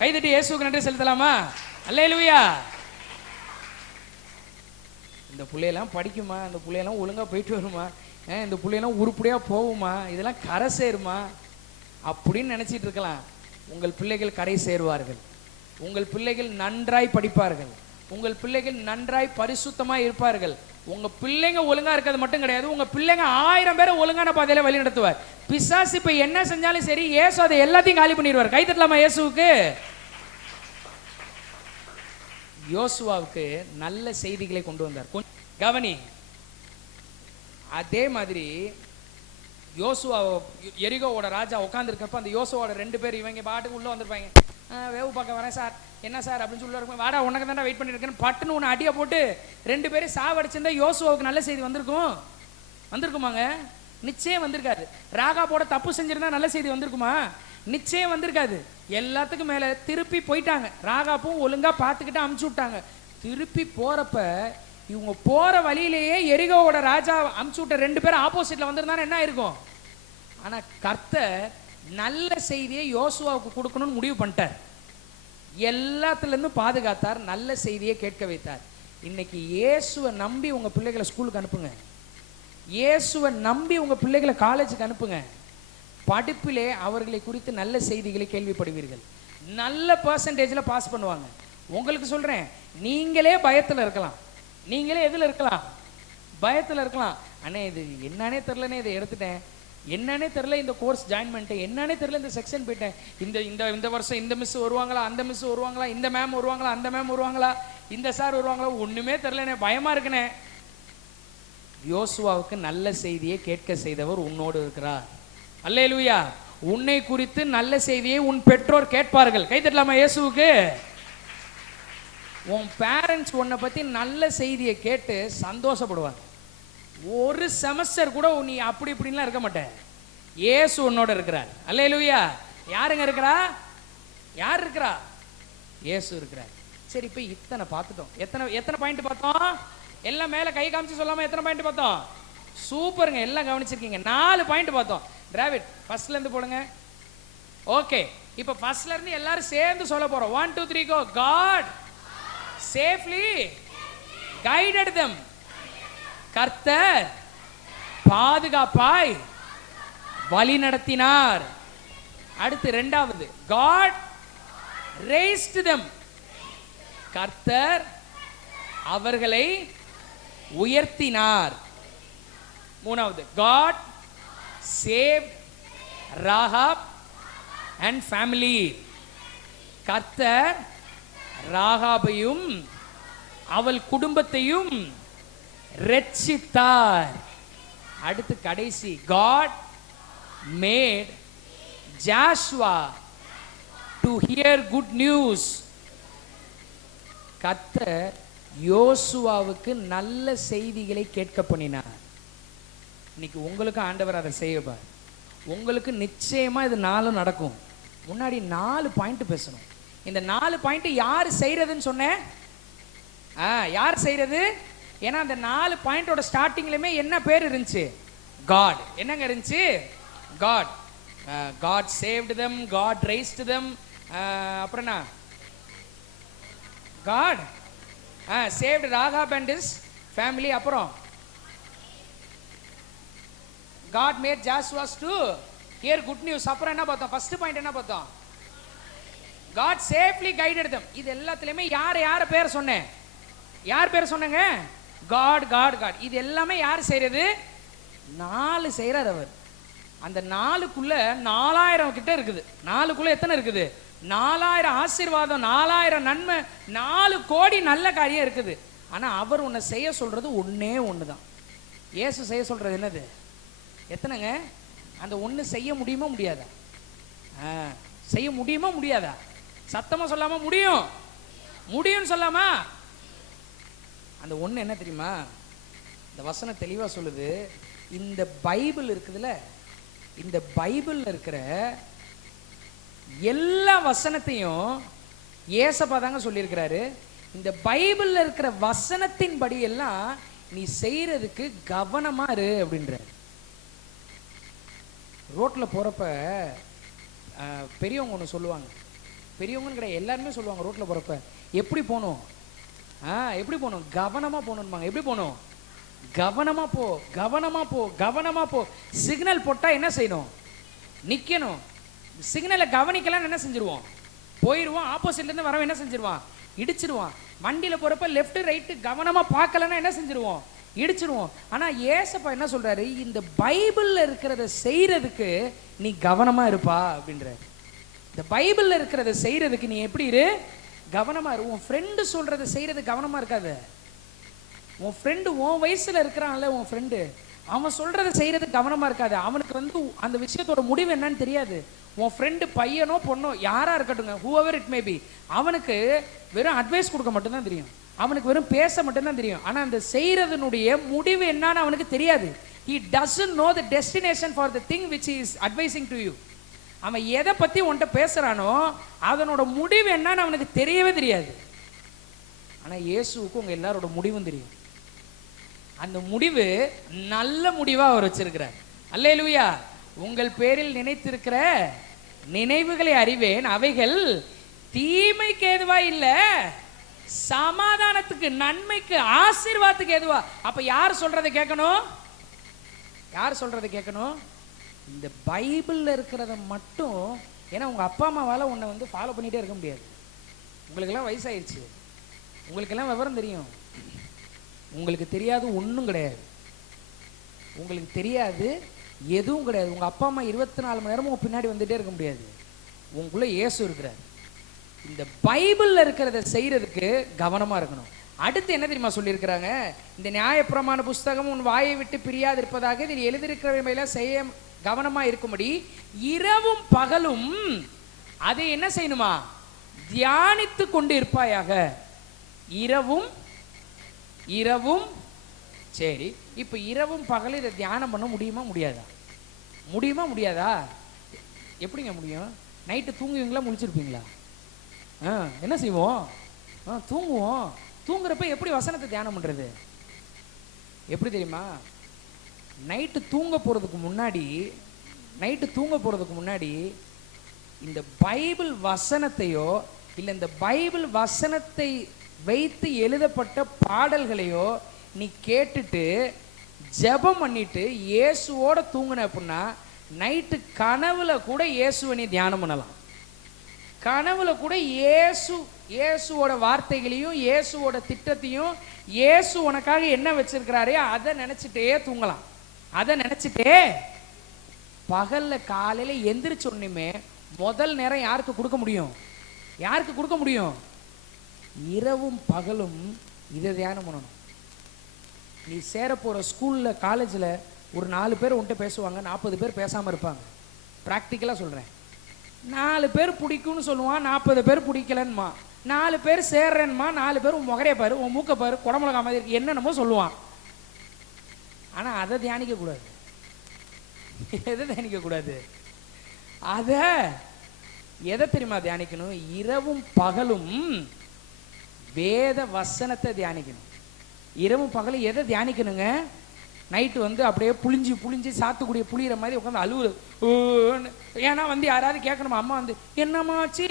கைதட்டி இயேசுவுக்கு நன்றி செலுத்தலாமா? அல்லேலூயா. இந்த பிள்ளையெல்லாம் படிக்குமா? இந்த பிள்ளையெல்லாம் ஒழுங்கா போயிட்டு வருமா? இந்த பிள்ளையெல்லாம் உருப்படியா போகுமா? இதெல்லாம் கரை சேருமா அப்படின்னு நினைச்சிட்டு இருக்கலாம். உங்கள் பிள்ளைகள் கரை சேருவார்கள். உங்கள் பிள்ளைகள் நன்றாய் படிப்பார்கள். உங்கள் பிள்ளைகள் நன்றாய் பரிசுத்தமாய் இருப்பார்கள். உங்க பிள்ளைங்க ஒழுங்கா இருக்கிறது மட்டும் கிடையாது, உங்க பிள்ளைங்க 1000 பேரை ஒழுங்கான பாதையில வழி நடத்துவார். பிசாசு இப்ப என்ன செஞ்சாலும் சரி, இயேசு அதை எல்லாத்தையும் காலி பண்ணிடுவார். கை தட்டலாமா இயேசுவுக்கு? யோசுவாவுக்கு நல்ல செய்திகளை கொண்டு வந்தார். கவனி, அதே மாதிரி யோசுவா எரிகோவோட ராஜா உட்காந்துருக்கப்ப அந்த யோசுவோட 2 பேர் இவங்க பாட்டுக்கு உள்ள வந்திருப்பாங்க. வேவு பார்க்க வரேன் சார், என்ன சார் அப்படின்னு சொல்லி இருக்கும். வாடா, உனக்கு தானே வெயிட் பண்ணிட்டு இருக்கேன். பட்டுன்னு ஒன்று அடியை போட்டு 2 பேரும் சாவடிச்சிருந்தா யோசுவாவுக்கு நல்ல செய்தி வந்திருக்குமாங்க? நிச்சயம் வந்திருக்காது. ராகாபோட தப்பு செஞ்சிருந்தா நல்ல செய்தி வந்திருக்குமா? நிச்சயம் வந்திருக்காது. எல்லாத்துக்கும் மேல திருப்பி போயிட்டாங்க. ராகாப்பும் ஒழுங்கா பார்த்துக்கிட்டு அமுச்சு விட்டாங்க. திருப்பி போறப்ப இவங்க போற வழியிலேயே எரிகோவோட ராஜா அமுச்சு விட்ட 2 பேரும் ஆப்போசிட்ல வந்திருந்தானே என்ன இருக்கும்? ஆனா கர்த்தர் நல்ல செய்தியை யோசுவாவுக்கு கொடுக்கணும்னு முடிவு பண்ணிட்டார். எல்லாத்துல இருந்து பாதுகாத்தார். நல்ல செய்தியை கேட்க வைத்தார். இன்னைக்கு இயேசுவை நம்பி உங்க பிள்ளைகளை ஸ்கூலுக்கு அனுப்புங்க. இயேசுவை நம்பி உங்க பிள்ளைகளை காலேஜுக்கு அனுப்புங்க. படிப்பிலே அவர்களை குறித்து நல்ல செய்திகளை கேள்விப்படுவீர்கள். நல்ல பர்சன்டேஜில் பாஸ் பண்ணுவாங்க. உங்களுக்கு சொல்றேன், நீங்களே பயத்தில் இருக்கலாம். நீங்களே எதில் இருக்கலாம்? பயத்தில் இருக்கலாம். அண்ணே இது என்னன்னே தெரிலனே, இதை எடுத்துட்டேன், என்னன்னே தெரில, இந்த கோர்ஸ் ஜாயின் பண்ணிட்டேன், என்னன்னே தெரில, இந்த செக்ஷன் போயிட்டேன், இந்த வருஷம் இந்த மிஸ் வருவாங்களா, அந்த மிஸ் வருவாங்களா, இந்த மேம் வருவாங்களா, அந்த மேம் வருவாங்களா, இந்த சார் வருவாங்களா, ஒண்ணுமே தெரிலனே, பயமா இருக்குனே. யோசுவாவுக்கு நல்ல செய்தியை கேட்க செய்தவர் உன்னோடு இருக்கிறார். அல்லேலூயா. உன்னை குறித்து நல்ல செய்தியை உன் பெற்றோர் கேட்பார்கள். கை தட்டலாமா இயேசுவுக்கு? உன் பேரண்ட்ஸ் உன்னை பத்தி நல்ல செய்தியை கேட்டு சந்தோஷப்படுவாங்க. ஒரு செமஸ்டர் கூட நீ அப்படி இப்படின்லாம் இருக்க மாட்டேன். இயேசு உன்னோட இருக்கிறார். அல்லேலூயா. யாருங்க இருக்கிறா? யார் இருக்கிறா? இயேசு இருக்கிறார். சரி, இப்போ இத்தனை பார்த்துட்டோம். எத்தனை பாயிண்ட் பார்த்தோம்? எல்லாம் மேல கை காமிச்சு சொல்லாம எத்தனை பாயிண்ட் பார்த்தோம்? சூப்பருங்க, எல்லாம் கவனிச்சிருக்கீங்க. 4 பாயிண்ட் பார்த்தோம். டிராவிட் ஃபர்ஸ்ட்ல இருந்து போடுங்க. ஓகே, இப்போ ஃபர்ஸ்ட்ல இருந்து எல்லாரும் சேர்ந்து சொல்ல போறோம். 1 2 3 go. God safely guided them. கர்த்தர் பாதுகாப்பாய் வழி நடத்தினார். அடுத்து 2வது, காட் raised them. கர்த்தர் அவர்களை உயர்த்தினார். 3வது, God saved Rahab and family. கர்த்தர் ராகாபையும் அவள் குடும்பத்தையும் ரட்சித்தார். அடுத்து கடைசி, God made Joshua to hear good news. கர்த்தர் யோசுவாவுக்கு நல்ல செய்திகளை கேட்க பண்ணினார். இன்னைக்கு உங்களுக்கு ஆண்டவர் அதை செய்யப்பார். உங்களுக்கு நிச்சயமா இது 4 நடக்கும். முன்னாடி 4 பாயிண்ட் பேசணும். இந்த 4 பாயிண்ட் யார் செய்யறதுன்னு சொன்னேன்? யார் செய்யறது? ஏன்னா அந்த 4 பாயிண்டோட ஸ்டார்டிங்லயுமே என்ன பேர் இருந்துச்சு? காட். என்னங்க இருந்துச்சு? God. God saved them, God raised them. அப்புறம் என்ன? God saved Rahab and his family. அப்புறம் God made Joshua to hear good news. அப்புறம் என்ன பார்த்தோம்? ஃபர்ஸ்ட் பாயிண்ட் என்ன பார்த்தோம்? God safely guided them. இது எல்லாத்துலயுமே யார் பேர் சொன்னேன்? யார் பேர் சொன்னங்க? God God God. இது எல்லாமே யார் செய்யறது? 4 செய்யறார் அவர். அந்த 4க்குள்ள 4000 கிட்ட இருக்குது. 4க்குள்ள எத்தனை இருக்குது? 4000 ஆசீர்வாதம், 4000 நன்மை, 4 கோடி நல்ல காரியம் இருக்குது. ஆனா அவர் உன்னை செய்ய சொல்றது ஒண்ணே ஒண்ணுதான். இயேசு செய்ய சொல்றது என்னது? எத்தனைங்க? அந்த ஒண்ணு செய்ய முடியுமா முடியாதா? செய்ய முடியுமா முடியாதா? சத்தமா சொல்லாம முடியும். முடியும்னு சொல்லாமா? அந்த ஒண்ணு என்ன தெரியுமா? இந்த வசனம் தெளிவா சொல்லுது, இந்த பைபிள் இருக்குதுல்ல, இந்த பைபிள்ல இருக்கிற எல்லா வசனத்தையும் ஏசப்பா தாங்க சொல்லியிருக்கிறாரு. இந்த பைபிள்ல இருக்கிற வசனத்தின் படி எல்லாம் நீ செய்யறதுக்கு கவனமா இரு அப்படின்ற. ரோட்ல போறப்ப பெரியவங்க ஒன்று சொல்லுவாங்க, பெரியவங்கன்னு கிடையாது, எல்லாருமே சொல்லுவாங்க, ரோட்ல போறப்ப எப்படி போகணும், எப்படி போகணும், கவனமா போகணும்பாங்க. எப்படி போகணும்? கவனமா போ, கவனமா போ, கவனமா போ. சிக்னல் போட்டா என்ன செய்யணும்? நிக்கணும். சிக்னலை கவனிக்கலாம் என்ன செஞ்சிருவோம்? போயிடுவோம். ஆப்போசிட்ல இருந்து வரவன் என்ன செஞ்சிருவான்? இடிச்சிருவான். வண்டியில போறப்ப லெஃப்ட் ரைட்டு கவனமா பார்க்கலன்னா என்ன செஞ்சிருவோம்? இடிச்சிருவோம். ஆனா ஏசப்பா என்ன சொல்றாரு? இந்த பைபிள்ல இருக்கிறத செய்யறதுக்கு நீ கவனமா இருப்பா அப்படின்ற. இந்த பைபிள்ல இருக்கிறத செய்யறதுக்கு நீ எப்படி இரு? கவனமா இரு. உன் ஃப்ரெண்டு சொல்றதை செய்யறது கவனமா இருக்காது. உன் ஃப்ரெண்டு உன் வயசுல இருக்கிறான்ல, உன் ஃப்ரெண்டு அவன் சொல்றதை செய்யறது கவனமா இருக்காது. அவனுக்கு வந்து அந்த விஷயத்தோட முடிவு என்னன்னு தெரியாது. உன் ஃப்ரெண்டு பையனோ பொண்ணோ யாரா இருக்கட்டுங்க, ஹூஎவர் இட் மே பி, அவனுக்கு வெறும் அட்வைஸ் கொடுக்க மட்டும்தான் தெரியும், அவனுக்கு வெறும் பேச மட்டும்தான் தெரியும். ஆனா அந்த செய்யறதுனுடைய முடிவு என்னன்னு அவனுக்கு தெரியாது. He doesn't know the destination for the thing which he is advising to you. அவன் எதை பத்தி உன்கிட்ட பேசுறானோ அதனோட முடிவு என்னன்னு அவனுக்கு தெரியவே தெரியாது. ஆனா இயேசுவுக்கு உங்க எல்லாரோட முடிவும் தெரியும். அந்த முடிவு நல்ல முடிவா அவர் வச்சிருக்கிறார். அல்லேலூயா. உங்கள் பேரில் நினைத்திருக்கிற நினைவுகளை அறிவேன், அவைகள் தீமைக்கு ஏதுவா இல்ல, சமாதானத்துக்கு, நன்மைக்கு, ஆசீர்வாதத்துக்கு ஏதுவா. அப்ப யார் சொல்றதை கேட்கணும்? யார் சொல்றதை கேட்கணும்? இந்த பைபிள்ல இருக்கிறத மட்டும். ஏன்னா உங்க அப்பா அம்மாவால உன்னை வந்து ஃபாலோ பண்ணிட்டே இருக்க முடியாது. உங்களுக்கெல்லாம் வயசாயிருச்சு, உங்களுக்கெல்லாம் விவரம் தெரியும். உங்களுக்கு தெரியாது ஒன்றும் கிடையாது. உங்களுக்கு தெரியாது எதுவும் கிடையாது. உங்க அப்பா அம்மா 24 மணி நேரமும் பின்னாடி வந்துட்டே இருக்க முடியாது. உங்களுக்குள்ள இயேசு இருக்கிறார். இந்த பைபிள்ல இருக்கிறத செய்யறதுக்கு கவனமா இருக்கணும். அடுத்து என்ன தெரியுமா சொல்லியிருக்கிறாங்க? இந்த நியாயப்பிரமாண புஸ்தகம் உன் வாயை விட்டு பிரியாது இருப்பதாக இதில் எழுதியிருக்கிறவையில செய்ய கவனமா இருக்கும்படி இரவும் பகலும் அதை என்ன செய்யணுமா? தியானித்து கொண்டு இருப்பாயாக. இரவும் இரவும். சரி, இப்ப இரவும் பகலும் இதை தியானம் பண்ண முடியுமா முடியாதா? முடியுமா முடியாதா? எப்படிங்க முடியும்? நைட்டு தூங்குவீங்களா முழிச்சிருப்பீங்களா? என்ன செய்வோம்? தூங்குவோம். தூங்குறப்ப எப்படி வசனத்தை தியானம் பண்றது? எப்படி தெரியுமா? நைட்டு தூங்க போறதுக்கு முன்னாடி இந்த பைபிள் வசனத்தையோ இல்லை இந்த பைபிள் வசனத்தை வைத்து எழுதப்பட்ட பாடல்களையோ நீ கேட்டுட்டு ஜெபம் பண்ணிட்டு இயேசுவோட தூங்குன அப்படின்னா நைட்டு கனவுல கூட இயேசுவை நீ தியானம் பண்ணலாம். கனவுல கூட இயேசுவோட வார்த்தைகளையும் இயேசுவோட திட்டத்தையும் இயேசு உனக்காக என்ன வச்சிருக்கிறாரே அதை நினைச்சிட்டே தூங்கலாம். அதை நினைச்சிட்டே பகல்ல காலையில எந்திரிச்ச உடனே முதல் நேரம் யாருக்கு கொடுக்க முடியும்? யாருக்கு கொடுக்க முடியும்? இரவும் பகலும் இதை தியானம் பண்ணணும். நீ சேர போற ஸ்கூல்ல காலேஜில் ஒரு 4 பேர் உன்கிட்ட பேசுவாங்க, 40 பேர் பேசாம இருப்பாங்க. பிராக்டிக்கலா சொல்றேன். 4 பேர் பிடிக்கும்னு சொல்லுவான், 40 பேர் பிடிக்கலன்னுமா. 4 பேர் சேர்றேன்மா, 4 பேர் உன் முகரைய பாரு, உன் மூக்க பாரு, குடமிளகா மாதிரி இருக்கு, என்னென்னமோ சொல்லுவான். ஆனா அதை தியானிக்க கூடாது. எதை தியானிக்க கூடாது? எதை தெரியுமா தியானிக்கணும்? இரவும் பகலும் வேத வசனத்தை தியானிக்கணும். இரவும் பகலும் எதை தியானிக்கணுங்க? நைட்டு வந்து அப்படியே புளிஞ்சு சாத்துக்குடிய புளிகிற மாதிரி உட்காந்து அழுவுறது. ஏன்னா வந்து யாராவது கேட்கணுமா? அம்மா வந்து என்னம்மாச்சு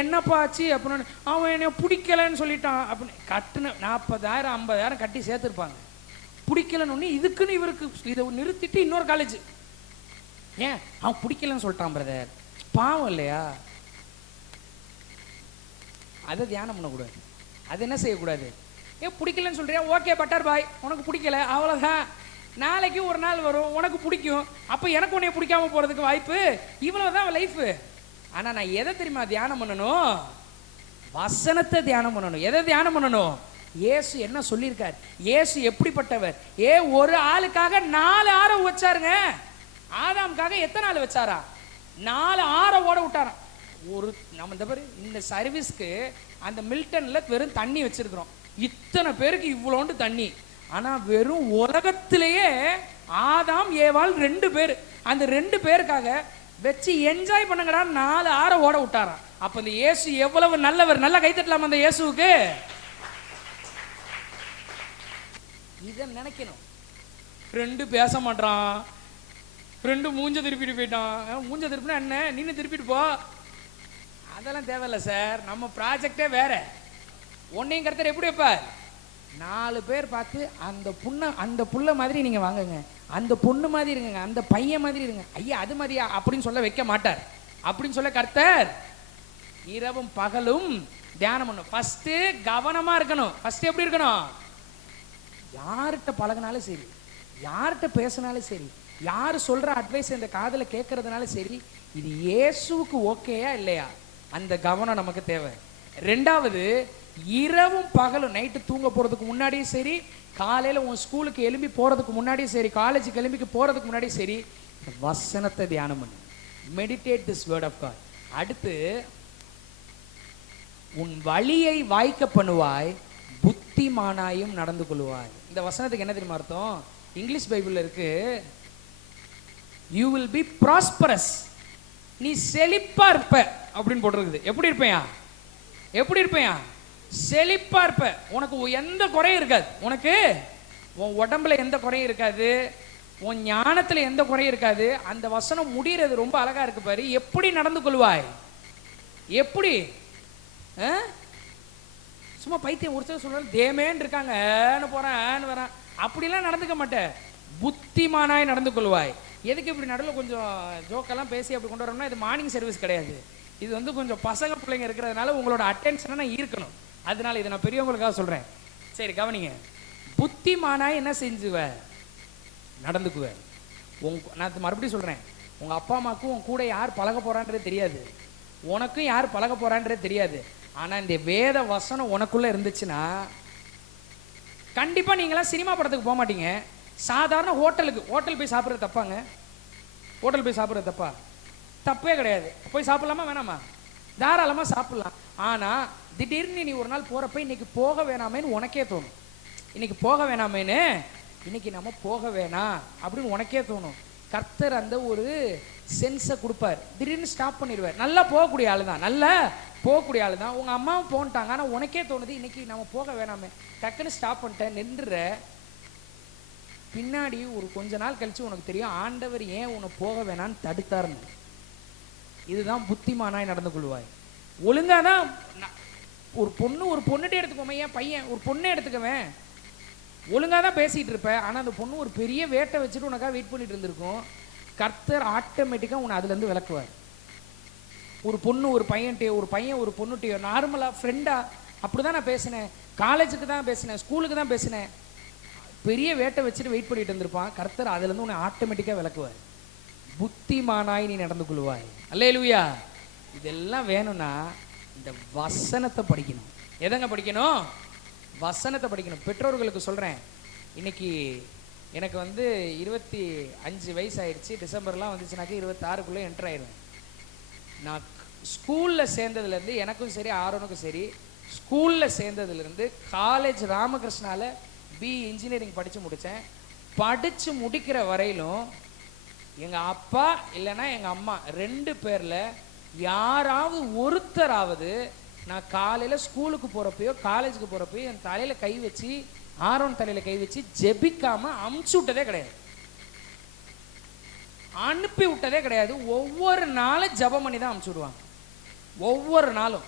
என்னப்பாச்சு அப்படின்னு. அவன் என்ன பிடிக்கலன்னு சொல்லிட்டான் அப்படின்னு கட்டுன 40,000 50,000 கட்டி சேர்த்துருப்பாங்க. பிடிக்கலன்னு ஒன்று இதுக்குன்னு இவருக்கு இதை நிறுத்திட்டு இன்னொரு காலேஜ். ஏன் அவன் பிடிக்கலன்னு சொல்லிட்டான் பிரதர், பாவம் இல்லையா? அதை தியானம் பண்ணக்கூடாது. அது என்ன செய்யக்கூடாது? ஏன் பிடிக்கலன்னு சொல்றியா? ஓகே பட்டர் பாய், உனக்கு பிடிக்கல அவ்வளோதான். நாளைக்கு ஒரு நாள் வரும் உனக்கு பிடிக்கும், அப்போ எனக்கு உன்னைய பிடிக்காம போகிறதுக்கு வாய்ப்பு. இவ்வளோதான் லைஃப். ஆனால் நான் எதை தெரியுமா தியானம் பண்ணணும்? வசனத்தை தியானம் பண்ணணும். எதை தியானம் பண்ணணும்? இயேசு என்ன சொல்லியிருக்கார், இயேசு எப்படிப்பட்டவர். ஒரு ஆளுக்காக 4 ஆரம் வச்சாருங்க. ஆதாமுக்காக எத்தனை ஆள் வச்சாரா? 4 ஆரம் ஓட விட்டாராம். ஒரு நம்ம இந்த பேர் இந்த சர்வீஸ்க்கு அந்த மில்டன்ல வெறும் தண்ணி வச்சிருக்கிறோம், இத்தனை பேருக்கு இவ்வளோண்டு தண்ணி. ஆனா வெறும் உலகத்திலேயே ஆதாம் ஏவாள் 2 பேர், அந்த 2 பேருக்காக வச்சு என்ஜாய் பண்ணுங்கடா 4 ஆற ஓட விட்டாராம். அப்ப இந்த இயேசு எவ்வளவு நல்லவர்! நல்லா கைத்தட்டலாம் அந்த இயேசுவுக்கு. இதை நினைக்கணும். 2 பேச மாட்டான், 2 மூஞ்ச திருப்பிட்டு போயிட்டான். மூஞ்ச திருப்பினா என்ன, நின்று திருப்பிட்டு போ, அதெல்லாம் தேவையில்லை சார். நம்ம ப்ராஜெக்டே வேற. ஒன்னையும் கருத்தர் எப்படி வைப்பார்? 4 பேர் பார்த்து அந்த புள்ள மாதிரி நீங்க வாங்குங்க, அந்த பொண்ணு மாதிரி இருங்க, அந்த பையன் மாதிரி இருங்க, ஐயா அது மாதிரியா அப்படின்னு சொல்ல வைக்க மாட்டார். அப்படின்னு சொல்ல கர்த்தர் இரவும் பகலும் தியானம் பண்ணும். ஃபர்ஸ்ட் கவனமா இருக்கணும். ஃபர்ஸ்ட் எப்படி இருக்கணும்? யார்கிட்ட பழகினாலும் சரி, யார்கிட்ட பேசினாலும் சரி, யார் சொல்ற அட்வைஸ் இந்த காதுல கேட்கறதுனாலும் சரி, இது இயேசுவுக்கு ஓகேயா இல்லையா, அந்த கவனம் நமக்கு தேவை. 2வது, இரவும் பகலும், நைட்டு தூங்க போறதுக்கு முன்னாடியும் சரி, காலையில உன் ஸ்கூலுக்கு எழும்பி போறதுக்கு முன்னாடியும் சரி, காலேஜுக்கு எழும்பி போறதுக்கு முன்னாடியும் சரி, வசனத்தை தியானம் பண்ணு. Meditate this word of God. அடுத்து, உன் வழியை வாய்க்க பண்ணுவாய், புத்திமானாயும் நடந்து கொள்வாய். இந்த வசனத்துக்கு என்ன தெரியுமா அர்த்தம்? இங்கிலீஷ் பைபிள்ல இருக்கு, யூ வில் பி ப்ராஸ்பரஸ், நீ செழிப்பா இருப்ப அப்படின்னு போட்டிருக்குது. எப்படி இருப்பையா? எப்படி இருப்பையா? செழிப்பா இருப்ப. உனக்கு எந்த குறையும் இருக்காது. உனக்கு உன் உடம்புல எந்த குறையும் இருக்காது, உன் ஞானத்துல எந்த குறையும் இருக்காது. அந்த வசனம் முடிகிறது ரொம்ப அழகா இருக்கு பாரு. எப்படி நடந்து கொள்வாய்? எப்படி? சும்மா பைத்தியம் ஒருத்தர் சொல்றாரு, தேமேன்னு இருக்காங்க போறேன் வரேன், அப்படிலாம் நடந்துக்க மாட்டேன். புத்திமானாய் நடந்து கொள்வாய். எதுக்கு இப்படி நடுவில் கொஞ்சம் ஜோக்கெல்லாம் பேசி அப்படி கொண்டு வரோம்னா, இது மார்னிங் சர்வீஸ் கிடையாது. இது வந்து கொஞ்சம் பசங்க பிள்ளைங்க இருக்கிறதுனால உங்களோட அட்டென்ஷனை நான் ஈர்க்கணும். அதனால இதை நான் பெரியவங்களுக்காக சொல்றேன். சரி கவனிங்க. புத்திமானாய் என்ன செஞ்சுவ? நடந்துக்குவ. நான் மறுபடியும் சொல்றேன், உங்க அப்பா அம்மாவுக்கும் உன் கூட யார் பழக போறான்றது தெரியாது, உனக்கும் யார் பழக போறான்றது தெரியாது. ஆனா இந்த வேத வசனம் உனக்குள்ள இருந்துச்சுன்னா கண்டிப்பா நீங்களாம் சினிமா படத்துக்கு போக மாட்டீங்க. சாதாரண ஹோட்டல் போய் சாப்பிட்றது தப்பாங்க? ஹோட்டல் போய் சாப்பிட்றது தப்பா? தப்பே கிடையாது. போய் சாப்பிடலாமா வேணாமா? தாராளமா சாப்பிடலாம். ஆனா திடீர்னு நீ ஒரு நாள் போறப்ப இன்னைக்கு போக வேணாமேன்னு உனக்கே தோணும். இன்னைக்கு போக வேணாமேன்னு, இன்னைக்கு நம்ம போக வேணாம் அப்படின்னு உனக்கே தோணும். கர்த்தர் அந்த ஒரு சென்ஸை கொடுப்பார். திடீர்னு ஸ்டாப் பண்ணிடுவார். நல்லா போகக்கூடிய ஆளு தான், நல்லா போகக்கூடிய ஆளு தான். உங்க அம்மாவும் போன்ட்டாங்க, ஆனா உனக்கே தோணுது இன்னைக்கு நம்ம போக வேணாமே. டக்குன்னு ஸ்டாப் பண்ணிட்டேன், நின்றுற. பின்னாடி ஒரு கொஞ்ச நாள் கழிச்சு உனக்கு தெரியும் ஆண்டவர் ஏன் உன்னை போக வேணான்னு தடுத்தாருன்னு. இதுதான் புத்திமானாய் நடந்து கொள்வாய். ஒழுங்காதான் ஒரு பொண்ணுகிட்ட எடுத்துக்கோமே, ஏன் பையன் ஒரு பொண்ணை எடுத்துக்கவேன், ஒழுங்காக தான் பேசிகிட்டு இருப்பேன். ஆனால் அந்த பொண்ணு ஒரு பெரிய வேட்டை வச்சுட்டு உனக்காக வெயிட் பண்ணிட்டு இருந்திருக்கும். கர்த்தர் ஆட்டோமேட்டிக்காக உன்னை அதுலேருந்து விளக்குவார். ஒரு பொண்ணு ஒரு பையன்கிட்டயோ, ஒரு பையன் ஒரு பொண்ணுகிட்டயோ நார்மலாக ஃப்ரெண்டாக அப்படி தான் நான் பேசினேன், காலேஜுக்கு தான் பேசினேன், ஸ்கூலுக்கு தான் பேசினேன், பெரிய வேட்டை வச்சுட்டு வெயிட் பண்ணிட்டு இருந்திருப்பான். கர்த்தர் அதுலேருந்து உன்னை ஆட்டோமேட்டிக்காக விளக்குவார். புத்திமானாய் நீ நடந்து கொள்வாய். அல்லேலூயா. இதெல்லாம் வேணும்னா இந்த வசனத்தை படிக்கணும். எதங்க படிக்கணும்? வசனத்தை படிக்கணும். பெற்றோர்களுக்கு சொல்கிறேன், இன்னைக்கு எனக்கு வந்து 25 வயசு ஆயிடுச்சு. டிசம்பர்லாம் வந்துச்சுனாக்கா 26க்குள்ளே என்டர் ஆயிடுவேன். நான் ஸ்கூலில் சேர்ந்ததுலேருந்து, எனக்கும் சரி ஆரோனுக்கும் சரி, ஸ்கூலில் சேர்ந்ததுலேருந்து காலேஜ் ராமகிருஷ்ணாவில் பிஇ இன்ஜினியரிங் படித்து முடித்தேன். படித்து முடிக்கிற வரையிலும் எங்கள் அப்பா இல்லைன்னா எங்கள் அம்மா 2 பேரில் யாராவது ஒருத்தராவது நான் காலையில் ஸ்கூலுக்கு போகிறப்பையோ காலேஜுக்கு போகிறப்பையோ என் தலையில் கை வச்சு, ஆரோன் தலையில் கை வச்சு ஜெபிக்காமல் அமுச்சு விட்டதே கிடையாது, அனுப்பி விட்டதே கிடையாது. ஒவ்வொரு நாளும் ஜெபம் பண்ணி தான் அமுச்சு விடுவாங்க. ஒவ்வொரு நாளும்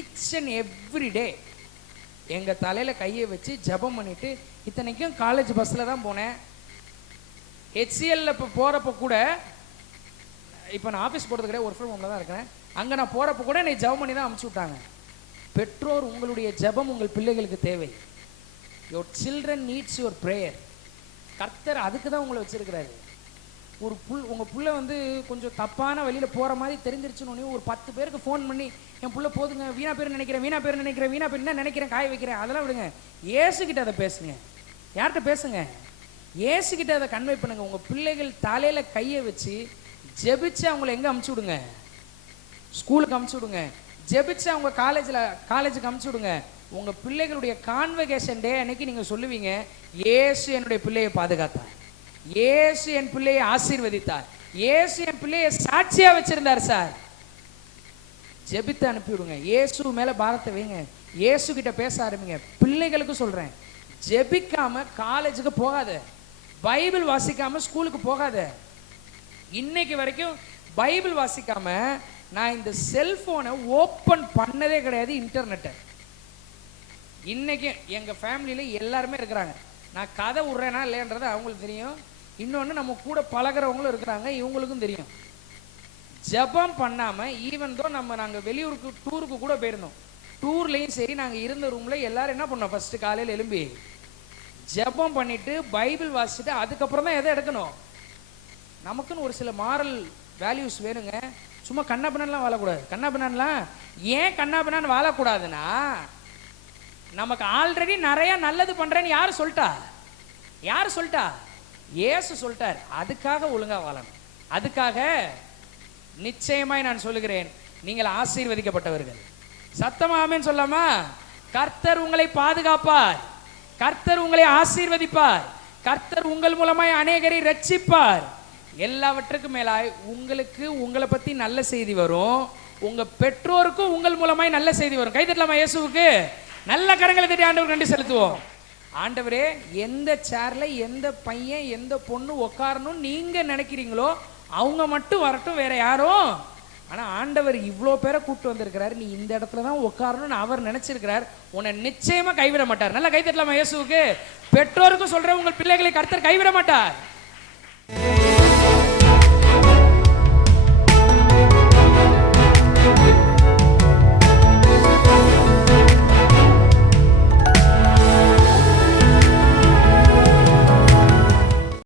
ஈச் அண்ட் எவ்ரி டே எங்கள் தலையில் கையை வச்சு ஜெபம் பண்ணிவிட்டு, இத்தனைக்கும் காலேஜ் பஸ்ஸில் தான் போனேன். ஹெச்சிஎல்ல இப்போ போகிறப்ப கூட, இப்போ நான் ஆஃபீஸ் போகிறது கிடையாது, ஒர்க் ஃப்ரம் ஹோமில் தான் இருக்கிறேன். அங்கே நான் போகிறப்ப கூட என்னை ஜெபம் பண்ணி தான் அமுச்சு விட்டாங்க. பெற்றோர், உங்களுடைய ஜெபம் உங்கள் பிள்ளைகளுக்கு தேவை. Your children needs your prayer. கர்த்தர் அதுக்கு தான் உங்களை வச்சிருக்கிறாரு. உங்கள் பிள்ளை வந்து கொஞ்சம் தப்பான வழியில் போகிற மாதிரி தெரிஞ்சிருச்சுன்னு 10 பேருக்கு ஃபோன் பண்ணி, என் பிள்ளை போதுங்க, வீணா பேர் என்ன நினைக்கிறேன், காய வைக்கிறேன், அதெல்லாம் விடுங்க. ஏசுகிட்ட அதை பேசுங்க. யார்கிட்ட பேசுங்க? ஏசுகிட்ட அதை கன்வே பண்ணுங்க. உங்கள் பிள்ளைகள் தலையில் கையை வச்சு ஜெபிச்சு அவங்களை எங்கே அமுச்சு விடுங்க? ஸ்கூலுக்கு அமுச்சு விடுங்க. ஜெபிச்சு அவங்க காலேஜுக்கு அமுச்சு விடுங்க. உங்க பிள்ளைகளுடைய கான்வகேஷன் டே அன்னைக்கு நீங்க சொல்லுவீங்க, இயேசு என்னுடைய பிள்ளையை பாதுகாத்தார், இயேசு என் பிள்ளையை ஆசீர்வதித்தார், இயேசு என் பிள்ளையை சாட்சியா வச்சிருந்தார் சார். ஜெபித்து அனுப்பிவிடுங்க. இயேசு மேல பாரத்தை வைங்க. இயேசு கிட்ட பேச ஆரம்பிங்க. பிள்ளைகளுக்கு சொல்றேன், ஜெபிக்காம காலேஜுக்கு போகாத, பைபிள் வாசிக்காம ஸ்கூலுக்கு போகாத. இன்னைக்கு வரைக்கும் பைபிள் வாசிக்காம நான் இந்த செல்போனை ஓப்பன் பண்ணதே கிடையாது, இன்டர்நெட்டை. இன்னைக்கு எங்க ஃபேமிலியில எல்லாருமே இருக்கிறாங்க. நான் கதை விடுறேனா இல்லைன்றது அவங்களுக்கு தெரியும். இன்னொன்று நம்ம கூட பழகிறவங்களும் இருக்கிறாங்க, இவங்களுக்கும் தெரியும். ஜபம் பண்ணாம ஈவன் தோ நாங்கள் வெளியூருக்கு டூருக்கு கூட போயிருந்தோம். டூர்லையும் சரி, நாங்கள் இருந்த ரூம்ல எல்லாரும் என்ன பண்ணோம், ஃபர்ஸ்ட் காலையில் எழும்பி ஜபம் பண்ணிட்டு பைபிள் வாசிச்சுட்டு அதுக்கப்புறம் தான் எதை எடுக்கணும். நமக்குன்னு ஒரு சில மாரல் வேல்யூஸ் வேணுங்க. சும்மா கண்ணாபின்னான்லாம் வாழக்கூடாது. கண்ணாபின்னான்லாம் ஏன் கண்ணாபின்னான்னு வாழக்கூடாதுன்னா, நமக்கு ஆல்ரெடி நிறைய நல்லது பண்றேன்னு யாரு சொல்லிட்டா? யாரு சொல்லிட்டா? இயேசு சொல்லிட்டார். அதுக்காக ஒழுங்கா வாழணும். அதுக்காக நிச்சயமாய் நான் சொல்லுகிறேன், நீங்கள் ஆசீர்வதிக்கப்பட்டவர்கள். சத்தமா ஆமென் சொல்லாமா? கர்த்தர் உங்களை பாதுகாப்பார், கர்த்தர் உங்களை ஆசீர்வதிப்பார், கர்த்தர் உங்கள் மூலமாய் அநேகரை ரட்சிப்பார். எல்லாவற்றுக்கும் மேலாய் உங்களுக்கு உங்களை பத்தி நல்ல செய்தி வரும், உங்க பெற்றோருக்கும் உங்கள் மூலமாய் நல்ல செய்தி வரும். கை தட்டலாமா இயேசுவுக்கு? நல்ல கரங்களை தட்டி ஆண்டவருக்கு நன்றி செலுத்துவோம். ஆண்டவரே, எந்த சேர்ல எந்த பையன் எந்த பொண்ணு உட்காரணும் நீங்க நினைக்கிறீங்களோ அவங்க மட்டும் வரட்டும், வேற யாரும். ஆனா ஆண்டவர் இவ்வளோ பேரை கூப்பிட்டு வந்திருக்கிறார், நீ இந்த இடத்துல தான் உட்காரணும்னு அவர் நினைச்சிருக்கிறார். உன்னை நிச்சயமா கைவிட மாட்டார். நல்லா கை தட்டலாமா இயேசுவுக்கு? பெற்றோருக்கும் சொல்றேன், உங்கள் பிள்ளைகளை கர்த்தர் கைவிட மாட்டார்.